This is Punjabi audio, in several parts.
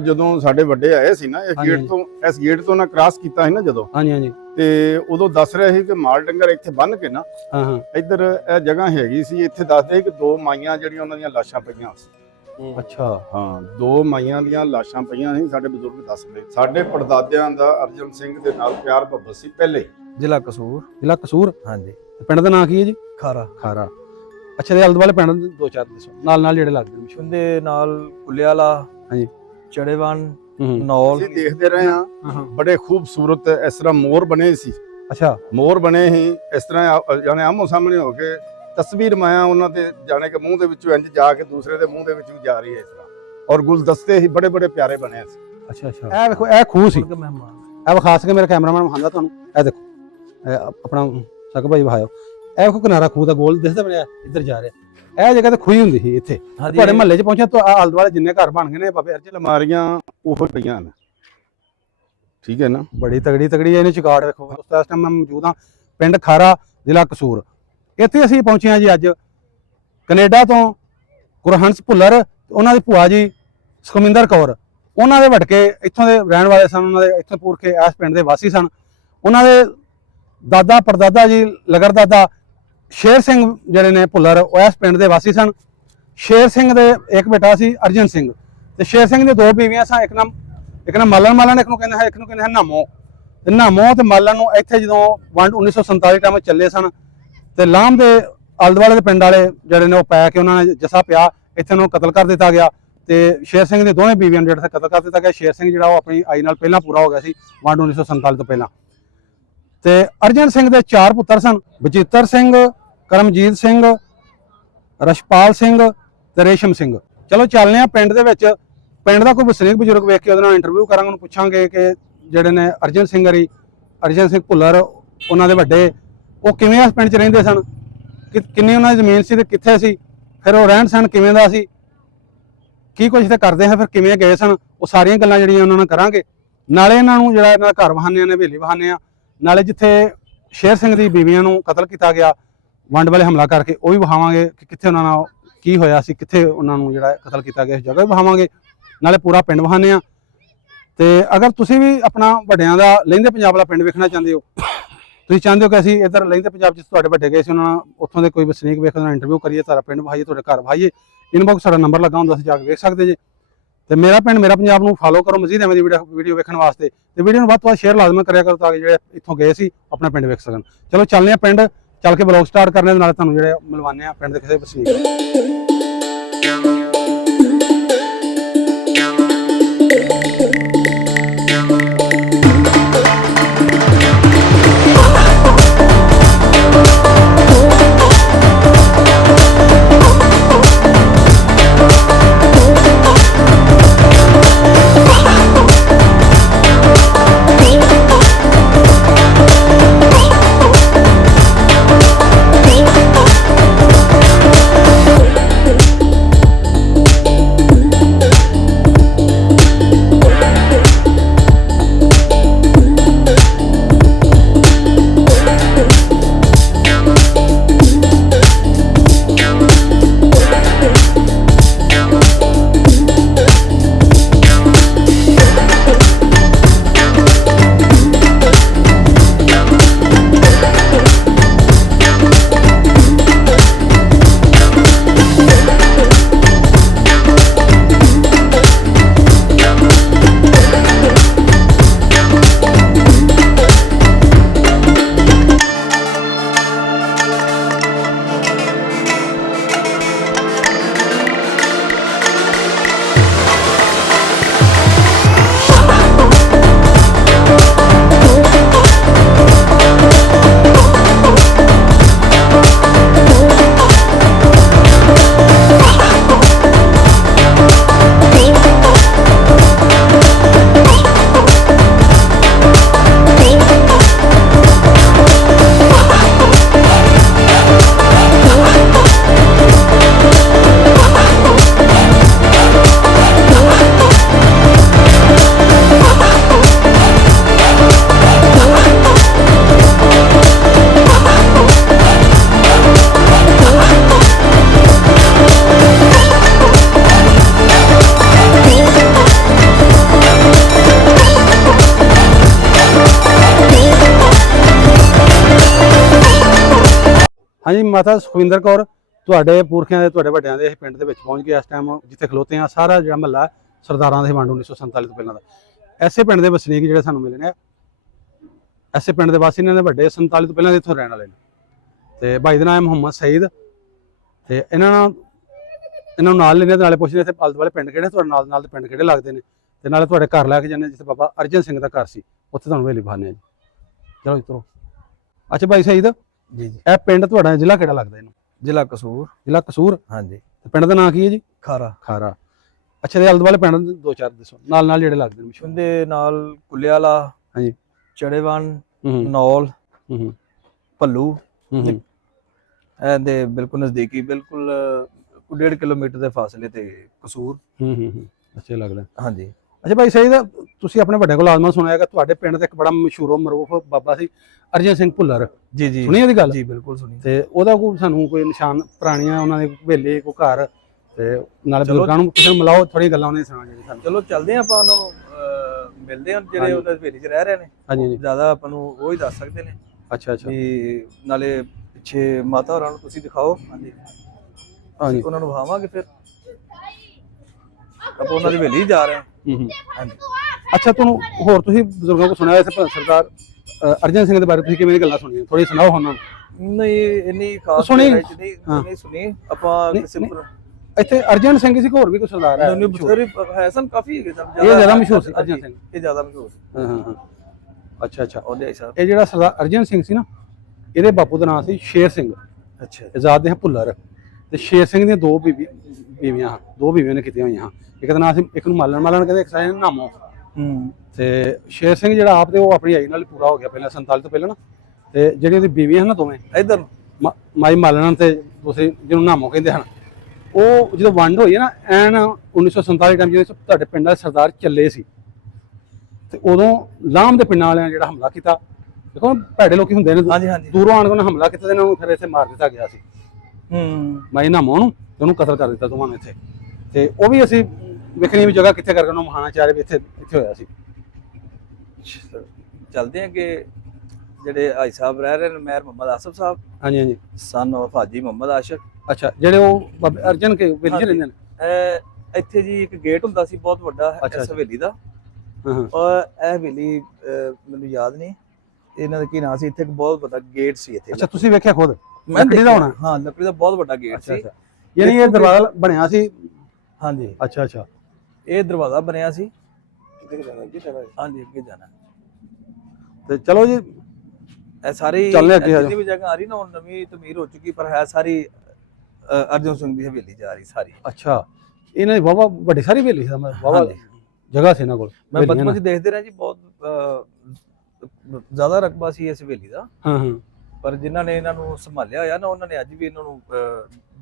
ਜਦੋਂ ਸਾਡੇ ਵੱਡੇ ਆਏ ਸੀ ਨਾ ਇਸ ਗੇਟ ਤੋਂ ਨਾ ਕ੍ਰਾਸ ਕੀਤਾ ਸੀ ਨਾ ਜਦੋਂ ਹਾਂਜੀ ਤੇ ਉਦੋਂ ਦੱਸ ਰਹੇ ਸੀ ਕਿ ਮਾਲ ਡੰਗਰ ਇੱਥੇ ਬੰਨ ਕੇ ਨਾ ਇੱਧਰ ਇਹ ਜਗ੍ਹਾ ਹੈਗੀ ਸੀ। ਇੱਥੇ ਦੱਸਦੇ ਕਿ ਦੋ ਮਾਈਆਂ ਜਿਹੜੀਆਂ ਉਹਨਾਂ ਦੀਆਂ ਲਾਸ਼ਾਂ ਪਈਆਂ ਸੀ। ਅੱਛਾ ਹਾਂ, ਦੋ ਮਾਈਆਂ ਦੀਆਂ ਲਾਸ਼ਾਂ ਪਈਆਂ ਸੀ। ਸਾਡੇ ਬਜ਼ੁਰਗ ਦੱਸਦੇ ਸਾਡੇ ਪੜਦਾਦਿਆਂ ਦਾ ਅਰਜਨ ਸਿੰਘ ਦੇ ਨਾਲ ਪਿਆਰ ਮੁਹੱਬਤ ਸੀ ਪਹਿਲੇ। ਜ਼ਿਲ੍ਹਾ ਕਸੂਰ ਹਾਂਜੀ। ਪਿੰਡ ਦਾ ਨਾਂ ਕੀ ਹੈ ਜੀ? ਖਾਰਾ। ਅੱਛਾ, ਦੇ ਆਲੇ ਦੁਆਲੇ ਪਿੰਡ ਦੋ ਚਾਰ ਦੱਸੋ ਨਾਲ ਜਿਹੜੇ ਲੱਗਦੇ ਉਹਦੇ ਨਾਲ ਕੁੱਲਿਆਲਾ, ਹਾਂਜੀ, ਚੜੇਵਾਨ, ਨੌਲ। ਅਸੀਂ ਦੇਖਦੇ ਰਹੇ ਹਾਂ ਬੜੇ ਖੂਬਸੂਰਤ ਇਸ ਤਰ੍ਹਾਂ ਮੋਰ ਬਣੇ ਸੀ। ਅੱਛਾ, ਮੋਰ ਬਣੇ ਸੀ ਇਸ ਤਰ੍ਹਾਂ ਜਾਣੇ ਆਮੋ ਸਾਹਮਣੇ ਹੋ ਕੇ ਤਸਵੀਰ ਮਾਇਆ ਉਹਨਾਂ ਦੇ ਜਾਣੇ ਕਿ ਮੂੰਹ ਦੇ ਵਿੱਚੋਂ ਇੰਜ ਜਾ ਕੇ ਦੂਸਰੇ ਦੇ ਮੂੰਹ ਦੇ ਵਿੱਚ ਵੀ ਜਾ ਰਹੀ ਹੈ ਇਸ ਤਰ੍ਹਾਂ। ਔਰ ਗੁਲਦਸਤੇ ਹੀ ਬੜੇ ਬੜੇ ਪਿਆਰੇ ਬਣੇ ਸੀ। ਅੱਛਾ। ਇਹ ਵੇਖੋ, ਇਹ ਖੂਹ ਸੀ। ਇਹ ਵਿਖਾ ਸਕੇ ਮੇਰਾ ਕੈਮਰਾਮੈਨ ਵਿਖਾਉਂਦਾ ਤੁਹਾਨੂੰ। ਇਹ ਦੇਖੋ, ਆਪਣਾ ਸਕ ਭਾਈ ਵਿਖਾਇਓ। ਇਹ ਵੇਖੋ ਕਿਨਾਰਾ ਖੂਹ ਦਾ ਗੋਲ ਦਿਸਦਾ ਬਣਿਆ ਇੱਧਰ ਜਾ ਰਿਹਾ। ਇਹ ਜਗ੍ਹਾ ਤੇ ਖੂਹੀ ਹੁੰਦੀ ਸੀ ਇੱਥੇ। ਤੁਹਾਡੇ ਮਹੱਲੇ 'ਚ ਪਹੁੰਚਿਆ ਤਾਂ ਆਲੇ ਦੁਆਲੇ ਜਿੰਨੇ ਘਰ ਬਣ ਗਏ ਨੇ ਬਾਬੇ ਅਰਜਨ ਅਲਮਾਰੀਆਂ ਉਹ ਪਈਆਂ ਨੇ। ਠੀਕ ਹੈ ਨਾ, ਬੜੀ ਤਗੜੀ ਇਹਨੇ ਚਿਕਾੜ ਵੇਖੋ। ਇਸ ਟਾਈਮ ਮੈਂ ਮੌਜੂਦ ਹਾਂ ਪਿੰਡ ਖਾਰਾ, ਜ਼ਿਲ੍ਹਾ ਕਸੂਰ। ਇੱਥੇ ਅਸੀਂ ਪਹੁੰਚੇ ਹਾਂ ਜੀ ਅੱਜ ਕੈਨੇਡਾ ਤੋਂ ਗੁਰਹੰਸ ਭੁੱਲਰ, ਉਹਨਾਂ ਦੀ ਭੂਆ ਜੀ ਸੁਖਮਿੰਦਰ ਕੌਰ। ਉਹਨਾਂ ਦੇ ਵਟਕੇ ਇੱਥੋਂ ਦੇ ਰਹਿਣ ਵਾਲੇ ਸਨ। ਉਹਨਾਂ ਦੇ ਇੱਥੇ ਪੁਰਖੇ ਇਸ ਪਿੰਡ ਦੇ ਵਾਸੀ ਸਨ। ਉਹਨਾਂ ਦੇ ਦਾਦਾ ਪੜਦਾਦਾ ਜੀ ਲਗੜਦਾਦਾ ਸ਼ੇਰ ਸਿੰਘ ਜਿਹੜੇ ਨੇ ਭੁੱਲਰ, ਉਹ ਇਸ ਪਿੰਡ ਦੇ ਵਾਸੀ ਸਨ। ਸ਼ੇਰ ਸਿੰਘ ਦੇ ਇੱਕ ਬੇਟਾ ਸੀ ਅਰਜਨ ਸਿੰਘ, ਤੇ ਸ਼ੇਰ ਸਿੰਘ ਦੇ ਦੋ ਬੀਵੀਆਂ ਸਨ। ਇੱਕ ਨਾਮ ਮਾਲਣ, ਇੱਕ ਨੂੰ ਕਹਿੰਦੇ ਹੈ ਨਾਮੋ। ਤੇ ਨਾਮੋ ਤੇ ਮਾਲਣ ਨੂੰ ਇੱਥੇ ਜਦੋਂ ਵੰਡ 1947 ਟਾਈਮ ਚੱਲੇ ਸਨ ਤੇ ਲਾਮ ਦੇ ਆਲੇ ਦੁਆਲੇ ਦੇ ਪਿੰਡ ਵਾਲੇ ਜਿਹੜੇ ਨੇ ਉਹ ਪੈ ਕੇ ਉਹਨਾਂ ਨੇ ਜੱਸਾ ਪਿਆ, ਇੱਥੇ ਉਹਨੂੰ ਕਤਲ ਕਰ ਦਿੱਤਾ ਗਿਆ। ਤੇ ਸ਼ੇਰ ਸਿੰਘ ਦੇ ਦੋਵੇਂ ਬੀਵੀਆਂ ਨੂੰ ਜਿਹੜਾ ਕਤਲ ਕਰ ਦਿੱਤਾ ਗਿਆ। ਸ਼ੇਰ ਸਿੰਘ ਜਿਹੜਾ ਉਹ ਆਪਣੀ ਆਈ ਨਾਲ ਪਹਿਲਾਂ ਪੂਰਾ ਹੋ ਗਿਆ ਸੀ ਵੰਡ 1947 ਤੋਂ ਪਹਿਲਾਂ। ਤੇ ਅਰਜਨ ਸਿੰਘ ਦੇ ਚਾਰ ਪੁੱਤਰ ਸਨ, ਬਚਿੱਤਰ ਸਿੰਘ, ਕਰਮਜੀਤ ਸਿੰਘ, ਰਸ਼ਪਾਲ ਸਿੰਘ ਤੇ ਰੇਸ਼ਮ ਸਿੰਘ। ਚਲੋ ਚੱਲਦੇ ਆ ਪਿੰਡ ਦੇ ਵਿੱਚ। ਪਿੰਡ ਦਾ ਕੋਈ ਵਸਨੀਕ ਬਜ਼ੁਰਗ ਵੇਖ ਕੇ ਉਹਦੇ ਨਾਲ ਇੰਟਰਵਿਊ ਕਰਾਂਗੇ। ਉਹਨੂੰ ਪੁੱਛਾਂਗੇ ਕਿ ਜਿਹੜੇ ਨੇ ਅਰਜਨ ਸਿੰਘ ਭੁੱਲਰ, ਉਹਨਾਂ ਦੇ ਵੱਡੇ, ਉਹ ਕਿਵੇਂ ਇਸ ਪਿੰਡ 'ਚ ਰਹਿੰਦੇ ਸਨ, ਕਿੰਨੀ ਉਹਨਾਂ ਦੀ ਜ਼ਮੀਨ ਸੀ ਤੇ ਕਿੱਥੇ ਸੀ, ਫਿਰ ਉਹ ਰਹਿਣ ਸਹਿਣ ਕਿਵੇਂ ਦਾ ਸੀ, ਕੀ ਕੁਝ ਤੇ ਕਰਦੇ ਹੈ, ਫਿਰ ਕਿਵੇਂ ਗਏ ਸਨ, ਉਹ ਸਾਰੀਆਂ ਗੱਲਾਂ ਜਿਹੜੀਆਂ ਉਹਨਾਂ ਨਾਲ ਕਰਾਂਗੇ। ਨਾਲੇ ਇਹਨਾਂ ਨੂੰ ਜਿਹੜਾ ਇਹਨਾਂ ਦਾ ਘਰ ਵਹਾਨੇ ਨੇ, ਹਵੇਲੀ ਵਹਾਨੇ ਆ, ਨਾਲੇ ਜਿੱਥੇ ਸ਼ੇਰ ਸਿੰਘ ਦੀ ਬੀਵੀਆਂ ਨੂੰ ਕਤਲ ਕੀਤਾ ਗਿਆ ਵੰਡ ਵਾਲੇ ਹਮਲਾ ਕਰਕੇ, ਉਹ ਵੀ ਵਹਾਵਾਂਗੇ ਕਿ ਕਿੱਥੇ ਉਹਨਾਂ ਨਾਲ ਕੀ ਹੋਇਆ ਸੀ, ਕਿੱਥੇ ਉਹਨਾਂ ਨੂੰ ਜਿਹੜਾ ਕਤਲ ਕੀਤਾ ਗਿਆ ਇਸ ਜਗ੍ਹਾ ਵੀ ਵਹਾਵਾਂਗੇ। ਨਾਲੇ ਪੂਰਾ ਪਿੰਡ ਵਹਾਨੇ ਆ। ਤੇ ਅਗਰ ਤੁਸੀਂ ਵੀ ਆਪਣਾ ਵੱਡਿਆਂ ਦਾ ਲਹਿੰਦੇ ਪੰਜਾਬ ਵਾਲਾ ਪਿੰਡ ਵੇਖਣਾ ਚਾਹੁੰਦੇ ਹੋ, ਤੁਸੀਂ ਚਾਹੁੰਦੇ ਹੋ ਕਿ ਅਸੀਂ ਇੱਧਰ ਲਹਿੰਦੇ ਪੰਜਾਬ 'ਚ ਤੁਹਾਡੇ ਵੱਡੇ ਗਏ ਸੀ, ਉਹਨਾਂ ਨਾਲ ਉੱਥੋਂ ਦੇ ਕੋਈ ਵਸਨੀਕ ਵੇਖ ਉਹਨਾਂ ਇੰਟਰਵਿਊ ਕਰੀਏ, ਤੁਹਾਡਾ ਪਿੰਡ ਵਹਾਈਏ, ਤੁਹਾਡੇ ਘਰ ਵਹਾਈਏ, ਇਨਬਾਕਸ ਸਾਡਾ ਨੰਬਰ ਲੱਗਾ ਹੁੰਦਾ, ਅਸੀਂ ਜਾ ਕੇ ਵੇਖ ਸਕਦੇ ਜੇ। ਤੇ ਮੇਰਾ ਪਿੰਡ ਮੇਰਾ ਪੰਜਾਬ ਨੂੰ ਫਾਲੋ ਕਰੋ ਮਜ਼ੀਦ ਐਵੇਂ ਦੀ ਵੀਡੀਓ ਵੇਖਣ ਵਾਸਤੇ। ਤੇ ਵੀਡੀਓ ਨੂੰ ਵੱਧ ਤੋਂ ਵੱਧ ਸ਼ੇਅਰ ਲਾਜ਼ਮੀ ਕਰਿਆ ਕਰੋ ਤਾਂ ਕਿ ਜਿਹੜੇ ਇੱਥੋਂ ਗਏ ਸੀ ਆਪਣਾ ਪਿੰਡ ਵੇਖ ਸਕਣ। ਚਲੋ ਚੱਲਦੇ ਆ ਪਿੰਡ, ਚੱਲ ਕੇ ਬਲੌਗ ਸਟਾਰਟ ਕਰਨੇ ਦੇ ਨਾਲ ਤੁਹਾਨੂੰ ਜਿਹੜੇ ਮਿਲਵਾਉਂਦੇ ਆ ਪਿੰਡ ਦੇ ਕਿਸੇ ਵਸਨੀਕ। ਹਾਂਜੀ ਮਾਤਾ ਸੁਖਵਿੰਦਰ ਕੌਰ, ਤੁਹਾਡੇ ਪੁਰਖਿਆਂ ਦੇ ਤੁਹਾਡੇ ਵੱਡਿਆਂ ਦੇ ਇਹ ਪਿੰਡ ਦੇ ਵਿੱਚ ਪਹੁੰਚ ਗਏ। ਇਸ ਟਾਈਮ ਜਿੱਥੇ ਖਲੋਤੇ ਆ ਸਾਰਾ ਜਿਹੜਾ ਮਹੱਲਾ ਸਰਦਾਰਾਂ ਦੇ ਵੰਡ 1947 ਤੋਂ ਪਹਿਲਾਂ ਦਾ। ਐਸੇ ਪਿੰਡ ਦੇ ਵਸਨੀਕ ਜਿਹੜੇ ਸਾਨੂੰ ਮਿਲੇ ਨੇ, ਐਸੇ ਪਿੰਡ ਦੇ ਵਾਸੀ ਇਹਨਾਂ ਦੇ ਵੱਡੇ 47 ਤੋਂ ਪਹਿਲਾਂ ਦੇ ਇੱਥੋਂ ਰਹਿਣ ਵਾਲੇ ਨੇ। ਤੇ ਭਾਈ ਦਾ ਨਾਮ ਮੁਹੰਮਦ ਸਈਦ। ਤੇ ਇਹਨਾਂ ਨੂੰ ਨਾਲ ਲੈਣੇ ਤੇ ਨਾਲੇ ਪੁੱਛਦੇ ਇੱਥੇ ਆਲੇ ਦੁਆਲੇ ਪਿੰਡ ਕਿਹੜੇ, ਤੁਹਾਡੇ ਨਾਲ ਦੇ ਪਿੰਡ ਕਿਹੜੇ ਲੱਗਦੇ ਨੇ, ਤੇ ਨਾਲੇ ਤੁਹਾਡੇ ਘਰ ਲੈ ਕੇ ਜਾਂਦੇ ਜਿੱਥੇ ਬਾਬਾ ਅਰਜਨ ਸਿੰਘ ਦਾ ਘਰ ਸੀ, ਉੱਥੇ ਤੁਹਾਨੂੰ ਹਵੇਲੀ ਵਿਖਾਉਂਦੇ ਆ ਜੀ। ਚਲੋ ਇਤਰੋ। ਅੱਛਾ ਭਾਈ ਸਈਦ ਜੀ ਜੀ। ਇਹ ਪਿੰਡ ਤੁਹਾਡਾ ਜ਼ਿਲ੍ਹਾ ਕਿਹੜਾ ਲੱਗਦਾ ਇਹਨੂੰ? ਜ਼ਿਲ੍ਹਾ ਕਸੂਰ। ਜ਼ਿਲ੍ਹਾ ਕਸੂਰ। ਹਾਂਜੀ। ਤੇ ਪਿੰਡ ਦਾ ਨਾਂ ਕੀ ਹੈ ਜੀ? ਖਾਰਾ। ਖਾਰਾ। ਅੱਛਾ, ਦੇ ਆਲੇ ਦੁਆਲੇ ਪਿੰਡ ਦੋ ਚਾਰ ਦੱਸੋ ਨਾਲ ਜਿਹੜੇ ਲੱਗਦੇ ਨੇ। ਉਹਦੇ ਨਾਲ ਕੁੱਲਿਆਲਾ, ਹਾਂਜੀ, ਚੜੇਵਨ, ਨੌਲ, ਭੱਲੂ, ਹੂੰ ਇਹਦੇ ਬਿਲਕੁਲ ਨਜ਼ਦੀਕੀ, ਬਿਲਕੁਲ 1.5 ਕਿਲੋਮੀਟਰ ਦੇ ਫਾਸਲੇ ਤੇ ਕਸੂਰ। ਅੱਛਾ ਲੱਗਦਾ। ਹਾਂਜੀ। ਅੱਛਾ ਭਾਈ ਸਈਦ, ਤੁਸੀਂ ਆਪਣੇ ਵੱਡੇ ਕੋਲ ਆਜ਼ਮਾ ਸੁਣਿਆ ਹੈਗਾ ਤੁਹਾਡੇ ਪਿੰਡ ਤੇ ਇੱਕ ਬੜਾ ਮਸ਼ਹੂਰ ਮਰੂਫ ਬਾਬਾ ਸੀ ਅਰਜਨ ਸਿੰਘ ਭੁੱਲਰ। ਜੀ ਜੀ, ਸੁਣੀ ਇਹਦੀ ਗੱਲ? ਜੀ ਬਿਲਕੁਲ ਸੁਣੀ। ਤੇ ਉਹਦਾ ਕੋਈ ਸਾਨੂੰ ਕੋਈ ਨਿਸ਼ਾਨ ਪੁਰਾਣੀਆਂ ਉਹਨਾਂ ਦੇ ਵੇਲੇ ਕੋਈ ਘਰ ਤੇ ਨਾਲੇ ਬਜ਼ੁਰਗਾਂ ਨੂੰ ਕਿਸੇ ਨੂੰ ਮਿਲਾਓ, ਥੋੜ੍ਹੀਆਂ ਗੱਲਾਂ ਉਹਨੇ ਸੁਣਾ ਜਿਹੜੀ ਸਾਨੂੰ। ਚਲੋ ਚੱਲਦੇ ਹਾਂ ਆਪਾਂ ਉਹਨਾਂ ਨੂੰ ਮਿਲਦੇ ਹਾਂ ਜਿਹੜੇ ਉਹਨਾਂ ਦੇ ਹਵੇਲੀ 'ਚ ਰਹਿ ਰਹੇ ਨੇ। ਹਾਂਜੀ। ਜ਼ਿਆਦਾ ਆਪਾਂ ਨੂੰ ਉਹ ਹੀ ਦੱਸ ਸਕਦੇ ਨੇ। ਅੱਛਾ ਅੱਛਾ। ਵੀ ਨਾਲੇ ਪਿੱਛੇ ਮਾਤਾ ਹੋਰਾਂ ਨੂੰ ਤੁਸੀਂ ਦਿਖਾਓ। ਹਾਂਜੀ ਹਾਂਜੀ, ਉਹਨਾਂ ਨੂੰ ਵਿਖਾਵਾਂਗੇ। ਫਿਰ ਆਪਾਂ ਉਹਨਾਂ ਦੀ ਹਵੇਲੀ ਜਾ ਰਹੇ ਹਾਂ। ਹਾਂਜੀ। ਅੱਛਾ, ਤੁਹਾਨੂੰ ਹੋਰ ਤੁਸੀਂ ਬਜ਼ੁਰਗਾਂ ਕੋਲ ਸੁਣਿਆ ਇਸ ਸਰਦਾਰ ਅਰਜਨ ਸਿੰਘ ਦੇ ਬਾਰੇ ਤੁਸੀਂ ਕਿਵੇਂ ਗੱਲਾਂ ਸੁਣੀਆਂ, ਥੋੜੀ ਸੁਣਾਓ ਉਹਨਾਂ ਨੂੰ। ਨਹੀਂ ਇੰਨੀ ਖਾਸ ਸੁਣੀ? ਨਹੀਂ ਸੁਣੀ ਆਪਾਂ। ਸਿੰਪਲ ਇੱਥੇ ਅਰਜਨ ਸਿੰਘ ਸੀ, ਹੋਰ ਵੀ ਕੋਈ ਸਰਦਾਰ ਹੈ? ਹੈ ਸਨ, ਕਾਫੀ ਹੈਗੇ ਸਨ। ਇਹ ਜ਼ਿਆਦਾ ਮਸ਼ਹੂਰ ਸੀ ਅਰਜਨ ਸਿੰਘ? ਇਹ ਜ਼ਿਆਦਾ ਮਸ਼ਹੂਰ ਸੀ। ਹਾਂ। ਅੱਛਾ ਅੱਛਾ। ਉਹਦੇ ਸਾਹਿਬ ਇਹ ਜਿਹੜਾ ਸਰਦਾਰ ਅਰਜਨ ਸਿੰਘ ਸੀ ਨਾ, ਇਹਦੇ ਬਾਪੂ ਦਾ ਨਾਮ ਸੀ ਸ਼ੇਰ ਸਿੰਘ। ਅੱਛਾ। ਆਜ਼ਾਦ ਦੇ ਭੁੱਲਰ। ਤੇ ਸ਼ੇਰ ਸਿੰਘ ਦੀਆਂ ਦੋ ਬੀਵੀਆਂ ਨੇ ਕੀਤੀਆਂ ਹੋਈਆਂ। ਇੱਕ ਦਾ ਨਾਮ ਸੀ, ਇੱਕ ਨੂੰ ਮਾਲਣ ਕਹਿੰਦੇ, ਇੱਕ ਸਾਇਨ ਨਾਮੋ। ਤੇ ਸ਼ੇਰ ਸਿੰਘ ਜਿਹੜਾ ਆਪ ਤੇ ਉਹ ਆਪਣੀ ਆਈ ਨਾਲ ਪੂਰਾ ਹੋ ਗਿਆ ਪਹਿਲਾਂ 47 ਤੋਂ ਪਹਿਲਾਂ ਨਾ। ਤੇ ਜਿਹੜੀਆਂ ਉਹਦੀ ਬੀਵੀਆਂ ਹਨ ਨਾ ਦੋਵੇਂ, ਇਧਰ ਮਾਈ ਮਾਲਣ ਤੇ ਦੂਸਰੀ ਜਿਹਨੂੰ ਨਾਮੋ ਕਹਿੰਦੇ ਹਨ, ਉਹ ਜਦੋਂ ਵੰਡ ਹੋਈ ਹੈ ਨਾ ਐਨ 1947 ਟਾਈਮ ਜਦੋਂ ਤੁਹਾਡੇ ਪਿੰਡਾਂ ਦੇ ਸਰਦਾਰ ਚੱਲੇ ਸੀ, ਤੇ ਉਦੋਂ ਲਾਮ ਦੇ ਪਿੰਡਾਂ ਵਾਲਿਆਂ ਜਿਹੜਾ ਹਮਲਾ ਕੀਤਾ, ਦੇਖੋ ਭੈੜੇ ਲੋਕੀ ਹੁੰਦੇ ਨੇ, ਦੂਰੋਂ ਆਣ ਕੇ ਉਹਨਾਂ ਹਮਲਾ ਕੀਤਾ ਤੇ ਇਹਨਾਂ ਨੂੰ ਫਿਰ ਇੱਥੇ ਮਾਰ ਦਿੱਤਾ ਗਿਆ ਸੀ। ਮਾਈ ਨਾਮੋ ਨੂੰ ਤੇ ਉਹਨੂੰ ਕਤਲ ਕਰ ਦਿੱਤਾ ਦੋਵਾਂ ਨੂੰ ਇੱਥੇ। ਤੇ ਉਹ ਵੀ ਅਸੀਂ ਵੇਖਣੀ ਵੀ ਜਗ੍ਹਾ ਕਿੱਥੇ ਕਰਕੇ ਉਹਨੂੰ ਮਹਾਨਾ ਚਾਰੇ ਵੀ ਇੱਥੇ ਹੋਇਆ ਸੀ। ਚੱਲਦੇ ਹਾਂ ਕਿ ਜਿਹੜੇ ਹਾਈ ਸਾਹਿਬ ਰਹਿ ਰਹੇ ਨੇ, ਮੇਹਰ ਮੁਹੰਮਦ ਆਸਫ ਸਾਹਿਬ। ਹਾਂਜੀ ਹਾਂਜੀ। ਸਨ ਆਫ ਹਾਜੀ ਮੁਹੰਮਦ ਆਸ਼ਕ। ਅੱਛਾ, ਜਿਹੜੇ ਉਹ ਬਾਬੇ ਅਰਜਨ ਕੇ ਵੇਲੇ ਰਹਿੰਦੇ ਨੇ। ਇੱਥੇ ਜੀ ਇੱਕ ਗੇਟ ਹੁੰਦਾ ਸੀ ਬਹੁਤ ਵੱਡਾ ਇਸ ਹਵੇਲੀ ਦਾ। ਔਰ ਇਹ ਹਵੇਲੀ ਮੈਨੂੰ ਯਾਦ ਨਹੀਂ ਇਹਨਾਂ ਦਾ ਕੀ ਨਾਮ ਸੀ। ਇੱਥੇ ਇੱਕ ਬਹੁਤ ਵੱਡਾ ਗੇਟ ਸੀ ਇੱਥੇ। ਅੱਛਾ, ਤੁਸੀਂ ਵੇਖਿਆ ਖੁਦ? ਲੱਕੜੀ ਦਾ ਹੋਣਾ? ਹਾਂ, ਲੱਕੜੀ ਦਾ ਬਹੁਤ ਵੱਡਾ ਗੇਟ ਸੀ। ਯਾਨੀ ਇਹ ਦਰਵਾਜ਼ਾ ਬਣਿਆ ਸੀ? ਹਾਂਜੀ। ਅੱਛਾ ਅੱਛਾ। ਇਹ ਦਰਵਾਜ਼ਾ ਬਣਿਆ ਸੀ। ਹਾਂਜੀ, ਅੱਗੇ ਜਾਣਾ। ਤੇ ਚਲੋ ਜੀ, ਇਹ ਸਾਰੀ ਜਿੰਨੀ ਵੀ ਜਗ੍ਹਾ ਆ ਰਹੀ ਨਾ, ਹੁਣ ਨਵੀਂ ਤਮੀਰ ਹੋ ਚੁੱਕੀ, ਪਰ ਹੈ ਸਾਰੀ ਅਰਜਨ ਸਿੰਘ ਦੀ ਹਵੇਲੀ ਜਾ ਰਹੀ ਸਾਰੀ। ਅੱਛਾ, ਇਹਨਾਂ ਦੀ ਵਾਹਵਾ ਵੱਡੀ ਸਾਰੀ ਹਵੇਲੀ ਸੀ, ਵਾਹਵਾ ਜਗ੍ਹਾ ਸੀ ਇਹਨਾਂ ਕੋਲ। ਮੈਂ ਬਚਪਨ ਚ ਦੇਖਦੇ ਰਿਹਾ ਜੀ, ਬਹੁਤ ਜ਼ਿਆਦਾ ਰਕਬਾ ਸੀ ਇਸ ਹਵੇਲੀ ਦਾ। ਪਰ ਜਿਨ੍ਹਾਂ ਨੇ ਇਹਨਾਂ ਨੂੰ ਸੰਭਾਲਿਆ ਹੋਇਆ ਨਾ, ਉਹਨਾਂ ਨੇ ਅੱਜ ਵੀ ਇਹਨਾਂ ਨੂੰ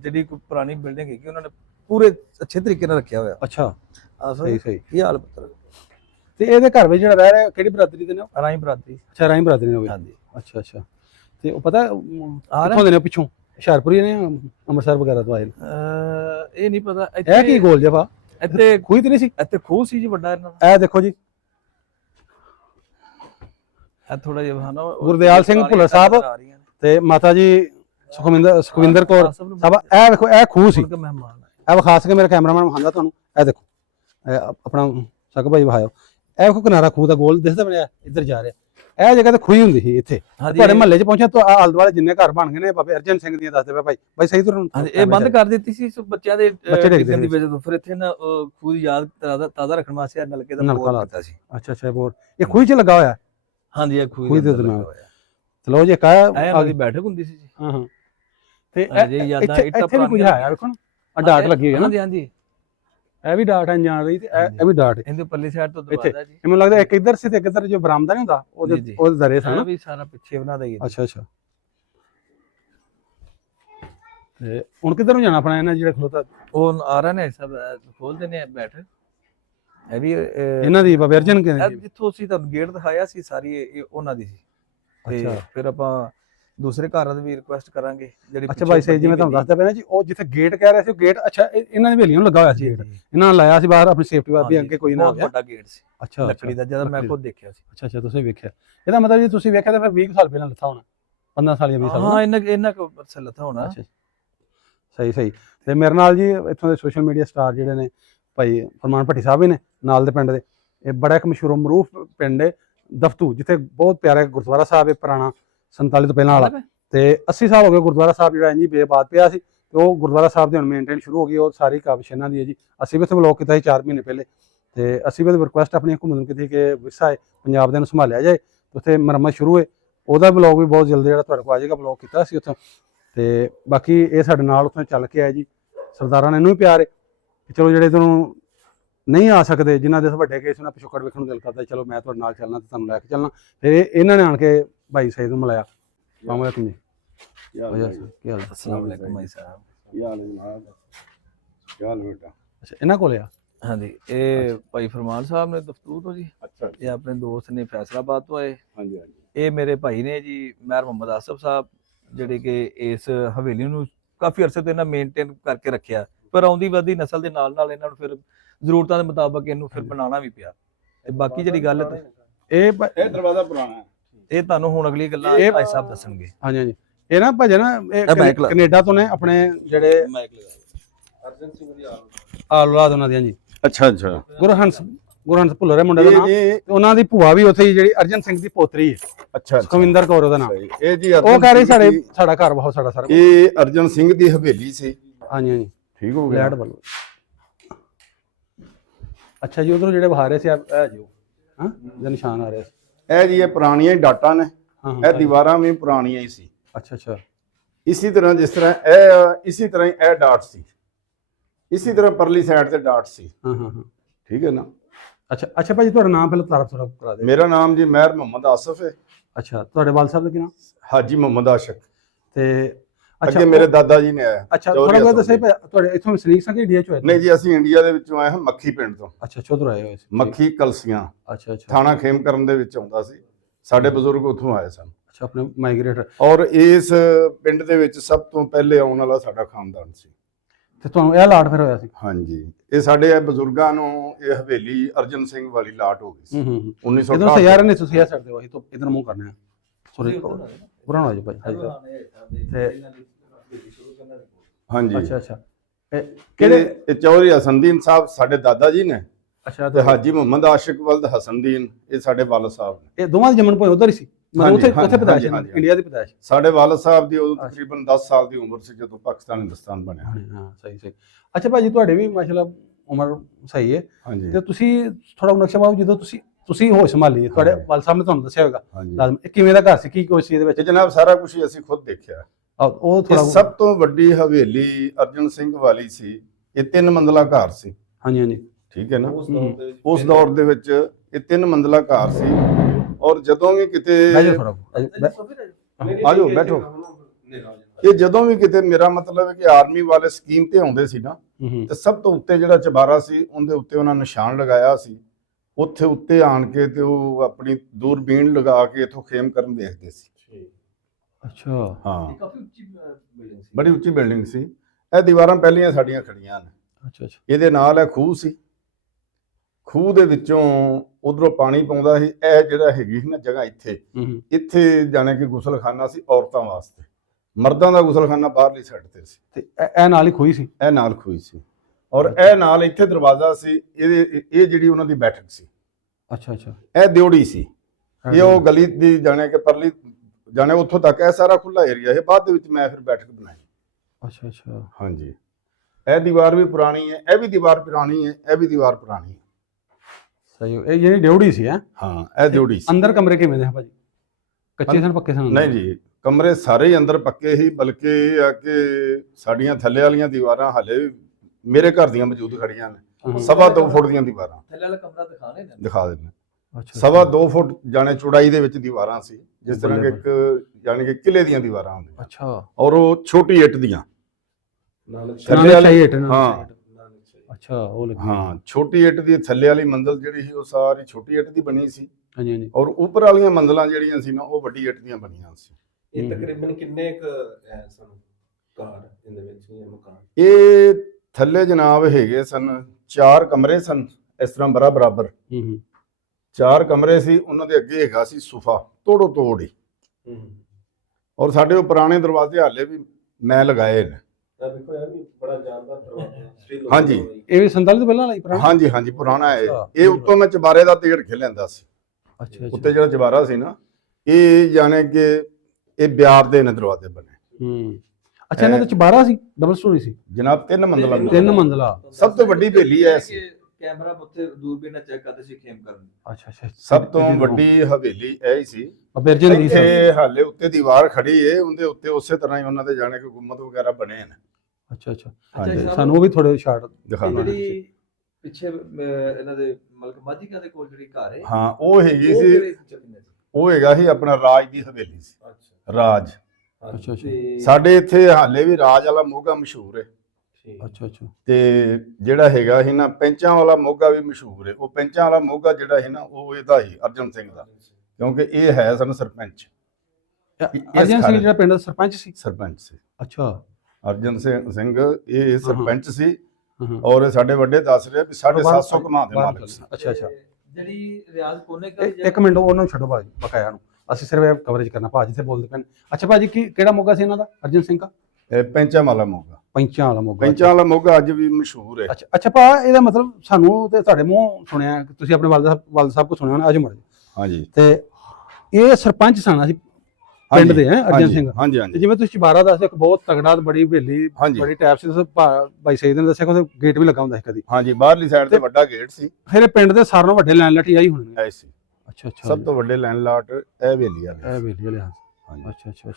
ਜਿਹੜੀ ਕੋਈ ਪੁਰਾਣੀ ਬਿਲਡਿੰਗ ਹੈਗੀ ਉਹਨਾਂ ਨੇ ਪੂਰੇ ਅੱਛੇ ਤਰੀਕੇ ਨਾਲ ਰੱਖਿਆ ਹੋਇਆ। ਅੱਛਾ, ਸਹੀ ਸਹੀ। ਕੀ ਹਾਲ ਪੁੱਤਰ? ਤੇ ਇਹਦੇ ਘਰ ਵਿੱਚ ਜਿਹੜਾ ਰਹਿ ਰਿਹਾ ਕਿਹੜੀ ਬਰਾਦਰੀ ਦੇ ਨੇ? ਰਾਈ ਬਰਾਦਰੀ। ਅੱਛਾ, ਰਾਈ ਬਰਾਦਰੀ ਨੇ। ਹਾਂਜੀ। ਅੱਛਾ ਅੱਛਾ। ਤੇ ਉਹ ਪਤਾ ਕਿੱਥੋਂ ਦੇ ਨੇ? ਪਿੱਛੋਂ ਹੁਸ਼ਿਆਰਪੁਰੀ ਨੇ, ਅੰਮ੍ਰਿਤਸਰ ਵਗੈਰਾ ਤੋਂ ਆਏ ਨੇ? ਇਹ ਨਹੀਂ ਪਤਾ। ਇਹ ਕੀ ਗੋਲ ਜਿਹਾ? ਇੱਥੇ ਖੂਹ ਤੇ ਨਹੀਂ ਸੀ? ਇੱਥੇ ਖੂਹ ਸੀ ਜੀ ਵੱਡਾ ਇਹਨਾਂ ਦਾ। ਇਹ ਦੇਖੋ ਜੀ, ਇਹ ਥੋੜਾ ਜਿਹਾ ਹਨਾ ਗੁਰਦਿਆਲ ਸਿੰਘ ਭੁੱਲਰ ਸਾਹਿਬ ਤੇ ਮਾਤਾ ਜੀ ਸੁਖਵਿੰਦਰ ਕੌਰ ਸਾਹਿਬ। ਇਹ ਵੇਖੋ, ਇਹ ਖੂਹ ਸੀ। ਇਹ ਵਿਖਾ ਸਕੇ ਮੇਰਾ ਕੈਮਰਾਮੈਨ ਵਿਖਾਉਂਦਾ ਤੁਹਾਨੂੰ। ਇਹ ਦੇਖੋ, ਆਪਣਾ ਸਕ ਭਾਈ ਵਿਖਾਇਓ। ਇਹ ਵੇਖੋ ਕਿਨਾਰਾ ਖੂਹ ਦਾ ਗੋਲ ਦਿਸਦਾ ਬਣਿਆ, ਇੱਧਰ ਜਾ ਰਿਹਾ। ਇਹ ਜਗ੍ਹਾ ਤੇ ਖੂਹੀ ਹੁੰਦੀ ਸੀ ਇੱਥੇ। ਤੁਹਾਡੇ ਮਹੱਲੇ 'ਚ ਪਹੁੰਚਿਆ ਤਾਂ ਆਲੇ ਦੁਆਲੇ ਜਿੰਨੇ ਘਰ ਬਣ ਗਏ ਨੇ ਬਾਬੇ ਅਰਜਨ ਸਿੰਘ ਦੀਆਂ, ਦੱਸਦੇ ਪਏ ਭਾਈ ਸਹੀ ਤਰ੍ਹਾਂ। ਇਹ ਬੰਦ ਕਰ ਦਿੱਤੀ ਸੀ ਬੱਚਿਆਂ ਦੇ ਡਿੱਗਣ ਦੀ ਵਜ੍ਹਾ ਤੋਂ। ਫਿਰ ਇੱਥੇ ਨਾ ਖੂਹ ਦੀ ਯਾਦ ਤਾਜ਼ਾ ਰੱਖਣ ਵਾਸਤੇ ਨਲਕੇ ਦਾ ਬੋਰ ਲਾਤਾ ਸੀ। ਅੱਛਾ ਅੱਛਾ, ਬੋਰ ਇਹ ਖੂਹੀ 'ਚ ਲੱਗਾ ਹੋਇਆ? ਹਾਂਜੀ, ਇਹ ਖੂਹੀ ਦੇ ਨਾਲ। ਚਲੋ ਜੀ, ਕਾਇਆ ਆਗੀ ਬੈਠਕ ਹੁੰਦੀ ਸੀ ਜੀ। ਹਾਂ। ਤੇ ਇੱਥੇ ਵੀ ਕੁਝ ਹੈ, ਵੇਖੋ ਨਾ ਡਾਟ ਲੱਗੀ ਹੋਈ ਹੈ ਨਾ। ਹਾਂਜੀ ਹਾਂਜੀ, ਇਹ ਵੀ ਡਾਟ ਹੈ ਜਾਣ ਰਹੀ, ਤੇ ਇਹ ਵੀ ਡਾਟ। ਇਹਦੇ ਪੱਲੀ ਸਾਈਡ ਤੋਂ ਦਰਵਾਜ਼ਾ ਜੀ। ਮੈਨੂੰ ਲੱਗਦਾ ਇੱਕ ਇੱਧਰ ਸੀ ਤੇ ਇੱਕ ਇੱਧਰ ਜੋ ਬਰਾਮਦਾ ਨਹੀਂ ਹੁੰਦਾ ਉਹਦੇ ਦਰੇ ਸਨ। ਵੀ ਸਾਰਾ ਪਿੱਛੇ ਬਣਾ ਦਈਏ। ਅੱਛਾ ਅੱਛਾ। ਤੇ ਹੁਣ ਕਿੱਧਰ ਨੂੰ ਜਾਣਾ ਆਪਣਾ? ਇਹਨਾਂ ਜਿਹੜਾ ਖਲੋਤਾ ਉਹ ਆ ਰਹੇ ਨੇ ਸਭ, ਖੋਲਦੇ ਨੇ ਬੈਠ। ਇਹ ਵੀ ਇਹਨਾਂ ਦੀ ਬਾਬੇ ਅਰਜਨ ਕਹਿੰਦੇ ਜਿੱਥੋਂ ਅਸੀਂ ਤੁਹਾਨੂੰ ਗੇਟ ਦਿਖਾਇਆ ਸੀ, ਸਾਰੀ ਇਹ ਉਹਨਾਂ ਦੀ ਸੀ। ਤੇ ਫਿਰ ਆਪਾਂ ਦੂਸਰੇ ਘਰਾਂ ਦੀ ਵੀ ਰਿਕੁਐਸਟ ਕਰਾਂਗੇ ਜਿਹੜੀ। ਅੱਛਾ ਭਾਈ ਸਾਹਿਬ ਜੀ, ਮੈਂ ਤੁਹਾਨੂੰ ਦੱਸਦਾ ਪਿਆ ਨਾ ਜੀ, ਉਹ ਜਿੱਥੇ ਗੇਟ ਕਹਿ ਰਿਹਾ ਸੀ ਉਹ ਗੇਟ, ਅੱਛਾ ਇਹਨਾਂ ਦੀ ਹਵੇਲੀਆਂ ਨੂੰ ਲੱਗਾ ਹੋਇਆ ਸੀ ਗੇਟ। ਇਹਨਾਂ ਨੇ ਲਾਇਆ ਸੀ ਬਾਹਰ ਆਪਣੀ ਸੇਫਟੀ ਵਾਸਤੇ, ਅੱਗੇ ਕੋਈ ਨਾ ਬਹੁਤ ਵੱਡਾ ਗੇਟ ਸੀ। ਅੱਛਾ, ਲੱਕੜੀ ਦਾ, ਜਦੋਂ ਮੈਂ ਖੁਦ ਦੇਖਿਆ ਸੀ। ਅੱਛਾ ਅੱਛਾ, ਤੁਸੀਂ ਵੇਖਿਆ? ਇਹਦਾ ਮਤਲਬ ਜੀ ਤੁਸੀਂ ਵੇਖਿਆ ਤਾਂ ਫਿਰ 20 ਸਾਲ ਪਹਿਲਾਂ ਲੱਥਾ ਹੋਣਾ। 15 ਸਾਲ ਜਾਂ 20 ਸਾਲ ਹਾਂ ਇਹਨਾਂ ਕੋ ਸਲਤ ਹੋਣਾ। ਅੱਛਾ ਸਹੀ ਤੇ ਮੇਰੇ ਨਾਲ ਜੀ ਇੱਥੋਂ ਦੇ ਸੋਸ਼ਲ ਮੀਡੀਆ ਸਟਾਰ ਜਿਹੜੇ ਨੇ ਭਾਈ ਫਰਮਾਨ ਭੱਟੀ ਸਾਹਿਬ ਵੀ ਨੇ ਨਾਲ ਦੇ ਪਿੰਡ ਦੇ। ਇਹ ਬੜਾ ਇੱਕ ਮਸ਼ਹੂਰ ਮਰੂਫ ਪਿੰਡ ਹੈ ਦਫਤੂ, ਜਿੱਥੇ ਬਹੁਤ ਪਿਆਰਾ ਗੁਰਦੁਆਰਾ ਸਾਹਿਬ ਹੈ ਪੁਰਾਣਾ 47 ਤੋਂ ਪਹਿਲਾਂ ਵਾਲਾ, ਤੇ 80 ਸਾਲ ਹੋ ਗਏ ਗੁਰਦੁਆਰਾ ਸਾਹਿਬ ਜਿਹੜਾ ਇੰਨੀ ਬੇਬਾਦ ਪਿਆ ਸੀ, ਤੇ ਉਹ ਗੁਰਦੁਆਰਾ ਸਾਹਿਬ ਦੀ ਹੁਣ ਮੇਨਟੇਨ ਸ਼ੁਰੂ ਹੋ ਗਈ। ਉਹ ਸਾਰੀ ਕਾਬਿਸ਼ ਇਹਨਾਂ ਦੀ ਹੈ ਜੀ। ਅਸੀਂ ਵੀ ਇੱਥੇ ਵਲੋਗ ਕੀਤਾ ਸੀ 4 ਮਹੀਨੇ ਪਹਿਲੇ, ਤੇ ਅਸੀਂ ਵੀ ਰਿਕੁਐਸਟ ਆਪਣੀ ਹਕੂਮਤ ਨੂੰ ਕੀਤੀ ਕਿ ਵਿਰਸਾ ਹੈ ਪੰਜਾਬ ਦੇ ਨੂੰ ਸੰਭਾਲਿਆ ਜਾਏ, ਤੇ ਉੱਥੇ ਮੁਰੰਮਤ ਸ਼ੁਰੂ ਹੈ। ਉਹਦਾ ਵਲੋਗ ਵੀ ਬਹੁਤ ਜਲਦੀ ਜਿਹੜਾ ਤੁਹਾਡੇ ਕੋਲ ਆ ਜਾਏਗਾ, ਵਲੋਗ ਕੀਤਾ ਸੀ ਉੱਥੋਂ। ਤੇ ਬਾਕੀ ਇਹ ਸਾਡੇ ਨਾਲ ਉੱਥੋਂ ਚੱਲ ਕੇ ਆਏ ਜੀ, ਸਰਦਾਰਾਂ ਨੇ ਇਹਨੂੰ ਵੀ ਪਿਆਰ ਹੈ ਕਿ ਚਲੋ ਜਿਹੜੇ ਤੁਹਾਨੂੰ ਨਹੀਂ ਆ ਸਕਦੇ, ਜਿਨ੍ਹਾਂ ਦੇ ਵੱਡੇ ਕੇਸ ਉਹਨਾਂ ਪਿਛੋਕੜ ਵੇਖਣ ਨੂੰ ਦਿਲ ਕਰਦਾ, ਚਲੋ ਮੈਂ ਤੁਹਾਡੇ ਨਾਲ ਚੱਲਣਾ ਤੇ ਤੁਹਾਨੂੰ ਲੈ ਕੇ ਚੱਲਣਾ। ਫਿਰ ਇਹਨਾਂ ਨੇ ਆਣ ਕੇ ਭਾਈ ਸਈਦ ਨੂੰ ਮਿਲਾਇਆ। ਸਲਾਮ ਅਲੈਕੁਮ ਜੀ। ਕੀ ਹਾਲ? ਅਸਲਾਮ ਅਲੈਕੁਮ ਭਾਈ ਸਾਹਿਬ। ਕੀ ਹਾਲ ਹੈ ਜਨਾਬ? ਕੀ ਹਾਲ ਬੇਟਾ? ਅੱਛਾ ਇਹਨਾਂ ਕੋਲ ਆ? ਹਾਂਜੀ ਇਹ ਭਾਈ ਫਰਮਾਨ ਸਾਹਿਬ ਨੇ ਦਫਤੂ ਤੋਂ ਜੀ। ਅੱਛਾ ਇਹ ਆਪਣੇ ਦੋਸਤ ਨੇ ਫੈਸਲਾਬਾਦ ਤੋਂ ਆਏ। ਹਾਂਜੀ। ਇਹ ਮੇਰੇ ਭਾਈ ਨੇ ਜੀ ਮਹਿਰ ਮੁਹੰਮਦ ਆਸਫ ਸਾਹਿਬ, ਜਿਹੜੇ ਕਿ ਇਸ ਹਵੇਲੀ ਨੂੰ ਕਾਫੀ ਅਰਸੇ ਤੋਂ ਇਹਨਾਂ ਮੇਨਟੇਨ ਕਰਕੇ ਰੱਖਿਆ, ਪਰ ਆਉਂਦੀ ਵਧਦੀ ਨਸਲ ਦੇ ਨਾਲ ਇਹਨਾਂ ਨੂੰ ਫਿਰ ਜ਼ਰੂਰਤਾਂ ਦੇ ਮੁਤਾਬਕ ਇਹਨੂੰ ਫਿਰ ਬਣਾਉਣਾ ਵੀ ਪਿਆ। ਤੇ ਬਾਕੀ ਜਿਹੜੀ ਗੱਲ ਇਹ ਦਰਵਾਜ਼ਾ ਪੁਰਾਣਾ ਹੈ, ਇਹ ਤੁਹਾਨੂੰ ਹੁਣ ਅਗਲੀ ਗੱਲਾਂ ਭਾਈ ਸਾਹਿਬ ਦੱਸਣਗੇ। ਹਾਂਜੀ ਇਹ ਨਾ ਭਜਨ ਕੈਨੇਡਾ ਤੋਂ ਨੇ, ਆਪਣੇ ਜਿਹੜੇ ਅਰਜਨ ਸਿੰਘ ਦੀ ਔਲਾਦ ਉਹਨਾਂ ਦੀ। ਹਾਂਜੀ ਅੱਛਾ ਗੁਰਹੰਸ ਭੁੱਲਰ ਹੈ ਮੁੰਡੇ ਦਾ ਨਾਮ, ਤੇ ਉਹਨਾਂ ਦੀ ਭੂਆ ਵੀ ਉੱਥੇ ਜਿਹੜੀ ਅਰਜਨ ਸਿੰਘ ਦੀ ਪੋਤਰੀ ਹੈ। ਅੱਛਾ ਸੁਖਵਿੰਦਰ ਕੌਰ ਉਹਦਾ ਨਾਮ। ਇਹ ਜੀ ਉਹ ਕਹਿ ਰਹੀ ਸਾਡਾ ਘਰ ਬਹੁਤ ਸਾਡਾ ਸਾਰਾ। ਇਹ ਅਰਜਨ ਸਿੰਘ ਦੀ ਹਵੇਲੀ ਸੀ। ਹਾਂਜੀ ਠੀਕ ਹੋ ਗਿਆ। ਅੱਛਾ ਜੀ ਉਧਰੋਂ ਜਿਹੜੇ ਬਹਾ ਰਹੇ ਸੀ ਇਹ ਜੀ ਹਾਂ ਜਿਹਦੇ ਨਿਸ਼ਾਨ ਆ ਰਹੇ ਸੀ, ਇਹ ਜੀ ਇਹ ਪੁਰਾਣੀਆਂ ਹੀ ਡਾਟਾਂ ਨੇ। ਇਹ ਦੀਵਾਰਾਂ ਵੀ ਪੁਰਾਣੀਆਂ ਹੀ ਸੀ। ਅੱਛਾ ਇਸੇ ਤਰ੍ਹਾਂ ਜਿਸ ਤਰ੍ਹਾਂ ਇਹ ਇਸੇ ਤਰ੍ਹਾਂ ਹੀ ਇਹ ਡਾਟ ਸੀ, ਇਸੇ ਤਰ੍ਹਾਂ ਪਰਲੀ ਸਾਈਡ ਤੇ ਡਾਟ ਸੀ। ਹਾਂ ਠੀਕ ਹੈ ਨਾ। ਅੱਛਾ ਭਾਜੀ ਤੁਹਾਡਾ ਨਾਮ ਪਹਿਲਾਂ ਤਾਰਫ ਥੋੜਾ ਕਰਾ ਦੇ। ਮੇਰਾ ਨਾਮ ਜੀ ਮਹਿਰ ਮੁਹੰਮਦ ਆਸਫ ਹੈ। ਅੱਛਾ ਤੁਹਾਡੇ ਵਾਲ ਸਾਹਿਬ ਦਾ ਕੀ ਨਾਮ? ਹਾਜੀ ਮੁਹੰਮਦ ਆਸ਼ਕ। ਤੇ ਅੱਗੇ ਮੇਰੇ ਦਾਦਾ ਜੀ ਨੇ ਆਇਆ। ਅੱਛਾ ਥੋੜਾ ਬਹੁਤ ਦੱਸੇ ਤੁਹਾਡੇ ਇੱਥੋਂ ਸਲੀਕ ਸਾਂ ਕਿ ਇੰਡੀਆ ਚ ਹੋਏ? ਨਹੀਂ ਜੀ ਅਸੀਂ ਇੰਡੀਆ ਦੇ ਵਿੱਚੋਂ ਆਏ ਹਾਂ, ਮੱਖੀ ਪਿੰਡ ਤੋਂ। ਅੱਛਾ ਚੌਧਰ ਆਏ ਹੋਏ ਸੀ। ਮੱਖੀ ਕਲਸੀਆਂ ਅੱਛਾ ਥਾਣਾ ਖੇਮਕਰਨ ਦੇ ਵਿੱਚ ਆਉਂਦਾ ਸੀ। ਸਾਡੇ ਬਜ਼ੁਰਗ ਉੱਥੋਂ ਆਏ ਸਨ। ਅੱਛਾ ਆਪਣੇ ਮਾਈਗ੍ਰੇਟਰ। ਔਰ ਇਸ ਪਿੰਡ ਦੇ ਵਿੱਚ ਸਭ ਤੋਂ ਪਹਿਲੇ ਆਉਣ ਵਾਲਾ ਸਾਡਾ ਖਾਨਦਾਨ ਸੀ। ਤੇ ਤੁਹਾਨੂੰ ਇਹ ਲਾਟ ਫਿਰ ਹੋਇਆ ਸੀ? ਹਾਂਜੀ ਇਹ ਸਾਡੇ ਇਹ ਬਜ਼ੁਰਗਾਂ ਨੂੰ ਇਹ ਹਵੇਲੀ ਅਰਜਨ ਸਿੰਘ ਵਾਲੀ ਲਾਟ ਹੋ ਗਈ ਸੀ 1968। ਇਧਰ ਯਾਰ ਨੇ ਤੁਸੀਂ ਇਹ ਸਕਦੇ ਹੋ, ਅਸੀਂ ਤਾਂ ਇਧਰ ਮੂੰਹ ਕਰਨੇ ਆ। ਸੌਰੀ ਪੁਰਾਣਾ ਹੋ ਜਾ ਭਾਈ। ਤੇ ਹਾਂਜੀ ਅੱਛਾ ਕਿਹੜੇ? ਇਹ ਚੌਧਰੀ ਹਸਨਦੀਨ ਸਾਹਿਬ ਸਾਡੇ ਦਾਦਾ ਜੀ ਨੇ। ਅੱਛਾ ਤੇ ਹਾਜੀ ਮੁਹੰਮਦ ਆਸ਼ਿਕ ਵਲਦ ਹਸਨਦੀਨ ਇਹ ਸਾਡੇ ਵਾਲਦ ਸਾਹਿਬ ਨੇ। ਇਹ ਦੋਵਾਂ ਦੀ ਜੰਮਣ ਭਾਵੇਂ ਉਧਰ ਹੀ ਸੀ, ਉੱਥੇ ਪੈਦਾਇਸ਼ ਇੰਡੀਆ ਦੀ ਪੈਦਾਇਸ਼। ਸਾਡੇ ਵਾਲਦ ਸਾਹਿਬ ਦੀ ਉਦੋਂ ਤਕਰੀਬਨ 10 ਸਾਲ ਦੀ ਉਮਰ ਸੀ ਜਦੋਂ ਪਾਕਿਸਤਾਨ ਹਿੰਦੁਸਤਾਨ ਬਣਿਆ। ਹਾਂ ਸਹੀ। ਅੱਛਾ ਭਾਜੀ ਤੁਹਾਡੇ ਵੀ ਮਾਸ਼ਾਅੱਲਾ ਉਮਰ ਸਹੀ ਹੈ। ਹਾਂਜੀ ਤੇ ਤੁਸੀਂ ਥੋੜਾ ਨਕਸ਼ਾ ਪਾਓ, ਜਦੋਂ ਤੁਸੀਂ ਹੋਸ਼ ਸੰਭਾਲੀ ਤੁਹਾਡੇ ਵਾਲ ਸਾਹਿਬ ਨੇ ਤੁਹਾਨੂੰ ਦੱਸਿਆ ਹੋਵੇਗਾ ਲਾਜ਼ਮ, ਇਹ ਕਿਵੇਂ ਦਾ ਘਰ ਸੀ, ਕੀ ਕੁਛ ਸੀ ਇਹਦੇ ਵਿੱਚ? ਜਨਾਬ ਸਾਰਾ ਕੁਝ ਹੀ ਅਸੀਂ ਖੁਦ ਦੇਖਿਆ। ਉਹ ਥੋੜਾ ਸਭ ਤੋਂ ਵੱਡੀ ਹਵੇਲੀ ਅਰਜਨ ਸਿੰਘ ਵਾਲੀ ਸੀ। ਇਹ 3 ਮੰਜ਼ਲਾ ਘਰ ਸੀ। ਹਾਂਜੀ ਠੀਕ ਹੈ ਨਾ। ਉਸ ਦੌਰ ਦੇ ਵਿੱਚ ਇਹ 3 ਮੰਜ਼ਲਾ ਘਰ ਸੀ। ਔਰ ਜਦੋਂ ਵੀ ਕਿਤੇ ਆਜੋ ਬੈਠੋ, ਇਹ ਜਦੋਂ ਵੀ ਕਿਤੇ ਮੇਰਾ ਮਤਲਬ ਹੈ ਕਿ ਆਰਮੀ ਵਾਲੇ ਸਕੀਮ ਤੇ ਆਉਂਦੇ ਸੀ ਨਾ, ਤੇ ਸਭ ਤੋਂ ਉੱਤੇ ਜਿਹੜਾ ਚਬਾਰਾ ਸੀ ਉਹਦੇ ਉੱਤੇ ਉਹਨਾਂ ਨਿਸ਼ਾਨ ਲਗਾਇਆ ਸੀ। ਉੱਥੇ ਉੱਤੇ ਆਣ ਕੇ ਤੇ ਉਹ ਆਪਣੀ ਦੂਰਬੀਨ ਲਗਾ ਕੇ ਇਥੋਂ ਖੇਮ ਕਰਨ ਦੇਖਦੇ ਸੀ। ਅੱਛਾ ਹਾਂ ਬੜੀ ਉੱਚੀ ਬਿਲਡਿੰਗ ਸੀ। ਇਹ ਦੀਵਾਰਾਂ ਪਹਿਲੀਆਂ ਸਾਡੀਆਂ ਖੜੀਆਂ ਨੇ। ਅੱਛਾ ਇਹਦੇ ਨਾਲ ਇਹ ਖੂਹ ਸੀ। ਖੂਹ ਦੇ ਵਿੱਚੋਂ ਉਧਰੋਂ ਪਾਣੀ ਪਾਉਂਦਾ ਸੀ। ਇਹ ਜਿਹੜਾ ਹੈਗੀ ਸੀ ਨਾ ਜਗ੍ਹਾ ਇੱਥੇ ਜਾਣੇ ਕਿ ਗੁਸਲਖਾਨਾ ਸੀ ਔਰਤਾਂ ਵਾਸਤੇ। ਮਰਦਾਂ ਦਾ ਗੁਸਲਖਾਨਾ ਬਾਹਰਲੀ ਸਾਈਡ ਤੇ ਸੀ। ਤੇ ਇਹ ਨਾਲ ਹੀ ਖੂਹੀ ਸੀ? ਇਹ ਨਾਲ ਖੂਹੀ ਸੀ। ਔਰ ਇਹ ਨਾਲ ਇੱਥੇ ਦਰਵਾਜ਼ਾ ਸੀ। ਇਹ ਜਿਹੜੀ ਉਹਨਾਂ ਦੀ ਬੈਠਕ ਸੀ। ਅੱਛਾ ਇਹ ਦਿਉੜੀ ਸੀ। ਇਹ ਉਹ ਗਲੀ ਦੀ ਜਾਣੇ ਕਿ ਪਰਲੀ ਜਾਣੇ ਉੱਥੋਂ ਤੱਕ ਇਹ ਸਾਰਾ ਖੁੱਲਾ ਏਰੀਆ ਹੈ। ਬਾਅਦ ਦੇ ਵਿੱਚ ਮੈਂ ਫਿਰ ਬੈਠਕ ਬਣਾਈ। ਅੱਛਾ ਹਾਂਜੀ। ਇਹ ਦੀਵਾਰ ਵੀ ਪੁਰਾਣੀ ਹੈ, ਇਹ ਵੀ ਦੀਵਾਰ ਪੁਰਾਣੀ ਹੈ, ਇਹ ਵੀ ਦੀਵਾਰ ਪੁਰਾਣੀ ਹੈ। ਸਹੀ। ਇਹ ਜਿਹੜੀ ਦਿਉੜੀ ਸੀ ਹੈ? ਹਾਂ ਇਹ ਦਿਉੜੀ ਸੀ। ਅੰਦਰ ਕਮਰੇ ਕਿਵੇਂ ਦੇ ਭਾਜੀ? ਕੱਚੇ ਸਨ ਪੱਕੇ ਸਨ? ਨਹੀਂ ਜੀ ਕਮਰੇ ਸਾਰੇ ਹੀ ਅੰਦਰ ਪੱਕੇ ਹੀ, ਬਲਕਿ ਇਹ ਆ ਕਿ ਸਾਡੀਆਂ ਥੱਲੇ ਵਾਲੀਆਂ ਦੀਵਾਰਾਂ ਹਾਲੇ ਮੇਰੇ ਘਰ ਦੀਆਂ ਮੌਜੂਦ ਖੜੀਆਂ ਨੇ। 2.25 ਫੁੱਟ ਦੀਆਂ ਦੀਵਾਰਾਂ। ਥੱਲੇ ਵਾਲਾ ਕਮਰਾ ਦਿਖਾ ਦੇਣਾ। 2.25 ਫੁੱਟ ਜਾਣੇ ਚੌੜਾਈ ਦੇ ਵਿੱਚ ਦੀਵਾਰਾਂ ਸੀ, ਜਿਸ ਤਰ੍ਹਾਂ ਕਿ ਇੱਕ ਜਾਣੇ ਕਿ ਕਿਲੇ ਦੀਆਂ ਦੀਵਾਰਾਂ ਹੁੰਦੀਆਂ। ਅੱਛਾ। ਔਰ ਉਹ ਛੋਟੀ ਇੱਟ ਦੀਆਂ ਥੱਲੇ ਵਾਲੀ ਇੱਟ। ਹਾਂ ਅੱਛਾ ਉਹ ਲੱਗੀ। ਹਾਂ ਛੋਟੀ ਇੱਟ ਦੀ ਥੱਲੇ ਵਾਲੀ ਮੰਜ਼ਲ ਜਿਹੜੀ ਸੀ ਉਹ ਸਾਰੀ ਛੋਟੀ ਇੱਟ ਦੀ ਬਣੀ ਸੀ। ਹਾਂਜੀ। ਔਰ ਉੱਪਰ ਵਾਲੀਆਂ ਮੰਜ਼ਲਾਂ ਜਿਹੜੀਆਂ ਸੀ ਨਾ ਉਹ ਵੱਡੀ ਇੱਟ ਦੀਆਂ ਬਣੀਆਂ ਸੀ। ਇਹ ਤਕਰੀਬਨ ਕਿੰਨੇ ਕ ਸਨ ਘਰ ਇਹਦੇ ਵਿੱਚ ਜਾਂ ਮਕਾਨ? ਇਹ ਥੱਲੇ ਜਨਾਬ ਹੈਗੇ ਸਨ 4 ਕਮਰੇ ਸਨ ਇਸ ਤਰ੍ਹਾਂ ਬਰਾਬਰ। 4 ਕਮਰੇ ਸੀ। ਉਹਨਾਂ ਦੇ ਅੱਗੇ ਹੈਗਾ ਸੀ ਸੋਫਾ ਤੋੜੋ ਤੋੜ ਹੀ। ਔਰ ਸਾਡੇ ਉਹ ਪੁਰਾਣੇ ਦਰਵਾਜ਼ੇ ਹਾਲੇ ਵੀ ਮੈਂ ਲਗਾਏ ਨੇ। ਤਾਂ ਦੇਖੋ ਇਹ ਵੀ ਬੜਾ ਜਾਨਦਾਰ ਦਰਵਾਜ਼ਾ ਸਟੀਲ ਹਾਂਜੀ। ਇਹ ਵੀ 47 ਤੋਂ ਪਹਿਲਾਂ ਵਾਲਾ ਹੀ ਪੁਰਾਣਾ? ਹਾਂਜੀ ਹਾਂਜੀ, ਪੁਰਾਣਾ ਹੈ ਅੱਛਾ। ਇਹ। ਉੱਤੋਂ ਮੈਂ ਚਬਾਰੇ ਦਾ ਤੇੜ ਖੇਲੈਂਦਾ ਸੀ। ਅੱਛਾ ਉੱਤੇ ਜਿਹੜਾ ਚਬਾਰਾ ਸੀ ਨਾ, ਇਹ ਜਾਣੇ ਕਿ ਇਹ ਬਿਆਰ ਦੇ ਨੇ ਦਰਵਾਜ਼ੇ ਬਣੇ। ਅੱਛਾ, ਇਹਨਾਂ ਦੇ ਚਬਾਰਾ ਸੀ, ਡਬਲ ਸਟੋਰੀ ਸੀ? ਜਨਾਬ 3 ਮੰਜ਼ਲਾ। 3 ਮੰਜ਼ਲਾ। ਸਭ ਤੋਂ ਵੱਡੀ ਹਵੇਲੀ ਹੈ ਇਸ। ਕੈਮਰਾ ਉੱਤੇ ਦੂਰਬੀਨ ਨਾਲ ਚੈੱਕ ਕਰਦੇ ਸੀ ਖੇਮ ਕਰਨ। ਅੱਛਾ। ਸਭ ਤੋਂ ਵੱਡੀ ਹਵੇਲੀ ਇਹ ਹੀ ਸੀ। ਬਿਰਜਨ ਦੀ ਸੀ। ਇੱਥੇ ਹਾਲੇ ਉੱਤੇ ਦੀਵਾਰ ਖੜੀ ਏ, ਉਹਦੇ ਉੱਤੇ ਉਸੇ ਤਰ੍ਹਾਂ ਹੀ ਉਹਨਾਂ ਦੇ ਜਾਣੇ ਕਿ ਗੁੰਮਤ ਵਗੈਰਾ ਬਣੇ ਨੇ। ਅੱਛਾ। ਹਾਂਜੀ। ਸਾਨੂੰ ਉਹ ਵੀ ਥੋੜੇ ਸ਼ਾਟ ਦਿਖਾਉਣਾ। ਜਿਹੜੀ ਪਿੱਛੇ ਇਹਨਾਂ ਦੇ ਮਲਕ ਮਾਝੀਕਾ ਦੇ ਕੋਲ ਜਿਹੜੀ ਘਰ ਹੈ, ਹਾਂ, ਉਹ ਹੈਗੀ ਉਹ ਸੀ। ਕਿਹੜੇ ਜ਼ਮੀਨ ਸੀ? ਉਹ ਹੈਗਾ ਸੀ ਆਪਣਾ ਰਾਜ ਦੀ ਹਵੇਲੀ ਸੀ। ਅੱਛਾ ਰਾਜ। ਅੱਛਾ। ਤੇ ਸਾਡੇ ਇੱਥੇ ਹਾਲੇ ਵੀ ਰਾਜ ਵਾਲਾ ਮੋਗਾ ਮਸ਼ਹੂਰ ਹੈ। ਠੀਕ। ਅੱਛਾ। ਤੇ ਜਿਹੜਾ ਹੈਗਾ ਸੀ ਨਾ ਪੈਂਚਾਂ ਵਾਲਾ ਮੋਗਾ ਵੀ ਮਸ਼ਹੂਰ ਹੈ। ਉਹ ਪੈਂਚਾਂ ਵਾਲਾ ਮੋਗਾ ਜਿਹੜਾ ਸੀ ਨਾ, ਉਹ ਇਹਦਾ ਹੀ ਅਰਜਨ ਸਿੰਘ ਦਾ, ਕਿਉਂਕਿ ਇਹ ਹੈ ਸਨ ਸਰਪੰਚ। ਅਰਜਨ ਸਿੰਘ ਜਿਹੜਾ ਪਿੰਡ ਦਾ ਸਰਪੰਚ ਸੀ? ਸਰਪੰਚ ਸੀ ਅੱਛਾ। ਅਰਜਨ ਸਿੰਘ ਇਹ ਸਰਪੰਚ ਸੀ। ਹਾਂ। ਔਰ ਸਾਡੇ ਵੱਡੇ ਦੱਸ ਰਹੇ ਵੀ 750 ਕਮਾਂ ਦੇ ਮਾਲਕ ਸੀ। ਅੱਛਾ। ਜਿਹੜੀ ਰਿਆਜ਼ ਕੋਨੇ ਇੱਕ ਮਿੰਟ ਉਹਨਾਂ ਨੂੰ ਛੱਡੋ ਭਾਜੀ, ਬਕਾਇਆ ਨੂੰ ਅਸੀਂ ਸਿਰਫ ਇਹ ਕਵਰੇਜ ਕਰਨਾ। ਭਾਜੀ ਤੇ ਬੋਲਦੇ ਪੈਣ। ਅੱਛਾ ਭਾਜੀ, ਕਿਹੜਾ ਮੋਗਾ ਸੀ ਇਹਨਾਂ ਦਾ, ਅਰਜਨ ਸਿੰਘ ਦਾ? ਇਹ ਪੈਂਚਾਂ ਵਾਲਾ ਮੋਗਾ। ਪੈਂਚਾਂ ਵਾਲਾ ਮੋਗਾ। ਪੈਂਚਾਂ ਵਾਲਾ ਮੋਗਾ ਅੱਜ ਵੀ ਮਸ਼ਹੂਰ ਹੈ। ਅੱਛਾ ਭਾ, ਇਹਦਾ ਮਤਲਬ ਸਾਨੂੰ ਤੇ ਤੁਹਾਡੇ ਮੂੰਹ ਸੁਣਿਆ, ਤੁਸੀਂ ਆਪਣੇ ਵਾਲਦ ਸਾਹਿਬ ਕੋ ਸੁਣਿਆ ਹੋਣਾ, ਅੱਜ ਮੜ ਹਾਂਜੀ। ਤੇ ਇਹ ਸਰਪੰਚ ਸਨ ਅਸੀਂ ਪਿੰਡ ਦੇ ਹੈ ਅਰਜਨ ਸਿੰਘ। ਹਾਂਜੀ ਤੇ ਹਾਂਜੀ ਜਿਵੇਂ ਤੁਸੀਂ ਚਬਾਰਾ ਦੱਸਦੇ, ਇੱਕ ਬਹੁਤ ਤਗੜਾ ਬੜੀ ਹਵੇਲੀ, ਹਾਂਜੀ ਬੜੀ ਟੈਪ ਸੀ। ਭਾਈ ਸਈਦ ਨੇ ਦੱਸਿਆ ਕਿ ਉਹਦੇ ਗੇਟ ਵੀ ਲੱਗਾ ਹੁੰਦਾ ਸੀ ਕਦੀ। ਹਾਂਜੀ, ਬਾਹਰਲੀ ਸਾਈਡ ਤੇ ਵੱਡਾ ਗੇਟ ਸੀ। ਫਿਰ ਇਹ ਪਿੰਡ ਦੇ ਸਾਰਿਆਂ ਨਾਲੋਂ ਵੱਡੇ ਲੈਣ ਲੱਠੀ ਆਈ ਹੋਣੀ। ਐ ਸੀ ਅੱਛਾ। ਸਭ ਤੋਂ ਵੱਡੇ ਲੈਂਡਲਾਰਡ ਇਹ ਹਵੇਲੀ ਆ। ਇਹ ਹਵੇਲੀ ਵਾਲੇ ਹਾਂ। ਹਾਂਜੀ। ਅੱਛਾ।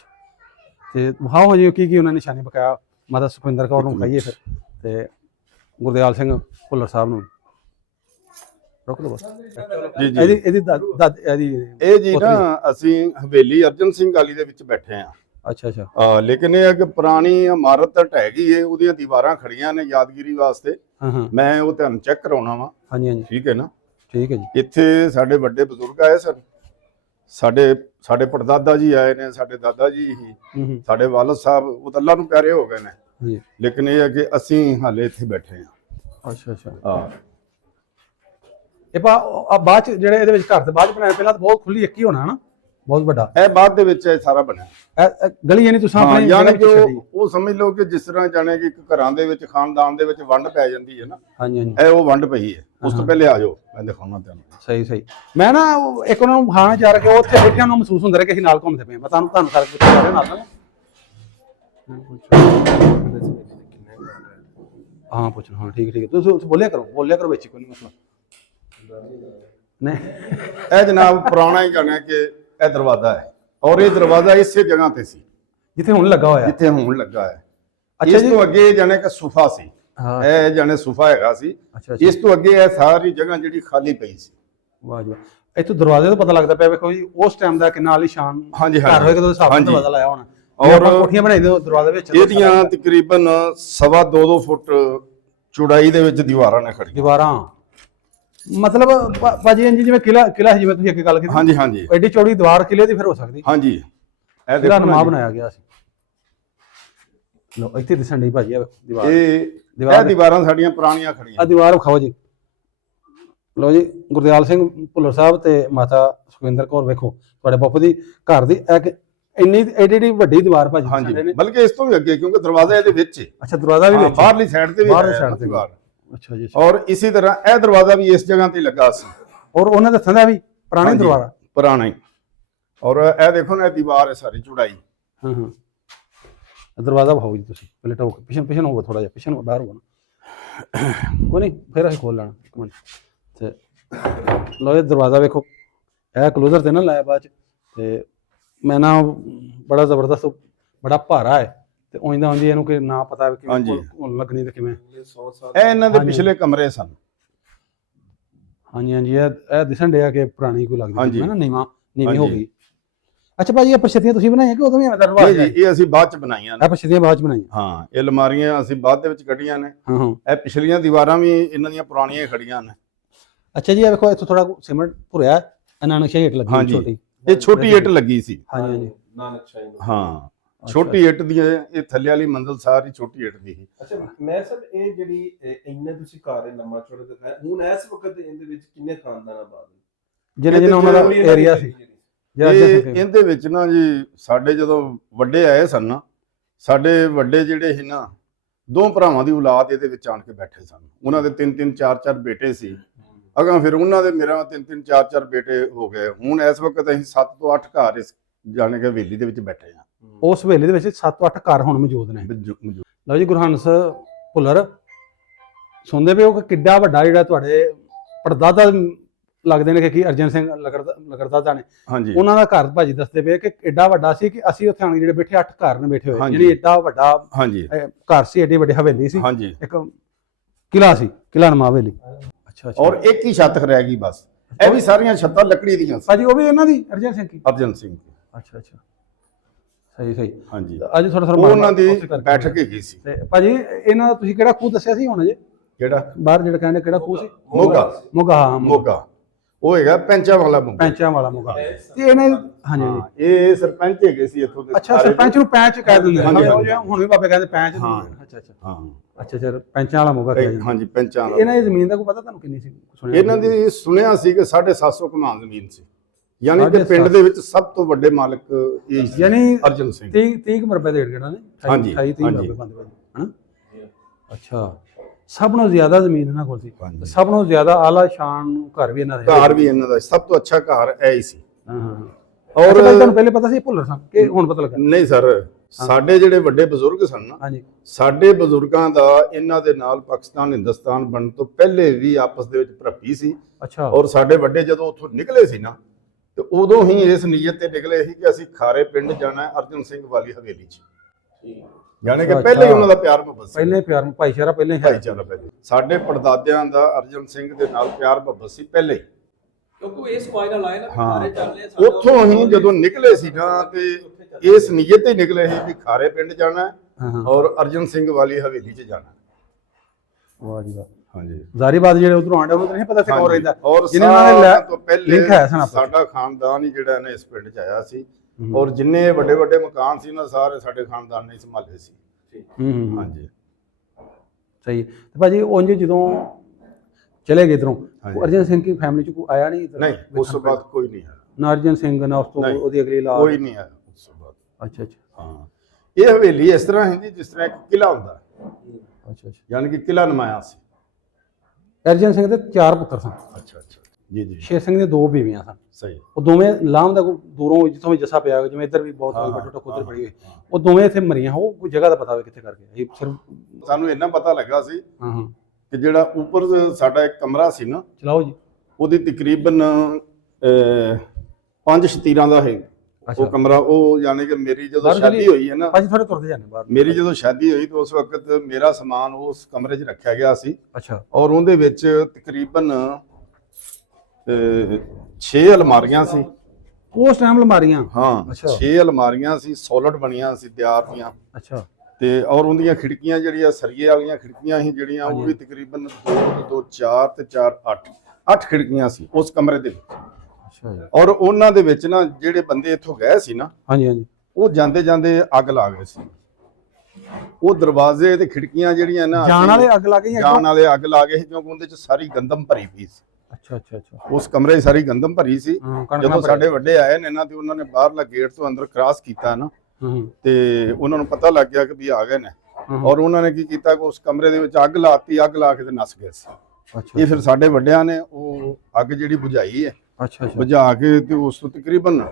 ਤੇ ਵਿਖਾਓ ਜੀ ਕੀ ਉਹਨਾਂ ਨਿਸ਼ਾਨੀ ਬਕਾਇਆ ਮਾਤਾ ਸੁਖਵਿੰਦਰ ਕੌਰ ਨੂੰ ਖਾਈਏ ਫਿਰ, ਤੇ ਗੁਰਦਿਆਲ ਸਿੰਘ ਭੁੱਲਰ ਸਾਹਿਬ ਨੂੰ ਰੁਕ ਦੋ ਬਸ। ਜੀ ਜੀ। ਇਹਦੀ ਇਹ ਜੀ ਨਾ ਅਸੀਂ ਹਵੇਲੀ ਅਰਜਨ ਸਿੰਘ ਵਾਲੀ ਦੇ ਵਿੱਚ ਬੈਠੇ ਆ। ਅੱਛਾ। ਲੇਕਿਨ ਇਹ ਹੈ ਕਿ ਪੁਰਾਣੀ ਇਮਾਰਤ ਤਾਂ ਢਹਿ ਗਈ ਹੈ, ਉਹਦੀਆਂ ਦੀਵਾਰਾਂ ਖੜੀਆਂ ਨੇ ਯਾਦਗਿਰੀ ਵਾਸਤੇ। ਹਾਂ। ਮੈਂ ਉਹ ਤੁਹਾਨੂੰ ਚੈੱਕ ਕਰਾਉਣਾ ਵਾ। ਹਾਂਜੀ। ਠੀਕ ਹੈ ਨਾ? ਠੀਕ ਹੈ ਜੀ। ਇੱਥੇ ਸਾਡੇ ਵੱਡੇ ਬਜ਼ੁਰਗ ਆਏ ਸਨ। ਸਾਡੇ ਪੜਦਾਦਾ ਜੀ ਆਏ ਨੇ, ਸਾਡੇ ਦਾਦਾ ਜੀ ਹੀ, ਸਾਡੇ ਵਾਲਦ ਸਾਹਿਬ, ਉਹ ਤਾਂ ਅੱਲਾ ਨੂੰ ਪਿਆਰੇ ਹੋ ਗਏ ਨੇ। ਜੀ। ਲੇਕਿਨ ਇਹ ਹੈ ਕਿ ਅਸੀਂ ਹਾਲੇ ਇੱਥੇ ਬੈਠੇ ਹਾਂ। ਅੱਛਾ। ਹਾਂ। ਇਹ ਬਾਅਦ ਚ ਜਿਹੜੇ ਇਹਦੇ ਵਿੱਚ ਘਰ ਦੇ ਬਾਅਦ ਬਣਾਇਆ, ਪਹਿਲਾਂ ਤਾਂ ਬਹੁਤ ਖੁੱਲੀ ਇੱਕ ਹੀ ਹੋਣਾ ਹਨਾ, ਬਹੁਤ ਵੱਡਾ। ਇਹ ਬਾਅਦ ਦੇ ਵਿੱਚ ਇਹ ਸਾਰਾ ਬਣਿਆ। ਇਹ ਗਲੀ ਯਾਨੀ ਤੁਸੀਂ ਆਪਣੇ ਯਾਨੀ ਕਿ ਉਹ ਸਮਝ ਲਓ ਕਿ ਜਿਸ ਤਰ੍ਹਾਂ ਜਾਣੇ ਕਿ ਇੱਕ ਘਰਾਂ ਦੇ ਵਿੱਚ, ਖਾਨਦਾਨ ਦੇ ਵਿੱਚ ਵੰਡ ਪੈ ਜਾਂਦੀ ਹੈ ਨਾ। ਹਾਂਜੀ। ਇਹ ਉਹ ਵੰਡ ਪਈ ਹੈ। ਉਸ ਤੋਂ ਪਹਿਲੇ ਆ ਜਾਓ, ਮੈਂ ਦਿਖਾਉਣਾ ਤੁਹਾਨੂੰ। ਸਹੀ। ਮੈਂ ਨਾ ਇੱਕ ਉਹਨਾਂ ਨੂੰ ਖਾਣਾ ਜਾ ਰਿਹਾ, ਉੱਥੇ ਬੈਠਿਆਂ ਨੂੰ ਮਹਿਸੂਸ ਹੁੰਦਾ ਰਿਹਾ ਕਿ ਅਸੀਂ ਨਾਲ ਘੁੰਮਦੇ ਪਏ। ਮੈਂ ਤੁਹਾਨੂੰ ਸਾਰਾ ਕੁਝ ਦੱਸ ਰਿਹਾ ਨਾਲ। ਹਾਂ ਪੁੱਛਣਾ। ਹਾਂ ਠੀਕ। ਤੁਸੀਂ ਬੋਲਿਆ ਕਰੋ ਵਿੱਚ, ਕੋਈ ਨਹੀਂ ਮਸਲਾ। ਨਹੀਂ, ਇਹ ਜਨਾਬ ਪੁਰਾਣਾ ਹੀ ਜਾਣਿਆ ਕਿ ਇਹ ਦਰਵਾਜ਼ਾ ਹੈ, ਔਰ ਇਹ ਦਰਵਾਜ਼ਾ ਇਸੇ ਜਗ੍ਹਾ ਤੇ ਸੀ ਜਿੱਥੇ ਹੁਣ ਲੱਗਾ ਹੋਇਆ। ਜਿੱਥੇ ਹੁਣ ਲੱਗਾ ਹੈ। ਅੱਛਾ ਇਸ ਜੀ। ਤੋਂ ਅੱਗੇ ਜਾਣੇ ਕਿ ਸੋਫਾ ਸੀ। ਹਾਂ। ਇਹ ਜਾਣੇ ਸੋਫਾ ਹੈਗਾ ਸੀ। ਅੱਛਾ। ਇਸ ਤੋਂ ਅੱਗੇ ਇਹ ਸਾਰੀ ਜਗ੍ਹਾ ਜਿਹੜੀ ਖਾਲੀ ਪਈ ਸੀ। ਵਾਹ ਜੀ ਵਾਹ। ਇੱਥੋਂ ਦਰਵਾਜ਼ੇ ਤੋਂ ਪਤਾ ਲੱਗਦਾ ਪਿਆ ਵੇਖੋ ਜੀ, ਉਸ ਟਾਈਮ ਦਾ ਕਿੰਨਾ ਆਲੀਸ਼ਾਨ ਹਾਂਜੀ ਘਰ ਹੋਏਗਾ, ਉਹਦੇ ਹਿਸਾਬ ਨਾਲ ਦਰਵਾਜ਼ਾ ਲਾਇਆ ਹੋਣਾ। ਔਰ ਕੋਠੀਆਂ ਬਣਾਈ ਦੇ ਦਰਵਾਜ਼ੇ ਵਿੱਚ, ਇਹਦੀਆਂ ਤਕਰੀਬਨ 2.25 ਫੁੱਟ ਚੌੜਾਈ ਦੇ ਵਿੱਚ ਦੀਵਾਰਾਂ ਨੇ ਖੜੀਆਂ। ਦੀਵਾਰਾਂ ਮਤਲਬ ਭਾਜੀ ਇੰਜ ਜਿਵੇਂ ਕਿਲਾ ਸੀ, ਜਿਵੇਂ ਤੁਸੀਂ ਅੱਗੇ ਗੱਲ ਕੀਤੀ। ਹਾਂਜੀ। ਐਡੀ ਚੌੜੀ ਦੀਵਾਰ ਕਿਲੇ ਦੀ ਫਿਰ ਹੋ ਸਕਦੀ। ਹਾਂਜੀ। ਇਹ ਕਿਲਾ ਦੇਖੋ ਨਮਾ ਨਾ ਬਣਾਇਆ ਗਿਆ ਸੀ। ਲੋ ਇੱਥੇ ਦਿਸਣ ਡਈ ਭਾਜੀ ਆ ਦੀਵਾਰ। ਇਹ ਦੀਵਾਰਾਂ ਸਾਡੀਆਂ ਪੁਰਾਣੀਆਂ ਖੜੀਆਂ। ਆ ਦੀਵਾਰ ਵਿਖਾਓ ਜੀ। ਲੋ ਜੀ, ਗੁਰਦਿਆਲ ਸਿੰਘ ਭੁੱਲਰ ਸਾਹਿਬ ਤੇ ਮਾਤਾ ਸੁਖਵਿੰਦਰ ਕੌਰ, ਵੇਖੋ ਤੁਹਾਡੇ ਬਾਪੂ ਦੀ ਘਰ ਦੀ ਇੱਕ ਇੰਨੀ ਐਡੀ ਵੱਡੀ ਦੀਵਾਰ ਭਾਜੀ। ਹਾਂਜੀ, ਬਲਕਿ ਇਸ ਤੋਂ ਵੀ ਅੱਗੇ, ਕਿਉਂਕਿ ਦਰਵਾਜ਼ਾ ਇਹਦੇ ਵਿੱਚ ਹੈ। ਅੱਛਾ, ਦਰਵਾਜ਼ਾ ਵੀ ਵਿੱਚ ਬਾਹਰਲੀ ਸਾਈਡ ਤੇ ਵੀ ਬਾਹਰਲੀ ਸਾਈਡ ਤੇ ਦੀਵਾਰ। ਅੱਛਾ ਜੀ। ਔਰ ਇਸੇ ਤਰ੍ਹਾਂ ਇਹ ਦਰਵਾਜ਼ਾ ਵੀ ਇਸ ਜਗ੍ਹਾ ਤੇ ਲੱਗਾ ਸੀ। ਔਰ ਉਹਨਾਂ ਦੇ ਥੰਦਾ ਵੀ ਪੁਰਾਣੀ ਦਰਵਾਜ਼ਾ, ਪੁਰਾਣਾ ਹੀ। ਔਰ ਇਹ ਦੇਖੋ ਨਾ, ਦੀਵਾਰ ਹੈ ਸਾਰੀ ਚੌੜਾਈ। ਹਾਂ। ਦਰਵਾਜ਼ਾ ਵਿਖਾਓ ਜੀ ਤੁਸੀਂ, ਪਹਿਲੇ ਟੋਕ ਪਿਛਨ ਹੋਵੇ, ਥੋੜਾ ਜਿਹਾ ਪਿਛਨ ਬਾਹਰ ਹੋਣਾ, ਕੋਈ ਨਹੀਂ, ਫਿਰ ਅਸੀਂ ਖੋਲ ਲੈਣਾ। ਇੱਕ ਮਿੰਟ। ਤੇ ਲੋ ਇਹ ਦਰਵਾਜ਼ਾ ਵੇਖੋ, ਇਹ ਕਲੋਜ਼ਰ ਤੇ ਨਾ ਲਾਇਆ ਬਾਅਦ ਚ। ਤੇ ਮੈਂ ਨਾ ਬੜਾ ਜ਼ਬਰਦਸਤ, ਬੜਾ ਭਾਰਾ ਹੈ। ਤੇ ਉਂਝ ਦਾ ਇਹਨੂੰ ਕਿ ਨਾ ਪਤਾ ਕਿਵੇਂ ਲੱਗਣੀ ਤੇ ਕਿਵੇਂ। ਇਹ ਇਹਨਾਂ ਦੇ ਪਿਛਲੇ ਕਮਰੇ ਸਨ। ਹਾਂਜੀ। ਇਹ ਦਿਸਣ ਡਿਆ ਕਿ ਪੁਰਾਣੀ ਕੋਈ ਲੱਗਦੀ ਹੈ ਨਾ, ਨੀਵੀਂ ਹੋ ਗਈ। ਅੱਛਾ ਭਾਜੀ, ਇਹ ਪਛਤੀਆਂ ਤੁਸੀਂ ਬਣਾਈਆਂ ਕਿ ਉਦੋਂ ਵੀ ਐਵੇਂ ਦਾ ਰਿਵਾਜ ਹੈ? ਇਹ ਅਸੀਂ ਬਾਅਦ ਚ ਬਣਾਈਆਂ ਨੇ। ਇਹ ਪਛਤੀਆਂ ਬਾਅਦ ਚ ਬਣਾਈਆਂ? ਹਾਂ, ਇਹ ਅਲਮਾਰੀਆਂ ਅਸੀਂ ਬਾਅਦ ਦੇ ਵਿੱਚ ਕੱਢੀਆਂ ਨੇ। ਹਾਂ। ਇਹ ਪਿਛਲੀਆਂ ਦੀਵਾਰਾਂ ਵੀ ਇਹਨਾਂ ਦੀਆਂ ਪੁਰਾਣੀਆਂ ਖੜੀਆਂ ਨੇ। ਅੱਛਾ ਜੀ, ਇਹ ਵੇਖੋ ਇੱਥੋਂ ਥੋੜਾ ਸੀਮੈਂਟ ਭੁਰਿਆ, ਇਹਨਾਂ ਨਕਸ਼ਾ ਹੇਠ ਲੱਗੀ ਛੋਟੀ। ਇਹ ਛੋਟੀ ਇੱਟ ਲੱਗੀ ਸੀ। ਹਾਂਜੀ। ਨਾਨਕ ਸ਼ਾਹੀ। ਹਾਂ, ਛੋਟੀ ਇੱਟ ਦੀ ਇਹ ਥੱਲੇ ਵਾਲੀ ਮੰਜ਼ਲ ਸਾਰੀ ਛੋਟੀ ਇੱਟ ਦੀ ਸੀ। ਅੱਛਾ, ਮੈਂ ਸਰ ਇਹ ਜਿਹੜੀ ਇੰਨੇ ਤੁਸੀਂ ਘਰ ਲੰਮਾ ਚੌੜਾ ਦਿਖਾਇਆ, ਹੁਣ ਇਸ ਵਕਤ ਇਹਦੇ ਵਿੱਚ ਕਿੰਨੇ ਖਾਨਦਾਨਾਂ ਬਾਅਦ ਜਿਹਨਾਂ ਉਹਨਾਂ ਦਾ ਏਰੀਆ ਸੀ, ਜਾਂ ਇਹਦੇ ਵਿੱਚ ਨਾ ਜੀ ਸਾਡੇ ਜਦੋਂ ਵੱਡੇ ਆਏ ਸਨ ਨਾ, ਸਾਡੇ ਵੱਡੇ ਜਿਹੜੇ ਸੀ ਨਾ, 2 ਭਰਾਵਾਂ ਦੀ ਔਲਾਦ ਇਹਦੇ ਵਿੱਚ ਆਣ ਕੇ ਬੈਠੇ ਸਨ। ਉਹਨਾਂ ਦੇ 3-3 4-4 ਬੇਟੇ ਸੀ। ਅਗਾਂ ਫਿਰ ਉਹਨਾਂ ਦੇ ਮੇਰਾ 3-3 4-4 ਬੇਟੇ ਹੋ ਗਏ। ਹੁਣ ਇਸ ਵਕਤ ਅਸੀਂ 7 ਤੋਂ 8 ਘਰ ਇਸ ਜਾਣੇ ਕਿ ਹਵੇਲੀ ਦੇ ਵਿੱਚ ਬੈਠੇ ਆ। ਉਸ ਹਵੇਲੀ ਦੇ ਵਿੱਚ 7 ਤੋਂ 8 ਘਰ ਹੁਣ ਮੌਜੂਦ ਨੇ। ਲਓ ਜੀ, ਗੁਰਹੰਸ ਭੁੱਲਰ ਸੁਣਦੇ ਪਏ ਹੋ ਕਿ ਕਿੱਡਾ ਵੱਡਾ ਜਿਹੜਾ ਤੁਹਾਡੇ ਪੜਦਾਦਾ ਲੱਗਦੇ ਨੇ ਕਿ ਅਰਜਨ ਸਿੰਘ ਲਗੜਦਾਦਾ ਨੇ, ਹਾਂਜੀ, ਉਹਨਾਂ ਦਾ ਘਰ ਭਾਜੀ ਦੱਸਦੇ ਪਏ ਕਿ ਐਡਾ ਵੱਡਾ ਸੀ ਕਿ ਅਸੀਂ ਉੱਥੇ ਆਣ ਕੇ ਜਿਹੜੇ ਬੈਠੇ 8 ਘਰ ਨੇ ਬੈਠੇ ਹੋਏ, ਹਾਂਜੀ। ਜਿਹੜੀ ਐਡਾ ਵੱਡਾ ਹਾਂਜੀ, ਘਰ ਸੀ, ਐਡੀ ਵੱਡੀ ਹਵੇਲੀ ਸੀ, ਹਾਂਜੀ। ਇੱਕ ਕਿਲਾ ਸੀ, ਕਿਲਾ ਨੁਮਾ ਹਵੇਲੀ। ਅੱਛਾ ਅੱਛਾ। ਔਰ ਇੱਕ ਹੀ ਛੱਤ ਰਹਿ ਗਈ ਬਸ। ਇਹ ਵੀ ਸਾਰੀਆਂ ਛੱਤਾਂ ਲੱਕੜੀ ਦੀਆਂ ਸੀ, ਭਾਜੀ ਉਹ ਵੀ ਇਹਨਾਂ ਦੀ ਅਰਜਨ ਸਿੰਘ ਕੀ? ਅਰਜਨ ਸਿੰਘ ਦੀ। ਅੱਛਾ ਅੱਛਾ, ਸਹੀ ਸਹੀ। ਹਾਂਜੀ, ਅੱਜ ਥੋੜਾ ਉਹ ਉਹਨਾਂ ਦੀ ਬੈਠਕ ਹੈਗੀ ਸੀ। ਤੇ ਭਾਜੀ ਇਹਨਾਂ ਦਾ ਤੁਸੀਂ ਕਿਹੜਾ ਖੂਹ ਦੱਸਿਆ ਸੀ ਹੁਣ ਜੇ ਕਿਹੜਾ ਬਾਹਰ ਜਿਹੜਾ ਕਹਿੰਦੇ ਕਿਹੜਾ ਖੂਹ ਸੀ? ਮੋਗਾ। ਮੋਗਾ, ਹਾਂ ਮੋਗਾ, ਉਹ ਹੈਗਾ ਪੈਂਚਾਂ ਵਾਲਾ ਮੋਗਾ। ਪੈਂਚਾਂ ਵਾਲਾ ਮੋਗਾ। ਤੇ ਇਹਨਾਂ ਹਾਂਜੀ ਹਾਂ, ਇਹ ਸਰਪੰਚ ਹੈਗੇ ਸੀ ਇੱਥੋਂ ਦੇ। ਅੱਛਾ, ਸਰਪੰਚ ਨੂੰ ਪੈਂਚ ਕਹਿ ਦਿੰਦੇ ਹਾਂਜੀ, ਨੇ ਹਾਂਜੀ। ਹੁਣ ਵੀ ਬਾਬੇ ਕਹਿੰਦੇ ਪੈਂਚ। ਹਾਂ। ਅੱਛਾ ਅੱਛਾ ਹਾਂ, ਅੱਛਾ ਅੱਛਾ, ਪੈਂਚਾਂ ਵਾਲਾ ਮੋਗਾ ਕਿਹਾ ਜਾਂਦਾ। ਹਾਂਜੀ, ਪੈਂਚਾਂ ਵਾਲਾ। ਇਹਨਾਂ ਦੀ ਜ਼ਮੀਨ ਦਾ ਕੋਈ ਪਤਾ ਤੁਹਾਨੂੰ ਕਿੰਨੀ ਸੀ? ਸੁਣਿਆ ਇਹਨਾਂ ਦੀ ਸੁਣਿਆ ਸੀ ਕਿ 750 ਕਨਾਲ ਜ਼ਮੀਨ ਸੀ, ਯਾਨੀ ਕਿ ਪਿੰਡ ਦੇ ਵਿੱਚ ਸਭ ਤੋਂ ਵੱਡੇ ਮਾਲਕ ਇਹ ਸੀ, ਯਾਨੀ ਅਰਜਨ ਸਿੰਘ। 30 ਮਰਬੇ ਦੇ ਏੜ ਨੇ। ਹਾਂਜੀ, 30 ਹਾਂਜੀ। ਮਰਬੇ ਬੰਦੇ ਹਨਾ। ਅੱਛਾ, ਸਭ ਨਾਲੋਂ ਜ਼ਿਆਦਾ ਜ਼ਮੀਨ ਇਹਨਾਂ ਕੋਲ ਸੀ, ਹਾਂਜੀ। ਸਭ ਨਾਲੋਂ ਜ਼ਿਆਦਾ ਆਲਾ ਸ਼ਾਨ ਘਰ ਵੀ ਇਹਨਾਂ ਦਾ। ਘਰ ਵੀ ਇਹਨਾਂ ਦਾ ਸਭ ਤੋਂ ਅੱਛਾ ਘਰ ਇਹ ਹੀ ਸੀ। ਹਾਂ ਹਾਂ। ਔਰ ਤੁਹਾਨੂੰ ਪਹਿਲੇ ਪਤਾ ਸੀ ਭੁੱਲਰ ਸਨ ਕਿ ਹੁਣ ਪਤਾ ਲੱਗਾ? ਨਹੀਂ ਸਰ, ਸਾਡੇ ਜਿਹੜੇ ਵੱਡੇ ਬਜ਼ੁਰਗ ਸਨ ਨਾ, ਹਾਂਜੀ। ਸਾਡੇ ਬਜ਼ੁਰਗਾਂ ਦਾ ਇਹਨਾਂ ਦੇ ਨਾਲ ਪਾਕਿਸਤਾਨ ਹਿੰਦੁਸਤਾਨ ਬਣਨ ਤੋਂ ਪਹਿਲੇ ਵੀ ਆਪਸ ਦੇ ਵਿੱਚ ਭਰਪੀ ਸੀ। ਅੱਛਾ। ਔਰ ਸਾਡੇ ਵੱਡੇ ਜਦੋਂ ਉੱਥੋਂ ਨਿਕਲੇ ਸੀ ਨਾ, ਤੇ ਉਦੋਂ ਹੀ ਇਸ ਨੀਅਤ ਤੇ ਨਿਕਲੇ ਸੀ ਕਿ ਅਸੀਂ ਖਾਰੇ ਪਿੰਡ ਜਾਣਾ ਹੈ, ਅਰਜਨ ਸਿੰਘ ਵਾਲੀ ਹਵੇਲੀ 'ਚ। ਯਾਨੀ ਕਿ ਪਹਿਲੇ ਹੀ ਉਹਨਾਂ ਦਾ ਪਿਆਰ ਮੁਹੱਬਤ ਸੀ। ਪਹਿਲੇ ਪਿਆਰ ਭਾਈਚਾਰਾ ਪਹਿਲੇ ਹੀ ਹੈ। ਭਾਈਚਾਰਾ ਪਹਿਲੇ। ਸਾਡੇ ਪੜਦਾਦਿਆਂ ਦਾ ਅਰਜਨ ਸਿੰਘ ਦੇ ਨਾਲ ਪਿਆਰ ਮੁਹੱਬਤ ਸੀ ਪਹਿਲੇ ਹੀ। ਕਿਉਂਕਿ ਇਸ ਵਾਇਰਲ ਆਏ ਨਾ ਹਾਂ, ਸਾਰੇ ਚੱਲਦੇ ਆ, ਉੱਥੋਂ ਹੀ ਜਦੋਂ ਨਿਕਲੇ ਸੀ ਨਾ, ਤੇ ਇਸ ਨੀਅਤ ਤੇ ਨਿਕਲੇ ਸੀ ਕਿ ਖਾਰੇ ਪਿੰਡ ਜਾਣਾ ਹੈ ਹਾਂ ਹਾਂ। ਔਰ ਅਰਜਨ ਸਿੰਘ ਵਾਲੀ ਹਵੇਲੀ 'ਚ ਜਾਣਾ। ਵਾਹ ਜੀ ਵਾਹ। ਹਾਂਜੀ, ਜ਼ਾਰੀਬਾਦ ਜਿਹੜੇ ਉਧਰੋਂ ਆਂਡੇ ਉਹਨੂੰ ਨਹੀਂ ਪਤਾ ਸੀ ਕੌਣ ਰਹਿੰਦਾ। ਔਰ ਜਿਨ੍ਹਾਂ ਨੇ ਸਾਰਿਆਂ ਤੋਂ ਪਹਿਲੇ ਲਿੰਕ ਹੈ ਸਨ ਆਪਸ ਵਿੱਚ। ਸਾਡਾ ਖਾਨਦਾਨ ਹੀ ਜਿਹੜਾ ਨੇ ਇਸ ਪਿੰਡ 'ਚ ਆਇਆ ਸੀ। ਔਰ ਜਿੰਨੇ ਵੱਡੇ ਵੱਡੇ ਮਕਾਨ ਸੀ ਨਾ, ਸਾਰੇ ਸਾਡੇ ਖਾਨਦਾਨ ਨੇ ਸੰਭਾਲੇ ਸੀ। ਹੂੰ। ਹਾਂਜੀ, ਸਹੀ। ਤੇ ਭਾਜੀ ਉਂਝ ਜਦੋਂ ਚਲੇ ਗਏ ਇਧਰੋਂ, ਹਾਂਜੀ। ਅਰਜਨ ਸਿੰਘ ਦੀ ਫੈਮਿਲੀ ਚ ਕੋਈ ਆਇਆ ਨਹੀਂ ਇੱਧਰ? ਨਹੀਂ, ਉਸ ਤੋਂ ਬਾਅਦ ਕੋਈ ਨਹੀਂ ਆਇਆ, ਨਾ ਅਰਜਨ ਸਿੰਘ ਨਾ ਉਸ ਤੋਂ ਨਹੀਂ, ਉਹਦੀ ਅਗਲੀ ਲਾਲ? ਕੋਈ ਨਹੀਂ ਆਇਆ ਉਸ ਤੋਂ ਬਾਅਦ। ਅੱਛਾ ਅੱਛਾ ਹਾਂ, ਇਹ ਹਵੇਲੀ ਇਸ ਤਰ੍ਹਾਂ ਹੁੰਦੀ ਜਿਸ ਤਰ੍ਹਾਂ ਇੱਕ ਕਿਲਾ ਹੁੰਦਾ, ਅੱਛਾ ਅੱਛਾ। ਯਾਨੀ ਕਿ ਕਿਲਾ ਨਮਾਇਆ ਸੀ। ਅਰਜਨ ਸਿੰਘ ਦੇ 4 ਪੁੱਤਰ ਸਨ। ਅੱਛਾ ਅੱਛਾ, ਜੀ ਜੀ, ਸ਼ੇਰ ਸਿੰਘ ਦੇ 2 ਬੀਵੀਆਂ ਸਨ। ਸਹੀ। ਉਹ ਦੋਵੇਂ ਲਾਮ ਦਾ ਦੂਰੋਂ ਜਿੱਥੋਂ ਵੀ ਜੱਸਾ ਪਿਆ, ਜਿਵੇਂ ਇੱਧਰ ਵੀ ਬਹੁਤ ਹਾਂ, ਵੱਡੇ ਟੋਕਰ ਹਾਂ, ਪੜੀ ਹੋਈ, ਹਾਂ। ਉਹ ਦੋਵੇਂ ਇੱਥੇ ਮਰੀਆਂ। ਉਹ ਕੋਈ ਜਗ੍ਹਾ ਦਾ ਪਤਾ ਹੋਵੇ ਕਿੱਥੇ ਕਰਕੇ? ਇਹ ਸਿਰਫ ਸਾਨੂੰ ਇੰਨਾ ਪਤਾ ਲੱਗਾ ਸੀ ਹਾਂ ਹਾਂ। ਕਿ ਜਿਹੜਾ ਉੱਪਰ ਸਾਡਾ ਇੱਕ ਕਮਰਾ ਸੀ ਨਾ, ਚਲਾਓ ਜੀ। ਉਹਦੀ ਤਕਰੀਬਨ 5 ਸ਼ਤੀਰਾਂ ਦਾ ਹੈ ਉਹ ਕਮਰਾ। ਉਹ ਯਾਨੀ ਕਿ ਮੇਰੀ ਜਦੋਂ ਬਾਹਰ ਸ਼ਾਦੀ ਹੋਈ ਹੈ ਨਾ, ਭਾਜੀ ਥੋੜੇ ਤੁਰਦੇ ਜਾਂਦੇ ਬਾਹਰ। ਮੇਰੀ ਜਦੋਂ ਸ਼ਾਦੀ ਹੋਈ ਤਾਂ ਉਸ ਵਕਤ ਮੇਰਾ ਸਮਾਨ ਉਸ ਕਮਰੇ 'ਚ ਰੱਖਿਆ ਗਿਆ ਸੀ। ਅੱਛਾ। ਔਰ ਉਹਦੇ ਵਿੱਚ ਤਕਰੀਬਨ 6 ਅਲਮਾਰੀਆਂ ਸੀ। ਉਸ ਟਾਈਮ ਅਲਮਾਰੀਆਂ? ਹਾਂ, ਅੱਛਾ। 6 ਅਲਮਾਰੀਆਂ ਸੀ, ਸੋਲਡ ਬਣੀਆਂ ਸੀ ਤਿਆਰ ਦੀਆਂ। ਅੱਛਾ। ਤੇ ਔਰ ਉਹਦੀਆਂ ਖਿੜਕੀਆਂ ਜਿਹੜੀਆਂ ਸਰੀਏ ਵਾਲੀਆਂ ਖਿੜਕੀਆਂ ਸੀ ਜਿਹੜੀਆਂ, ਉਹ ਵੀ ਤਕਰੀਬਨ 2 4 ਤੇ 4 8 ਖਿੜਕੀਆਂ ਸੀ ਉਸ ਕਮਰੇ ਦੇ ਵਿੱਚ। ਅੱਛਾ ਜੀ। ਔਰ ਉਹਨਾਂ ਦੇ ਵਿੱਚ ਨਾ ਜਿਹੜੇ ਬੰਦੇ ਇੱਥੋਂ ਗਏ ਸੀ ਨਾ, ਹਾਂਜੀ ਹਾਂਜੀ। ਉਹ ਜਾਂਦੇ ਜਾਂਦੇ ਅੱਗ ਲਾ ਗਏ ਸੀ। ਉਹ ਦਰਵਾਜ਼ੇ ਤੇ ਖਿੜਕੀਆਂ ਜਿਹੜੀਆਂ ਨਾ, ਜਾਣ ਵਾਲੇ ਅੱਗ ਲਾ ਗਈ? ਜਾਣ ਵਾਲੇ ਅੱਗ ਲਾ ਗਏ ਸੀ, ਕਿਉਂਕਿ ਉਹਦੇ ਚ ਸਾਰੀ ਗੰਦਮ ਭਰੀ ਪਈ ਸੀ। ਅੱਛਾ ਅੱਛਾ ਅੱਛਾ। ਉਸ ਕਮਰੇ 'ਚ ਸਾਰੀ ਗੰਦਮ ਭਰੀ ਸੀ। ਕਣਕਾਂ ਜਦੋਂ ਸਾਡੇ ਵੱਡੇ ਆਏ ਨੇ ਨਾ, ਤੇ ਉਹਨਾਂ ਨੇ ਬਾਹਰਲਾ ਗੇਟ ਤੋਂ ਅੰਦਰ ਕ੍ਰਾਸ ਕੀਤਾ ਨਾ, ਤੇ ਉਹਨਾਂ ਨੂੰ ਪਤਾ ਲੱਗ ਗਿਆ ਕਿ ਵੀ ਆ ਗਏ ਨੇ। ਔਰ ਉਹਨਾਂ ਨੇ ਕੀ ਕੀਤਾ ਕਿ ਉਸ ਕਮਰੇ ਦੇ ਵਿੱਚ ਅੱਗ ਲਾਤੀ, ਅੱਗ ਲਾ ਕੇ ਤੇ ਨੱਸ ਗਏ ਸੀ। ਅੱਛਾ। ਇਹ ਫਿਰ ਸਾਡੇ ਵੱਡਿਆਂ ਨੇ ਉਹ ਅੱਗ ਜਿਹੜੀ ਬੁਝਾਈ ਹੈ, ਅੱਛਾ ਅੱਛਾ। ਬੁਝਾ ਕੇ ਤੇ ਉਸ ਤੋਂ ਤਕਰੀਬਨ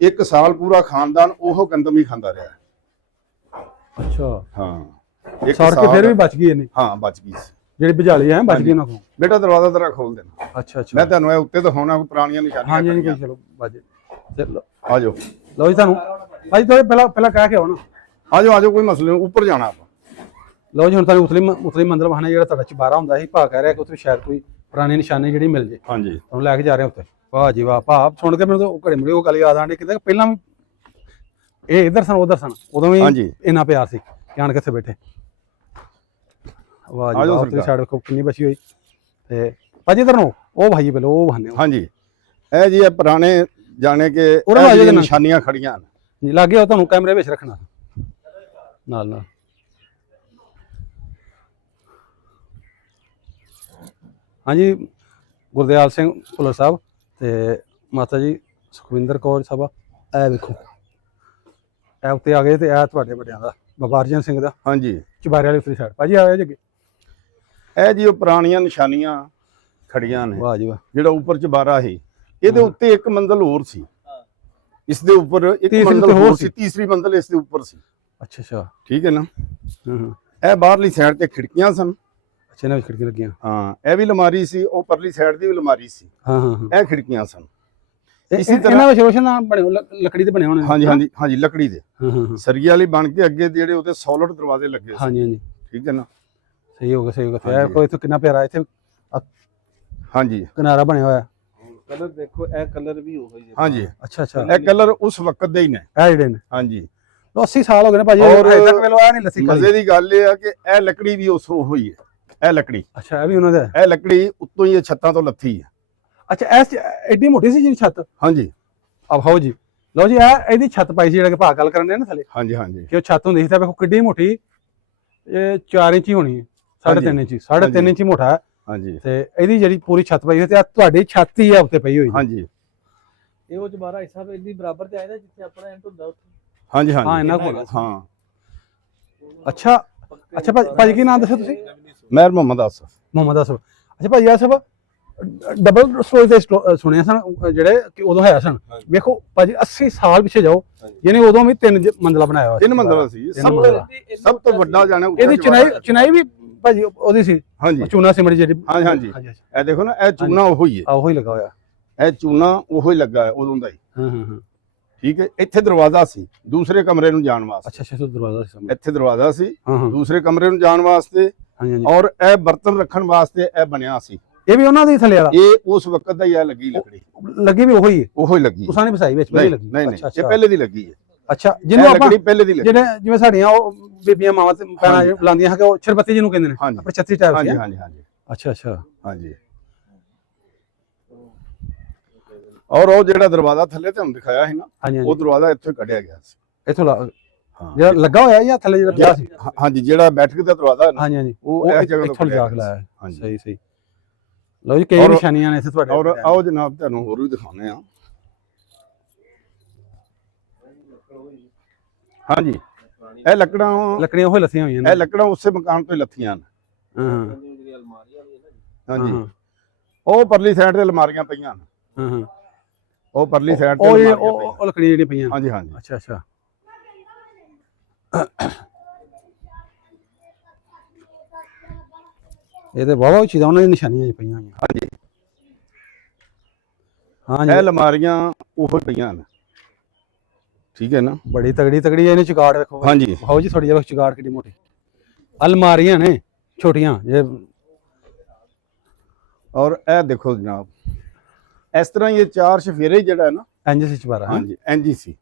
1 ਸਾਲ ਪੂਰਾ ਖਾਨਦਾਨ ਉਹ ਗੰਦਮ ਹੀ ਖਾਂਦਾ ਰਿਹਾ। ਅੱਛਾ। ਹਾਂ, 1 ਸੜ ਕੇ ਫਿਰ ਵੀ ਬਚ ਗਈ ਇਹਨੇ? ਹਾਂ, ਬਚ ਗਈ ਸੀ। ਜਿਹੜੀ ਬੁਝਾਲੀ ਹੈ ਬਚ ਗਈ ਉਹਨਾਂ ਕੋਲ? ਬੇਟਾ ਦਰਵਾਜ਼ਾ ਤੇਰਾ ਖੋਲ ਦੇਣਾ। ਅੱਛਾ ਅੱਛਾ। ਮੈਂ ਤੁਹਾਨੂੰ ਇਹ ਉੱਤੇ ਦਿਖਾਉਣਾ ਕੋਈ ਪੁਰਾਣੀਆਂ ਨਿਸ਼ਾਨੀਆਂ। ਹਾਂਜੀ ਨਹੀਂ, ਚਲੋ ਬਾਜੇ ਚਲੋ ਆ ਜਾਓ, ਲਓ ਜੀ। ਤੁਹਾਨੂੰ ਭਾਜੀ ਥੋੜੇ ਪਹਿਲਾਂ ਕਹਿ ਕੇ ਆਓ ਨਾ। ਆ ਜਾਓ, ਕੋਈ ਮਸਲਾ ਨਹੀਂ, ਉੱਪਰ ਜਾਣਾ ਆਪਾਂ। ਲਓ ਜੀ, ਹੁਣ ਤੁਹਾਨੂੰ ਉਤਲੀ ਮੰਦਰ ਬਹਾਨੇ ਜਿਹੜਾ ਤੁਹਾਡਾ ਚੁਬਾਰਾ ਹੁੰਦਾ ਸੀ, ਭਾ ਕਹਿ ਰਿਹਾ ਕਿ ਉੱਥੇ ਸ਼ਾਇਦ ਕੋਈ ਪੁਰਾਣੀ ਨਿਸ਼ਾਨੀ ਜਿਹੜੀ ਮਿਲ ਜੇ। ਹਾਂਜੀ, ਤੁਹਾਨੂੰ ਲੈ ਕੇ ਜਾ ਰਹੇ ਉੱਤੇ। ਵਾਹ ਜੀ ਵਾਹ। ਭਾ ਸੁਣ ਕੇ ਮੈਨੂੰ ਤਾਂ ਘੜੇ ਮੁੜੇ ਉਹ ਗੱਲ ਯਾਦ ਆਂਦੀ ਕਿ ਪਹਿਲਾਂ ਵੀ ਇਹ ਇੱਧਰ ਸਨ ਉਧਰ ਸਨ, ਉਦੋਂ ਵੀ ਹਾਂਜੀ। ਇੰਨਾ ਪਿਆਰ ਸੀ ਕਿ ਆਣ ਕਿੱਥੇ ਬੈਠੇ। ਵਾਹ ਜੀ ਵਾਹ। ਉੱਥੇ ਸਾਈਡ ਵੇਖੋ ਕਿੰਨੀ ਬਚੀ ਹੋਈ। ਤੇ ਭਾਜੀ ਇੱਧਰ ਨੂੰ ਉਹ ਭਾਈ ਪਹਿਲਾਂ ਉਹ ਬਹਾਨੇ ਹਾਂਜੀ, ਇਹ ਜੀ ਇਹ ਪੁਰਾਣੇ ਜਾਣੇ ਕਿ ਉਹਨਾਂ ਇਹ ਦਾ ਜਿਹੜੀਆਂ ਨਿਸ਼ਾਨੀਆਂ ਖੜੀਆਂ ਹਨ। ਜੀ ਲੱਗੇ ਉਹ ਤੁਹਾਨੂੰ ਕੈਮਰੇ ਵਿੱਚ ਰੱਖਣਾ ਨਾਲ ਨਾਲ। ਹਾਂਜੀ, ਗੁਰਦਿਆਲ ਸਿੰਘ ਭੁੱਲਰ ਸਾਹਿਬ ਤੇ ਮਾਤਾ ਜੀ ਸੁਖਵਿੰਦਰ ਕੌਰ ਸਭਾ। ਇਹ ਵੇਖੋ ਇਹ ਉੱਤੇ ਆ ਗਏ ਤੇ ਇਹ ਤੁਹਾਡੇ ਵੱਡਿਆਂ ਦਾ ਬਾਬਾ ਅਰਜਨ ਸਿੰਘ ਦਾ ਹਾਂਜੀ ਚੁਬਾਰੇ ਵਾਲੀ ਉਤਰੀ ਸਾਈਡ। ਭਾਜੀ ਆਇਆ ਜੀ ਅੱਗੇ। ਇਹ ਜੀ ਉਹ ਪੁਰਾਣੀਆਂ ਨਿਸ਼ਾਨੀਆਂ ਖੜੀਆਂ ਨੇ। ਵਾਹ ਜੀ ਵਾਹ। ਜਿਹੜਾ ਉੱਪਰ ਚਬਾਰਾ ਸੀ ਇਹਦੇ ਉੱਤੇ ਇੱਕ ਮੰਜ਼ਲ ਹੋਰ ਸੀ, ਇਸ ਦੇ ਉੱਪਰ ਇੱਕ ਤੀਸਰੀ ਮੰਜ਼ਲ ਤੇ ਹੋਰ ਹੋਰ ਸੀ। ਸੀ, ਤੀਸਰੀ ਮੰਜ਼ਲ ਇਸ ਦੇ ਉੱਪਰ ਸੀ। ਅੱਛਾ ਅੱਛਾ। ਠੀਕ ਹੈ ਨਾ। ਹਾਂ ਇਹ ਬਾਹਰਲੀ ਸਾਈਡ ਤੇ ਖਿੜਕੀਆਂ ਸਨ। ਅੱਛਾ ਇਹਨਾਂ ਵਿੱਚ ਖਿੜਕੀ ਲੱਗੀਆਂ। ਹਾਂ ਇਹ ਵੀ ਅਲਮਾਰੀ ਸੀ, ਉਹ ਪਰਲੀ ਸਾਈਡ ਦੀ ਵੀ ਅਲਮਾਰੀ ਸੀ। ਹਾਂ ਹਾਂ ਹਾਂ। ਇਹ ਖਿੜਕੀਆਂ ਸਨ। ਇਸੇ ਤਰ੍ਹਾਂ ਵਿੱਚ ਰੋਸ਼ਨ ਨਾਲ ਬਣੇ ਲੱਕੜੀ ਦੇ ਬਣੇ ਹੋਣੇ। ਹਾਂਜੀ ਹਾਂਜੀ ਹਾਂਜੀ ਲੱਕੜੀ ਦੇ ਹਾਂ ਹਾਂ ਹਾਂ। ਸਰੀਏ ਵਾਲੀ ਬਣ ਕੇ ਅੱਗੇ ਜਿਹੜੇ ਉਹਦੇ ਸੋਲਿਡ ਦਰਵਾਜ਼ੇ ਲੱਗੇ ਸੀ। ਹਾਂਜੀ ਹਾਂਜੀ ਠੀਕ ਹੈ ਨਾ। ਸਹੀ ਹੋ ਗਿਆ ਸਹੀ ਹੋ ਗਿਆ। ਹਾਂਜੀ। ਇਹ ਕੋਈ ਇੱਥੇ ਕਿੰਨਾ ਪਿਆਰਾ ਇੱਥੇ ਹਾਂਜੀ ਕਿਨਾਰਾ ਬਣਿਆ ਹੋਇਆ। ਕਲਰ ਦੇਖੋ, ਇਹ ਕਲਰ ਵੀ ਉਹੀ ਹੈ। ਹਾਂਜੀ ਅੱਛਾ ਅੱਛਾ। ਇਹ ਕਲਰ ਉਸ ਵਕਤ ਦੇ ਹੀ ਨੇ। ਇਹ ਜਿਹੜੇ ਨੇ ਹਾਂਜੀ 80 ਸਾਲ ਹੋ ਗਏ ਨੇ ਭਾਜੀ, ਔਰ ਅਜੇ ਤੱਕ ਵੇਲੋ ਆਇਆ ਨਹੀਂ ਲੱਸੀ ਮਜ਼ੇ ਖਾਲੀ। ਦੀ ਗੱਲ ਇਹ ਆ ਕਿ ਇਹ ਲੱਕੜੀ ਵੀ ਉਸ ਹੋਈ ਹੈ। ਇਹ ਲੱਕੜੀ ਅੱਛਾ ਇਹ ਵੀ ਉਹਨਾਂ ਦਾ ਹੈ। ਇਹ ਲੱਕੜੀ ਉੱਤੋਂ ਹੀ ਇਹ ਛੱਤਾਂ ਤੋਂ ਲੱਥੀ ਹੈ। ਅੱਛਾ ਐਸ ਐਡੀ ਮੋਟੀ ਸੀ ਜਿਹੜੀ ਛੱਤ। ਹਾਂਜੀ ਆਹ ਹੋ ਜੀ ਲਓ ਜੀ ਇਹ ਇਹਦੀ ਛੱਤ ਪਾਈ ਸੀ ਜਿਹੜਾ ਕਿ ਭਾਅ ਗੱਲ ਕਰਨ ਦੇ ਨਾ ਥੱਲੇ ਹਾਂਜੀ ਹਾਂਜੀ ਕਿ ਉਹ ਛੱਤ ਹੁੰਦੀ ਸੀ ਤਾਂ ਵੇਖੋ ਕਿੱਡੀ ਮੋਟੀ, ਇਹ 4 ਇੰਚ ਹੀ ਹੋਣੀ ਹੈ, 3.5 ਇੰਚ, 3.5 ਇੰਚ ਹੀ ਮੋਟਾ ਹੈ। ਹਾਂਜੀ ਤੇ ਇਹਦੀ ਜਿਹੜੀ ਪੂਰੀ ਛੱਤ ਪਈ ਹੋਈ ਤੇ ਆਹ ਤੁਹਾਡੀ ਛੱਤ ਹੀ ਆ ਉੱਤੇ ਪਈ ਹੋਈ। ਹਾਂਜੀ ਇਹ ਉਹ ਚਬਾਰਾ ਹਿੱਸਾ ਇੰਨੀ ਬਰਾਬਰ ਤੇ ਆਇਆ ਜਿੱਥੇ ਆਪਣਾ ਐਂਡ ਹੁੰਦਾ ਉੱਥੇ। ਹਾਂਜੀ ਹਾਂ ਹਾਂਜੀ ਇਹਨਾਂ ਕੋਲ। ਹਾਂ। ਅੱਛਾ ਅੱਛਾ ਭਾਜੀ ਕੀ ਨਾਮ ਦੱਸਿਆ ਤੁਸੀਂ? ਮਹਿਰ ਮੁਹੰਮਦ ਆਸਫ। ਮੁਹੰਮਦ ਆਸਫ। ਅੱਛਾ ਭਾਜੀ ਆਸਫ ਡਬਲ ਸਟੋਰੀ ਦੇ ਸੁਣਿਆ ਸਨ ਜਿਹੜੇ ਕਿ ਉਦੋਂ ਹੈ ਸਨ। ਵੇਖੋ ਭਾਜੀ 80 ਸਾਲ ਪਿੱਛੇ ਜਾਓ, ਯਾਨੀ ਉਦੋਂ ਵੀ 3 ਮੰਜ਼ਲਾ ਬਣਾਇਆ ਹੋਇਆ 3 ਮੰਜ਼ਲਾ ਸੀ। ਸਭ ਤੋਂ ਵੱਡਾ ਜਾਣਾ ਇਹਦੀ ਚਨਾਈ ਵੀ ਭਾਜੀ ਉਹਦੀ ਸੀ। ਹਾਂਜੀ ਚੂਨਾ ਸਿਮੜੀ ਜਿਹੜੀ। ਹਾਂਜੀ ਹਾਂਜੀ। ਇਹ ਦੇਖੋ ਨਾ, ਇਹ ਚੂਨਾ ਉਹੋ ਹੀ ਹੈ। ਆਹੋ ਹੀ ਲੱਗਾ ਹੋਇਆ। ਇਹ ਚੂਨਾ ਉਹੋ ਹੀ ਲੱਗਾ ਹੈ ਉਦੋਂ ਦਾ ਹੀ। ਹਾਂ ਹਾਂ ਹਾਂ। ਠੀਕ ਹੈ। ਇੱਥੇ ਦਰਵਾਜ਼ਾ ਸੀ ਦੂਸਰੇ ਕਮਰੇ ਨੂੰ ਜਾਣ ਵਾਸਤੇ। ਅੱਛਾ ਅੱਛਾ ਤੋਂ ਦਰਵਾਜ਼ਾ ਸੀ ਸਾਹਮਣੇ। ਇੱਥੇ ਦਰਵਾਜ਼ਾ ਸੀ ਹਾਂ ਹਾਂ ਦੂਸਰੇ ਕਮਰੇ ਨੂੰ ਜਾਣ ਵਾਸਤੇ, ਹਾਂਜੀ ਹਾਂਜੀ। ਔਰ ਇਹ ਬਰਤਨ ਰੱਖਣ ਵਾਸਤੇ ਇਹ ਬਣਿਆ ਸੀ। ਇਹ ਵੀ ਉਹਨਾਂ ਦੇ ਥੱਲੇ ਵਾਲਾ ਇਹ ਉਸ ਵਕਤ ਦਾ ਹੀ ਆ ਲੱਗੀ ਲੱਕੜੀ, ਲੱਗੀ ਵੀ ਉਹੀ ਹੈ। ਉਹੋ ਹੀ ਲੱਗੀ। ਉਸਾਂ ਨੇ ਵਸਾਈ ਵਿੱਚ ਨਹੀਂ ਪਹਿਲੇ ਲੱਗੀ। ਨਹੀਂ ਨਹੀਂ, ਅੱਛਾ ਇਹ ਅੱਛਾ ਪਹਿਲੇ ਦੀ ਲੱਗੀ ਹੈ। ਅੱਛਾ ਇਹ ਜਿਹਨੂੰ ਆਪਾਂ ਲੱਕੜੀ ਪਹਿਲੇ ਦੀ ਲੱਗੀ। ਜਿਹੜੇ ਜਿਵੇਂ ਸਾਡੀਆਂ ਉਹ ਬੀਬੀਆਂ ਮਾਵਾਂ ਤੇ ਪੈਣਾ ਹਾਂਜੀ। ਲਾਉਂਦੀਆਂ ਹੈ ਕਿ ਉਹ ਸ਼ਰਬਤੀ ਜਿਹਨੂੰ ਕਹਿੰਦੇ ਨੇ ਹਾਂਜੀ। ਆਪਣੇ 36 ਟਾਈਪ ਹਾਂਜੀ ਦੀ। ਹਾਂਜੀ ਹਾਂਜੀ ਅੱਛਾ ਅੱਛਾ ਹਾਂਜੀ। ਔਰ ਉਹ ਜਿਹੜਾ ਦਰਵਾਜ਼ਾ ਥੱਲੇ ਤੁਹਾਨੂੰ ਦਿਖਾਇਆ ਸੀ ਨਾ, ਹਾਂਜੀ ਉਹ ਹਾਂਜੀ। ਦਰਵਾਜ਼ਾ ਇੱਥੋਂ ਕੱਢਿਆ ਗਿਆ ਸੀ। ਇੱਥੋਂ ਹਾਂ ਜਿਹੜਾ ਲੱਗਾ ਹੋਇਆ ਜਾਂ ਥੱਲੇ ਜਿਹੜਾ ਪਿਆ ਸੀ? ਹਾਂਜੀ ਜਿਹੜਾ ਬੈਠਕ ਦਾ ਦਰਵਾਜ਼ਾ ਹੈ ਨਾ, ਹਾਂਜੀ ਹਾਂਜੀ ਉਹ ਇਸ ਜਗ੍ਹਾ ਤੋਂ ਇੱਥੋਂ ਕੱਢਿਆ ਲਿਜਾ ਕੇ ਗਿਆ ਲਾਇਆ ਸੀ। ਹੈ। ਹਾਂਜੀ। ਸਹੀ ਸਹੀ। ਲਓ ਜੀ ਕਈ ਔਰ- ਨਿਸ਼ਾਨੀਆਂ ਨੇ ਇੱਥੇ ਤੁਹਾਡੇ। ਔਰ ਆਓ ਜਨਾਬ ਤੁਹਾਨੂੰ ਹੋਰ ਵੀ ਦਿਖਾਉਂਦੇ ਆ। ਹਾਂਜੀ ਇਹ ਲੱਕੜਾਂ ਲੱਕੜੀਆਂ ਉਹ ਲੱਥੀਆਂ ਹੋਈਆਂ ਨੇ। ਇਹ ਲੱਕੜਾਂ ਉਸੇ ਮਕਾਨ ਤੋਂ ਹੀ ਲੱਥੀਆਂ ਨੇ। ਹਾਂ ਹਾਂਜੀ ਉਹ ਪਰਲੀ ਸਾਈਡ ਤੇ ਅਲਮਾਰੀਆਂ ਪਈਆਂ ਨੇ। ਹਾਂ ਹਾਂ। ਉਹ ਪਰਲੀ ਸਾਈਡ ਤੇ ਉਹ ਅਲਮਾਰੀਆਂ ਉਹ ਲੱਕੜੀਆਂ ਜਿਹੜੀਆਂ ਪਈਆਂ। ਹਾਂਜੀ ਹਾਂਜੀ ਅੱਛਾ ਅੱਛਾ। ਇਹ ਤੇ ਵਾਵਾ ਚੀਜ਼ਾਂ ਉਹਨਾਂ ਦੀਆਂ ਨਿਸ਼ਾਨੀਆਂ ਜੀ ਪਈਆਂ ਹੋਈਆਂ। ਹਾਂਜੀ ਹਾਂ ਇਹ ਜੀ ਅਲਮਾਰੀਆਂ ਉਹ ਪਈਆਂ ਨੇ। ਠੀਕ ਹੈ ਨਾ। ਬੜੀ ਤਗੜੀ ਤਗੜੀ ਇਹਨੇ ਚਿਗਾੜ ਵੇਖੋ। ਹਾਂਜੀ ਹਾਓ ਜੀ ਥੋੜੀ ਜਿਹੀ ਚਿਗਾੜ ਕਿੱਡੀ ਮੋਟੀ। ਅਲਮਾਰੀਆਂ ਨੇ ਛੋਟੀਆਂ ਜੇ। ਔਰ ਇਹ ਦੇਖੋ ਜਨਾਬ, ਇਸ ਤਰ੍ਹਾਂ ਹੀ ਇਹ 4 ਚਫੇਰੇ ਜਿਹੜਾ ਹੈ ਨਾ, ਇੰਜ ਸੀ ਚਬਾਰਾ। ਹਾਂਜੀ ਇੰਜੀ ਸੀ।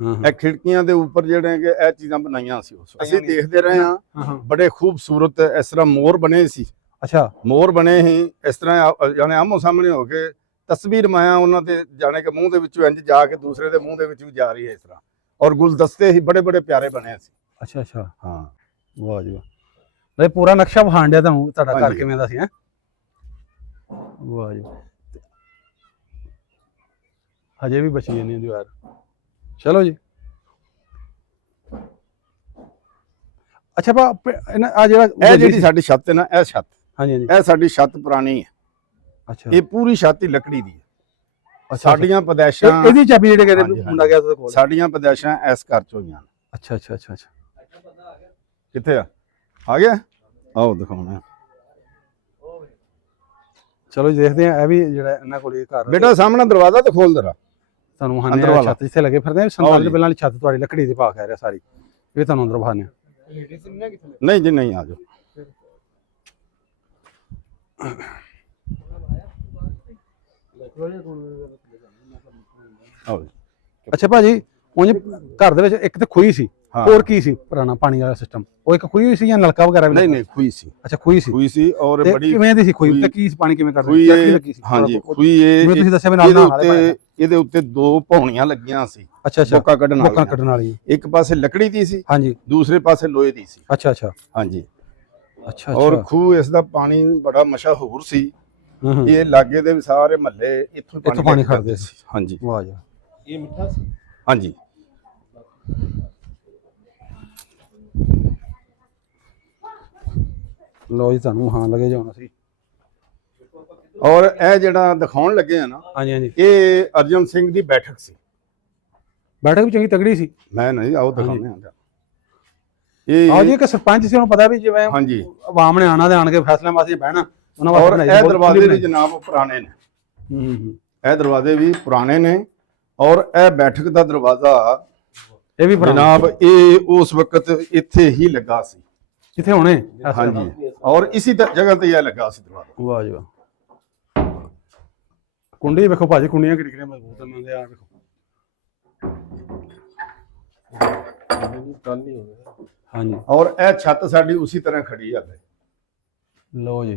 ਹਾਂ ਇਹ ਖਿੜਕੀਆਂ ਦੇ ਉੱਪਰ ਜਿਹੜੇ ਕਿ ਇਹ ਚੀਜ਼ਾਂ ਬਣਾਈਆਂ ਸੀ ਉਸ ਅਸੀਂ ਦੇਖਦੇ ਰਹੇ ਹਾਂ। ਹਾਂ। ਬੜੇ ਖੂਬਸੂਰਤ ਇਸ ਤਰ੍ਹਾਂ ਮੋਰ ਬਣੇ ਸੀ। ਅੱਛਾ ਮੋਰ ਬਣੇ ਹੀ ਇਸ ਤਰ੍ਹਾਂ ਜਾਣੇ ਆਮੋ ਸਾਹਮਣੇ ਹੋ ਕੇ ਤਸਵੀਰ ਮਾਇਆ ਉਹਨਾਂ ਦੇ ਜਾਣੇ ਕਿ ਮੂੰਹ ਦੇ ਵਿੱਚੋਂ ਇੰਜ ਜਾ ਕੇ ਦੂਸਰੇ ਦੇ ਮੂੰਹ ਦੇ ਵਿੱਚ ਵੀ ਜਾ ਰਹੀ ਹੈ ਇਸ ਤਰ੍ਹਾਂ। ਔਰ ਗੁਲਦਸਤੇ ਹੀ ਬੜੇ ਬੜੇ ਪਿਆਰੇ ਬਣੇ ਸੀ। ਅੱਛਾ ਅੱਛਾ। ਹਾਂ ਵਾਹ ਜੀ ਵਾਹ। ਇਹ ਪੂਰਾ ਨਕਸ਼ਾ ਵਿਖਾਣ ਡਿਆ ਤੁਹਾਨੂੰ ਤੁਹਾਡਾ ਘਰ ਹਾਂਜੀ। ਕਿਵੇਂ ਦਾ ਸੀ ਹੈ। ਵਾਹ ਜੀ। ਹਜੇ ਵੀ ਬਚੀ ਜਾਂਦੀ ਹੈ ਦੀਵਾਰ। ਚਲੋ ਜੀ। ਅੱਛਾ ਆ ਜਿਹੜਾ ਇਹ ਜਿਹੜੀ ਸਾਡੀ ਛੱਤ ਹੈ ਨਾ, ਇਹ ਛੱਤ, ਹਾਂਜੀ ਹਾਂਜੀ। ਇਹ ਸਾਡੀ ਛੱਤ ਪੁਰਾਣੀ ਹੈ। ਅੱਛਾ ਇਹ ਪੂਰੀ ਛੱਤ ਹੀ ਲੱਕੜੀ ਦੀ ਹੈ। ਅੱਛਾ। ਸਾਡੀਆਂ ਪਦੈਸ਼ਾਂ ਇਹਦੀ ਚਾਬੀ ਜਿਹੜੇ ਹਾਂਜੀ, ਕਹਿੰਦੇ ਮੁੰਡਾ ਗਿਆ ਉਹਦੇ ਕੋਲ। ਸਾਡੀਆਂ ਪਦੈਸ਼ਾਂ ਇਸ ਘਰ ਚੋਂ ਹੋਈਆਂ। ਅੱਛਾ ਅੱਛਾ ਅੱਛਾ ਅੱਛਾ। ਕਿੱਥੇ ਆ ਗਿਆ? ਆਓ ਦਿਖਾਉਣਾ। ਚਲੋ ਜੀ ਦੇਖਦੇ ਆ ਇਹ ਵੀ ਜਿਹੜਾ ਇਹਨਾਂ ਕੋਲ ਇਹ ਘਰ ਬੇਟਾ ਸਾਹਮਣੇ ਦਰਵਾਜ਼ਾ ਤੇ ਖੋਲ ਜਰਾ। ਤੁਹਾਨੂੰ ਅੰਦਰ ਹਾਨੇ ਵਾਲਾ। ਛੱਤ ਜਿੱਥੇ ਲੱਗੇ ਫਿਰਦੇ ਆ 47 ਦੇ ਪਹਿਲਾਂ ਵਾਲੀ ਛੱਤ ਤੁਹਾਡੀ ਲੱਕੜੀ ਦੀ ਪਾ ਕੇ ਆ ਰਿਹਾ ਸਾਰੀ। ਇਹ ਤੁਹਾਨੂੰ ਅੰਦਰ ਬਹਾਨੇ। ਨਹੀਂ ਜੀ ਨਹੀਂ, ਆ ਜਾਓ। ਆਓ ਜੀ। ਅੱਛਾ ਭਾਜੀ ਉਂਝ ਘਰ ਦੇ ਵਿੱਚ ਇੱਕ ਤੇ ਖੂਹੀ ਸੀ, ਹਾਂ। ਹੋਰ ਕੀ ਸੀ ਪੁਰਾਣਾ ਪਾਣੀ ਵਾਲਾ ਸਿਸਟਮ? ਉਹ ਇੱਕ ਖੂਹੀ ਸੀ ਜਾਂ ਨਲਕਾ ਵਗੈਰਾ ਵੀ ਨਹੀਂ ਲੱਗਾ? ਨਹੀਂ, ਖੂਹੀ ਸੀ। ਅੱਛਾ ਖੂਹੀ ਸੀ। ਖੂਹੀ ਸੀ ਔਰ ਤੇ ਬੜੀ ਕਿਵੇਂ ਦੀ ਸੀ ਖੂਹੀ? ਖੂਹੀ- ਤੇ ਕੀ ਪਾਣੀ ਕਿਵੇਂ ਕਰਦੇ? ਖੂਹੀ ਚੱਕੀ ਇਹ ਲੱਗੀ ਸੀ? ਹਾਂਜੀ ਥੋੜ੍ਹਾ ਖੂਹੀ ਇਹ ਜਿਵੇਂ ਤੁਸੀਂ ਦੱਸਿਆ ਵੀ ਨਾਲ ਇਹਦੇ ਨਹਾਉਣ ਵਾਲੇ ਪਾਣੀ। ਉੱਤੇ ਇਹਦੇ ਉੱਤੇ 2 ਪੌਣੀਆਂ ਲੱਗੀਆਂ ਸੀ। ਅੱਛਾ ਅੱਛਾ। ਬੋਕਾ ਕੱਢਣ ਬੋਕਾਂ ਵਾਲੀਆਂ। ਕੱਢਣ ਵਾਲੀ। ਇੱਕ ਪਾਸੇ ਲੱਕੜੀ ਦੀ ਸੀ, ਹਾਂਜੀ। ਦੂਸਰੇ ਪਾਸੇ ਲੋਹੇ ਦੀ ਸੀ। ਅੱਛਾ ਅੱਛਾ ਹਾਂਜੀ। ਅੱਛਾ ਔਰ ਅੱਛਾ। ਖੂਹ ਇਸ ਦਾ ਪਾਣੀ ਬੜਾ ਮਸ਼ਹੂਰ ਸੀ। ਹੂੰ ਹੂੰ ਇਹ ਲਾਗੇ ਦੇ ਵੀ ਸਾਰੇ ਮਹੱਲੇ ਇੱਥੋਂ ਇੱਥੋਂ ਪਾਣੀ ਖੜਦੇ ਸੀ। ਹਾਂਜੀ ਵਾਹ ਜੀ। ਇਹ ਮਿੱਠਾ ਸੀ। ਹਾਂਜੀ। ਲੋ ਜੀ ਤੁਹਾਨੂੰ ਹਾਂ ਲੱਗੇ ਜਾਣਾ ਸੀ। ਔਰ ਇਹ ਜਿਹੜਾ ਦਿਖਾਉਣ ਲੱਗੇ ਆ ਨਾ, ਹਾਂਜੀ ਹਾਂਜੀ ਇਹ ਅਰਜਨ ਸਿੰਘ ਦੀ ਬੈਠਕ ਸੀ। ਬੈਠਕ ਵੀ ਚੰਗੀ ਤਗੜੀ ਸੀ। ਮੈਂ ਨਹੀਂ ਆਓ ਦਿਖਾਉਂਦੇ ਆ ਆਹ ਜੀ ਇਹ ਇੱਕ ਸਰਪੰਚ ਸੀ, ਉਹਨੂੰ ਪਤਾ ਵੀ ਜਿਵੇਂ ਹਾਂਜੀ। ਆਵਾਮ ਨੇ ਆਣਾ ਤੇ ਆਣ ਕੇ ਫੈਸਲੇ ਵਾਸਤੇ ਬਹਿਣਾ, ਉਹਨਾਂ ਔਰ ਬਣਾਈ ਇਹ ਬਹੁਤ ਦਰਵਾਜ਼ੇ ਖੁੱਲੀ ਵੀ ਜਨਾਬ ਪੁਰਾਣੇ ਨੇ, ਹੂੰ ਹੂੰ ਇਹ ਦਰਵਾਜ਼ੇ ਵੀ ਪੁਰਾਣੇ ਨੇ। ਔਰ ਇਹ ਬੈਠਕ ਦਾ ਦਰਵਾਜ਼ਾ ਇਹ ਵੀ ਪੁਰਾਣਾ ਜਨਾਬ ਇਹ ਉਸ ਵਕਤ ਇੱਥੇ ਹੀ ਲੱਗਾ ਸੀ। ਕਿੱਥੇ ਹੋਣੇ? ਹਾਂਜੀ। ਔਰ ਇਸੀ ਜਗ੍ਹਾ ਤੇ ਇਹ ਲੱਗਾ ਸੀ ਦਰਵਾਜ਼ਾ। ਵਾਹ ਜੀ ਵਾਹ। ਕੁੰਡੀ ਵੇਖੋ ਭਾਜੀ, ਕੁੰਡੀਆਂ ਕਿਹੜੀਆਂ ਮਜ਼ਬੂਤ ਨੇ ਆ ਵੇਖੋ। ਕੱਲ ਨਹੀਂ ਹੋਣਾ। ਹਾਂਜੀ ਔਰ ਇਹ ਛੱਤ ਸਾਡੀ ਉਸੇ ਤਰ੍ਹਾਂ ਖੜੀ ਆ। ਲਓ ਜੀ,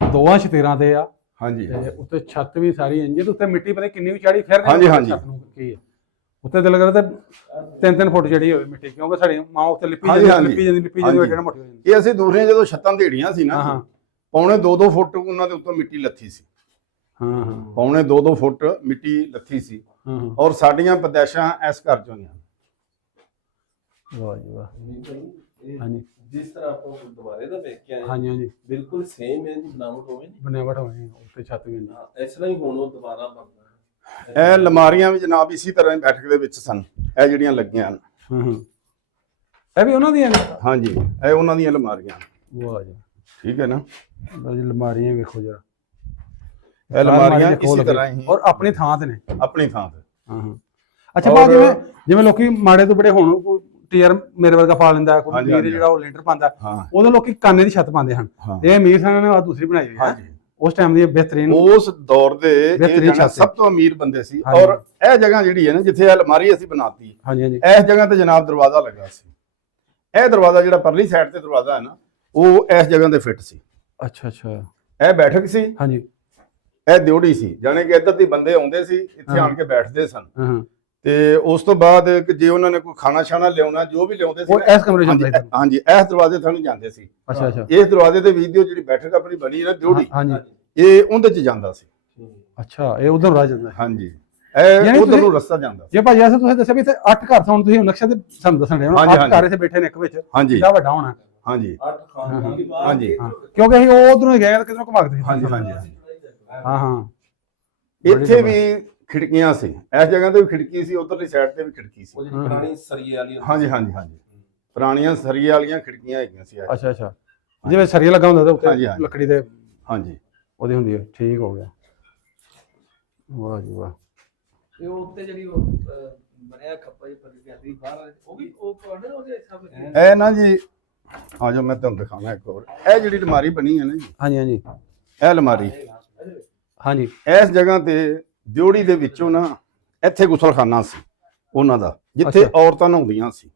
ਦੋਵਾਂ ਸ਼ਤੀਰਾਂ ਤੇ ਆ ਹਾਂਜੀ ਤੇ ਉੱਤੇ ਛੱਤ ਵੀ ਸਾਰੀ ਇੰਜ ਤੇ ਉੱਤੇ ਮਿੱਟੀ ਪਤਾ ਕਿੰਨੀ ਵੀ ਚਾੜੀ ਫਿਰ ਹਾਂਜੀ, ਹਾਂਜੀ। ਛੱਤ ਨੂੰ ਕੀ ਹੈ ਉੱਤੇ ਦਿਲ ਕਰਦਾ ਤੇ 3-3 ਫੁੱਟ ਜਿਹੜੀ ਹੋਵੇ ਮਿੱਟੀ, ਕਿਉਂਕਿ ਸਾਡੀ ਮਾਂ ਉੱਤੇ ਲਿਪੀ ਹਾਂਜੀ, ਜਾਂਦੀ ਹਾਂਜੀ। ਲਿਪੀ ਜਾਂਦੀ ਹਾਂਜੀ। ਏਡਾ ਮੋਟੀ ਹੋ ਜਾਂਦੀ। ਇਹ ਅਸੀਂ ਦੂਸਰੀਆਂ ਜਦੋਂ ਛੱਤਾਂ ਢੇੜੀਆਂ ਸੀ ਹਾਂ ਨਾ, ਹਾਂ ਪੌਣੇ 2-2 ਫੁੱਟ ਉਹਨਾਂ ਦੇ ਉੱਤੋਂ ਮਿੱਟੀ ਲੱਥੀ ਸੀ। ਹਾਂ ਹਾਂ ਪੌਣੇ 2-2 ਫੁੱਟ ਮਿੱਟੀ ਲੱਥੀ ਸੀ। ਹਾਂ ਔਰ ਸਾਡੀਆਂ ਪਦੈਸ਼ਾਂ ਇਸ ਘਰ ਚੋਂ ਆਈਆਂ। ਵਾਹ ਜੀ ਵਾਹ। ਨਹੀਂ ਭਾਈ, ਇਹ ਹਾਂਜੀ ਜਿਸ ਤਰ੍ਹਾਂ ਆਪਾਂ ਗੁਰਦੁਆਰੇ ਦਾ ਵੇਖ ਕੇ ਆਏ ਹਾਂ, ਹਾਂਜੀ ਹਾਂਜੀ ਬਿਲਕੁਲ ਸੇਮ ਹੈ ਜੀ, ਬਣਾਵਟ ਹੋਵੇ ਨਹੀਂ। ਬਨਾਵਟ ਹੋਣੀ ਉੱਤੇ ਛੱਤ ਵੀ ਨਹੀਂ। ਹਾਂ, ਇਸ ਤਰ੍ਹਾਂ ਹੀ ਹੁਣ ਉਹ ਦੁਬਾਰਾ ਬਣਦਾ ਇਹ ਅਲਮਾਰੀਆਂ ਵੀ ਜਨਾਬ ਇਸੇ ਤਰ੍ਹਾਂ ਹੀ ਬੈਠਕ ਦੇ ਵਿੱਚ ਸਨ, ਇਹ ਜਿਹੜੀਆਂ ਲੱਗੀਆਂ ਹਨ। ਹਾਂ ਹਾਂ ਇਹ ਵੀ ਉਹਨਾਂ ਦੀਆਂ ਨੇ? ਹਾਂਜੀ, ਇਹ ਉਹਨਾਂ ਦੀਆਂ ਅਲਮਾਰੀਆਂ। ਵਾਹ ਜੀ। ਠੀਕ ਹੈ ਨਾ, ਲਓ ਜੀ ਅਲਮਾਰੀਆਂ ਵੇਖੋ ਜਰਾ, ਇਹ ਅਲਮਾਰੀਆਂ ਇਸੇ ਤਰ੍ਹਾਂ ਹੀ ਔਰ ਆਪਣੀ ਥਾਂ ਤੇ ਨੇ। ਆਪਣੀ ਥਾਂ ਤੇ। ਹਾਂ ਹਾਂ ਅੱਛਾ ਭਾਅ, ਜਿਵੇਂ ਲੋਕੀ ਮਾੜੇ ਤੋਂ ਬੜੇ ਹੁਣ ਕੋਈ ਟੀਅਰ ਮੇਰੇ ਵਰਗਾ ਪਾ ਲੈਂਦਾ, ਕੋਈ ਹਾਂਜੀ, ਅਮੀਰ ਹਾਂਜੀ। ਜਿਹੜਾ ਉਹ ਲੈਂਟਰ ਪਾਉਂਦਾ, ਹਾਂ ਉਦੋਂ ਲੋਕੀ ਕਾਨੇ ਦੀ ਛੱਤ ਪਾਉਂਦੇ ਹਨ। ਹਾਂ ਇਹ ਅਮੀਰ ਖਾਨਾਂ ਨੇ ਆ ਦੂਸਰੀ ਬਣਾਈ ਹੋਈ ਹੈ। ਹਾਂਜੀ। ਉਸ ਟਾਈਮ ਦੀ ਬਿਹਤਰੀਨ। ਉਸ ਦੌਰ ਦੇ ਇਹ ਬਿਹਤਰੀਨ ਜਣਾ ਛੱਤ ਸਭ ਤੋਂ ਅਮੀਰ ਬੰਦੇ ਸੀ। ਹਾਂਜੀ। ਔਰ ਇਹ ਜਗ੍ਹਾ ਜਿਹੜੀ ਹੈ ਨਾ, ਜਿੱਥੇ ਇਹ ਅਲਮਾਰੀ ਅਸੀਂ ਬਣਾਤੀ, ਹਾਂਜੀ ਹਾਂਜੀ ਇਸ ਜਗ੍ਹਾ ਤੇ ਜਨਾਬ ਦਰਵਾਜ਼ਾ ਲੱਗਾ ਸੀ। ਇਹ ਦਰਵਾਜ਼ਾ ਜਿਹੜਾ ਪਰਲੀ ਸਾਈਡ ਤੇ ਦਰਵਾਜ਼ਾ ਹੈ ਨਾ, ਉਹ ਇਸ ਜਗ੍ਹਾ ਤੇ ਫਿੱਟ ਸੀ। ਅੱਛਾ ਅੱਛਾ ਇਹ ਬੈਠਕ ਸੀ, ਹਾਂਜੀ ਇਹ ਦਿਉੜੀ ਸੀ, ਜਾਣੇ ਕਿ ਇੱਧਰ ਦੇ ਬੰਦੇ ਆਉਂਦੇ ਸੀ, ਇੱਥੇ ਆਣ ਕੇ ਬੈਠਦੇ ਸਨ। ਹਾਂ ਹਾਂ ਤੇ ਉਸ ਤੋਂ ਬਾਅਦ ਕਿ ਜੇ ਉਹਨਾਂ ਨੇ ਕੋਈ ਖਾਣਾ ਛਾਣਾ ਲਿਆਉਣਾ, ਜੋ ਵੀ ਲਿਆਉਂਦੇ ਸੀ ਉਹ ਨਾ, ਇਸ ਕਮਰੇ ਚ ਹਾਂਜੀ, ਹੁੰਦਾ ਸੀ। ਹਾਂਜੀ ਇਸ ਦਰਵਾਜ਼ੇ ਥਾਣੀ ਜਾਂਦੇ ਸੀ। ਅੱਛਾ ਅੱਛਾ ਇਸ ਦਰਵਾਜ਼ੇ ਤੇ ਵੀਡੀਓ ਜਿਹੜੀ ਬੈਠਕ ਆਪਣੀ ਬਣੀ ਹੈ ਨਾ ਦਿਉੜੀ, ਹਾਂਜੀ ਇਹ ਉਹਦੇ ਚ ਜਾਂਦਾ ਸੀ। ਅੱਛਾ ਇਹ ਉਧਰ ਰਹਿ ਜਾਂਦਾ ਹੈ। ਹਾਂਜੀ, ਯਾਨੀ ਇਹ ਉਧਰ ਤੁਸੀਂ- ਨੂੰ ਰਸਤਾ ਜਾਂਦਾ ਸੀ। ਜੇ ਭਾਜੀ ਐਸਾ ਤੁਸੀਂ ਦੱਸਿਆ ਵੀ ਇੱਥੇ 8 ਘਰ ਤੋਂ ਤੁਸੀਂ ਨਕਸ਼ੇ ਤੇ ਸਾਨੂੰ ਦੱਸਣ ਦੇ ਹੋ, ਹਾਂਜੀ, 8 ਘਰ ਇੱਥੇ ਬੈਠੇ ਨੇ ਇੱਕ ਵਿੱਚ, ਹਾਂਜੀ ਕਿੰਨਾ ਵੱਡਾ ਹੋਣਾ। ਹਾਂਜੀ 8 ਖਾਨਦਾਨ ਦੀ ਬਾਤ ਹਾਂਜੀ। ਹਾਂ ਕਿਉਂਕਿ ਅਸੀਂ ਉਹ ਉਧਰੋਂ ਹੀ ਗਏ ਆ, ਕਿਧਰੋਂ ਘੁਮਾ ਕੇ ਤੁਸੀਂ ਹਾਂਜੀ, ਹਾਂਜੀ। ਹਾਂ ਹਾਂ ਇੱਥੇ ਵੀ ਖਿੜਕੀਆਂ ਸੀ, ਇਸ ਜਗ੍ਹਾ ਤੇ ਵੀ ਖਿੜਕੀ ਸੀ, ਉਧਰਲੀ ਸਾਈਡ ਤੇ ਵੀ ਖਿੜਕੀ ਸੀ। ਉਹ ਜਿਹੜੀ ਪੁਰਾਣੀ ਸਰੀਏ ਵਾਲੀ ਹਾਂਜੀ ਹਾਂਜੀ ਹਾਂਜੀ, ਪੁਰਾਣੀਆਂ ਸਰੀਏ ਵਾਲੀਆਂ ਖਿੜਕੀਆਂ ਹੈਗੀਆਂ ਸੀ ਇਹ। ਅੱਛਾ ਅੱਛਾ ਜਿਵੇਂ ਸਰੀਆ ਲੱਗਾ ਹੁੰਦਾ ਤੇ ਹਾਂਜੀ, ਉੱਤੇ ਹਾਂਜੀ। ਲੱਕੜੀ ਦੇ ਹਾਂਜੀ ਉਹਦੀ ਹੁੰਦੀ ਹੈ। ਠੀਕ ਹੋ ਗਿਆ। ਵਾਹ ਜੀ ਵਾਹ। ਤੇ ਉਹ ਉੱਤੇ ਜਿਹੜੀ ਉਹ ਬਣਿਆ ਖੱਪਾ ਜਿਹਾ ਪਰ ਜਾਂਦੀ ਬਾਹਰ, ਉਹ ਵੀ ਉਹ ਤੁਹਾਡੇ ਉਹਦੇ ਸਭ ਇਹ ਨਾ ਜੀ, ਆ ਜਾਓ ਮੈਂ ਤੁਹਾਨੂੰ ਦਿਖਾਵਾਂ ਇੱਕ ਹੋਰ। ਇਹ ਜਿਹੜੀ ਅਲਮਾਰੀ ਬਣੀ ਹੈ ਨਾ ਜੀ, ਹਾਂਜੀ ਹਾਂਜੀ ਇਹ ਅਲਮਾਰੀ ਹਾਂਜੀ ਇਸ ਜਗ੍ਹਾ ਤੇ ਦਿਉੜੀ ਦੇ ਵਿੱਚੋਂ ਨਾ, ਇੱਥੇ ਗੁਸਲਖਾਨਾ ਸੀ ਉਹਨਾਂ ਦਾ, ਜਿੱਥੇ ਅੱਛਾ। ਔਰਤਾਂ ਨਹਾਉਂਦੀਆਂ ਸੀ।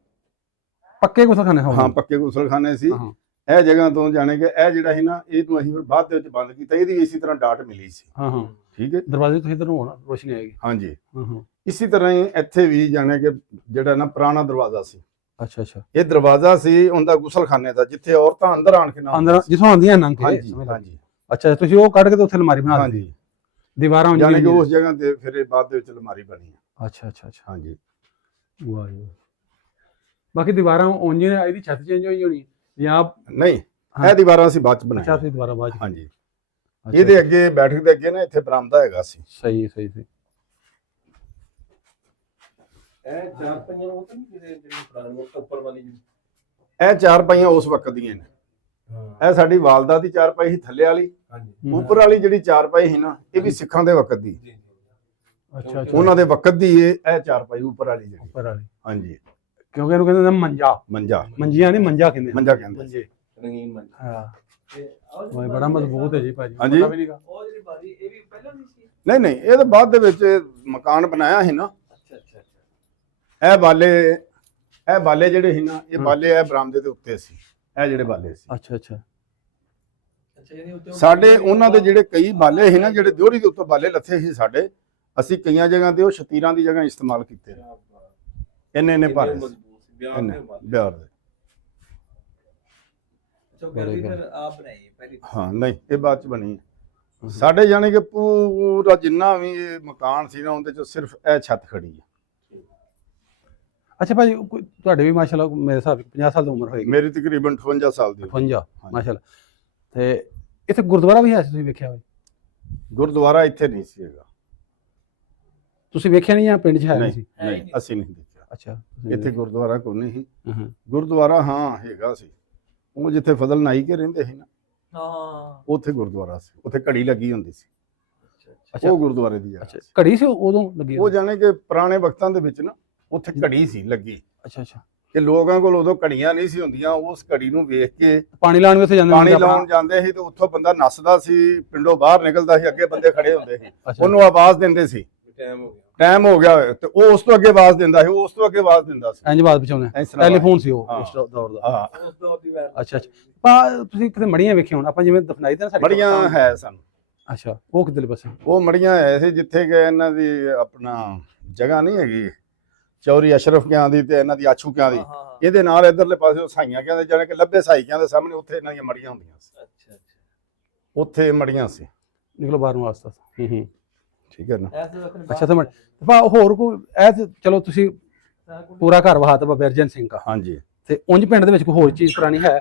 ਪੱਕੇ ਗੁਸਲਖਾਨੇ ਹਾਂ ਪੱਕੇ ਗੁਸਲਖਾਨੇ ਸੀ। ਹਾਂ ਇਹ ਜਗ੍ਹਾ ਤੋਂ ਜਾਣੇ ਕਿ ਇਹ ਜਿਹੜਾ ਸੀ ਨਾ, ਇਹ ਨੂੰ ਅਸੀਂ ਫਿਰ ਬਾਅਦ ਦੇ ਵਿੱਚ ਬੰਦ ਕੀਤਾ, ਇਹਦੀ ਵੀ ਇਸੇ ਤਰ੍ਹਾਂ ਡਾਟ ਮਿਲੀ ਸੀ। ਹਾਂ ਹਾਂ ਠੀਕ ਹੈ, ਦਰਵਾਜ਼ੇ ਤੁਸੀਂ ਇਧਰ ਨੂੰ ਹੋਣਾ, ਰੋਸ਼ਨੀ ਆਏਗੀ। ਹਾਂਜੀ। ਹਾਂ ਹਾਂ ਇਸੇ ਤਰ੍ਹਾਂ ਹੀ ਇੱਥੇ ਵੀ ਜਾਣੇ ਕਿ ਜਿਹੜਾ ਨਾ ਪੁਰਾਣਾ ਦਰਵਾਜ਼ਾ ਸੀ, ਅੱਛਾ ਅੱਛਾ ਇਹ ਦਰਵਾਜ਼ਾ ਸੀ ਉਹਦਾ ਗੁਸਲਖਾਨੇ ਦਾ, ਜਿੱਥੇ ਔਰਤਾਂ ਅੰਦਰ ਆਣ ਕੇ ਅੰਦਰ ਨਹਾਉਂਦੀਆਂ ਸੀ। ਜਿੱਥੋਂ ਆਉਂਦੀਆਂ ਨੰਗ ਕੇ ਹਾਂਜੀ ਸਮਝ ਲਓ। ਹਾਂਜੀ ਅੱਛਾ ਤੁਸੀਂ ਉਹ ਕੱਢ ਕੇ ਤੇ ਉੱਥੇ ਅਲਮਾਰੀ ਬਣਾ ਦਿੱਤੀ, ਹਾਂਜੀ, ਦੀਵਾਰਾਂ ਜਾਣੇ ਕਿ ਹੁੰਦੀਆਂ। ਉਸ ਜਗ੍ਹਾ ਤੇ ਫਿਰ ਇਹ ਬਾਅਦ ਦੇ ਵਿੱਚ ਅਲਮਾਰੀ ਬਣੀ ਹੈ। ਅੱਛਾ ਅੱਛਾ ਅੱਛਾ ਹਾਂਜੀ ਵਾਹ ਜੀ ਵਾਹ। ਬਾਕੀ ਦੀਵਾਰਾਂ ਉਂਝ ਨੇ, ਇਹਦੀ ਛੱਤ ਚੇਂਜ ਹੋਈ ਹੋਣੀ ਜਾਂ ਨਹੀਂ, ਹਾਂ। ਇਹ ਦੀਵਾਰਾਂ ਅਸੀਂ ਬਾਅਦ ਚ ਅੱਛਾ ਬਣਾਈਆਂ। ਤੁਸੀਂ ਦੁਬਾਰਾ ਬਾਅਦ ਚ। ਹਾਂਜੀ, ਅੱਛਾ, ਇਹਦੇ ਅੱਗੇ ਬੈਠਕ ਦੇ ਅੱਗੇ ਨਾ ਇੱਥੇ ਬਰਾਮਦਾ ਹੈਗਾ ਸੀ। ਸਹੀ ਸਹੀ ਸਹੀ। ਇਹ 4 ਪਈਆਂ ਉਹ ਤਾਂ ਨਹੀਂ ਜਿਹੜੇ ਪੁਰਾਣੀ ਉੱਪਰ ਵਾਲੀ ਜੀ। ਇਹ ਚਾਰ ਪਾਈਆਂ ਉਸ ਵਕਤ ਦੀਆਂ ਨੇ। ਹਾਂ ਇਹ ਸਾਡੀ ਵਾਲਦਾ ਦੀ ਚਾਰ ਪਾਈ ਸੀ ਥੱਲੇ ਵਾਲੀ, ਹਾਂਜੀ ਉੱਪਰ ਵਾਲੀ ਜਿਹੜੀ ਚਾਰ ਪਾਈ ਸੀ ਨਾ, ਇਹ ਵੀ ਸਿੱਖਾਂ ਦੇ ਵਕਤ ਦੀ, ਜੀ ਜੀ। ਅੱਛਾ ਅੱਛਾ ਉਹਨਾਂ ਦੇ ਵਕਤ ਦੀ ਇਹ ਚਾਰ ਪਾਈ ਉੱਪਰ ਵਾਲੀ ਜਿਹੜੀ। ਉੱਪਰ ਵਾਲੀ, ਹਾਂਜੀ, ਕਿਉਂਕਿ ਇਹਨੂੰ ਕਹਿੰਦੇ ਨੇ ਮੰਜਾ, ਮੰਜਾ, ਮੰਜੀਆਂ ਨਹੀਂ ਮੰਜਾ ਕਹਿੰਦੇ। ਮੰਜਾ ਕਹਿੰਦੇ। ਮੰਜੇ। ਰੰਗੀਨ ਮੰਜ। ਹਾਂ ਤੇ ਆਹ ਜਿਹੜੀ ਉਹ ਬੜਾ ਮਜ਼ਬੂਤ ਹੈ ਜੀ ਭਾਜੀ, ਹਾਂਜੀ। ਪਤਾ ਵੀ ਨਹੀਂਗਾ। ਉਹ ਜਿਹੜੀ ਬਾਰੀ ਇਹ ਵੀ ਪਹਿਲਾਂ ਨਹੀਂ ਸੀ। ਨਹੀਂ ਨਹੀਂ, ਇਹ ਤਾਂ ਬਾਅਦ ਦੇ ਵਿੱਚ ਮਕਾਨ ਬਣਾਇਆ ਸੀ ਨਾ। ਅੱਛਾ ਅੱਛਾ ਅੱਛਾ ਇਹ ਬਾਲੇ ਜਿਹੜੇ ਸੀ ਨਾ, ਇਹ ਬਾਲੇ ਇਹ ਬਰਾਮਦੇ ਦੇ ਉੱਤੇ ਸੀ, ਇਹ ਜਿਹੜੇ ਬਾਲੇ ਸੀ ਅੱਛਾ ਅੱਛਾ ਅੱਛਾ ਯਾਨੀ ਉੱਤੇ ਸਾਡੇ। ਉਹਨਾਂ ਦੇ ਜਿਹੜੇ ਕਈ ਬਾਲੇ ਸੀ ਨਾ, ਜਿਹੜੇ ਦਿਉੜੀ ਦੇ ਉੱਤੇ ਬਾਲੇ ਲੱਥੇ ਸੀ ਸਾਡੇ, ਅਸੀਂ ਕਈਆਂ ਜਗ੍ਹਾ ਤੇ ਉਹ ਸ਼ਤੀਰਾਂ ਦੀ ਜਗ੍ਹਾ ਇਸਤੇਮਾਲ ਕੀਤੇ ਨੇ। ਇੰਨੇ ਭਾਰੇ ਸੀ, ਮਜ਼ਬੂਤ ਸੀ ਬਿਆਨ ਇੰਨੇ ਦੇ ਬਾਅਦ। ਬਿਆਰ ਦੇ। ਚੌਕੀ ਫਿਰ ਆਪ ਬਣਾਈ ਪਹਿਲੀ ਹਾਂ ਨਹੀਂ ਇਹ ਬਾਅਦ ਚ ਬਣੀ ਹੈ। ਸਾਡੇ ਜਾਣੀ ਕਿ ਪੂਰਾ ਜਿੰਨਾ ਵੀ ਇਹ ਮਕਾਨ ਸੀ ਨਾ ਉਹਦੇ ਚ ਸਿਰਫ ਇਹ ਛੱਤ ਖੜੀ ਹੈ। ਅੱਛਾ ਭਾਜੀ ਤੁਹਾਡੇ ਵੀ ਮਾਸ਼ਾਅੱਲਾ ਮੇਰੇ ਹਿਸਾਬ ਨਾਲ 50 ਸਾਲ ਦੀ ਉਮਰ ਹੋਏਗੀ। ਮੇਰੀ ਤਕਰੀਬਨ 58 ਸਾਲ ਦੀ 58 ਮਾਸ਼ਾਅੱਲਾ। ਤੇ ਇੱਥੇ ਗੁਰਦੁਆਰਾ ਵੀ ਹੈ, ਤੁਸੀਂ ਵੇਖਿਆ ਹੋਵੇ? ਗੁਰਦੁਆਰਾ ਇੱਥੇ ਨਹੀਂ ਸੀ ਹੈਗਾ। ਤੁਸੀਂ ਵੇਖਿਆ ਨਹੀਂ ਜਾਂ ਪਿੰਡ 'ਚ ਹੈ ਨਹੀਂ ਸੀ? ਨਹੀਂ ਅਸੀਂ ਨਹੀਂ ਦੇਖਿਆ। ਅੱਛਾ ਇੱਥੇ ਗੁਰਦੁਆਰਾ ਕੋਈ ਨਹੀਂ ਸੀ। ਹਾਂ ਗੁਰਦੁਆਰਾ ਹਾਂ ਹੈਗਾ ਸੀ, ਉਹ ਜਿੱਥੇ ਫਜ਼ਲ ਨਾਈ ਕੇ ਰਹਿੰਦੇ ਸੀ ਨਾ, ਹਾਂ ਉੱਥੇ ਗੁਰਦੁਆਰਾ ਸੀ, ਉੱਥੇ ਘੜੀ ਲੱਗੀ ਹੁੰਦੀ ਸੀ। ਅੱਛਾ ਉਹ ਗੁਰਦੁਆਰੇ ਦੀ ਜਗ੍ਹਾ ਅੱਛਾ ਸੀ। ਘੜੀ ਸੀ ਉਦੋਂ ਲੱਗੀ? ਉਹ ਜਾਣੇ ਕਿ ਪੁਰਾਣੇ ਵਕਤਾਂ ਦੇ ਵਿੱਚ ਨਾ ਉੱਥੇ ਘੜੀ ਸੀ ਲੱਗੀ, ਅੱਛਾ ਅੱਛਾ। ਕਿ ਲੋਕਾਂ ਕੋਲ ਉਦੋਂ ਘੜੀਆਂ ਨਹੀਂ ਸੀ ਹੁੰਦੀਆਂ। ਉਸ ਘੜੀ ਨੂੰ ਵੇਖ ਕੇ ਪਾਣੀ ਲਾਉਣ ਵੀ ਉੱਥੇ ਜਾਂਦੇ ਪਾਣੀ ਹੁੰਦੇ ਲਾਉਣ ਜਾਂਦੇ ਸੀ ਤੇ ਉੱਥੋਂ ਬੰਦਾ ਨੱਸਦਾ ਸੀ, ਪਿੰਡੋਂ ਬਾਹਰ ਨਿਕਲਦਾ ਸੀ, ਅੱਗੇ ਬੰਦੇ ਖੜੇ ਹੁੰਦੇ ਸੀ, ਅੱਛਾ ਉਹਨੂੰ ਆਵਾਜ਼ ਦਿੰਦੇ ਸੀ ਟਾਈਮ ਹੋ ਗਿਆ। ਟਾਈਮ ਹੋ ਗਿਆ ਹੋਏ, ਤੇ ਉਹ ਉਸ ਤੋਂ ਅੱਗੇ ਆਵਾਜ਼ ਦਿੰਦਾ ਸੀ, ਉਹ ਉਸ ਤੋਂ ਅੱਗੇ ਆਵਾਜ਼ ਦਿੰਦਾ ਸੀ। ਇੰਜ ਬਾਤ ਪਹੁੰਚਾਉਂਦੇ। ਇਸ ਤਰ੍ਹਾਂ ਟੈਲੀਫੋਨ ਸੀ ਉਹ ਹਾਂ। ਉਸ ਦੌਰ ਦਾ। ਹਾਂ ਉਸ ਦੌਰ ਦੀ ਵੈਰ ਅੱਛਾ ਅੱਛਾ। ਤੁਸੀਂ ਕਿਤੇ ਮੜੀਆਂ ਵੇਖੀਆਂ ਹੁਣ? ਆਪਾਂ ਜਿਵੇਂ ਦਫਨਾਈ ਤੇ ਨਾ ਸਾਡੇ ਮੜੀਆਂ ਹੈ ਸਨ। ਅੱਛਾ, ਉਹ ਕਿੱਧਰਲੇ ਪਾਸੇ? ਉਹ ਮੜੀਆਂ ਹੈ ਸੀ ਜਿੱਥੇ ਕਿ ਇਹਨਾਂ ਦੀ ਆਪਣਾ ਜਗ੍ਹਾ ਨਹੀਂ ਹੈਗੀ, ਚੌਰੀ ਅਸ਼ਰਫ ਕਿਆਂ ਦੀ ਤੇ ਇਹਨਾਂ ਦੀ ਆਛੂ ਕਿਆਂ ਦੀ, ਹਾਂ ਇਹਦੇ ਨਾਲ ਇਧਰਲੇ ਪਾਸੇ ਉਹ ਸਾਈਆਂ ਕਹਿੰਦੇ ਜਾਣੇ ਕਿ ਲੱਭੇ ਸਾਈ ਕਿਆਂ ਦੇ ਸਾਹਮਣੇ ਉੱਥੇ ਇਹਨਾਂ ਦੀਆਂ ਮੜੀਆਂ ਹੁੰਦੀਆਂ ਸੀ। ਅੱਛਾ ਅੱਛਾ। ਉੱਥੇ ਮੜੀਆਂ ਸੀ। ਨਿਕਲੋ ਬਾਹਰ ਨੂੰ ਵਾਸਤਾ। ਠੀਕ ਹੈ ਨਾ। ਐਸੇ ਵਕਤ ਅੱਛਾ ਤੇ ਹੋਰ ਕੋਈ ਇਹ ਤੇ ਚਲੋ ਤੁਸੀਂ ਪੂਰਾ ਘਰ ਵਹਾਤਾ ਬਾਬਾ ਅਰਜਨ ਸਿੰਘ ਦਾ, ਹਾਂਜੀ ਤੇ ਉਂਝ ਪਿੰਡ ਦੇ ਵਿੱਚ ਕੋਈ ਹੋਰ ਚੀਜ਼ ਪੁਰਾਣੀ ਹੈ?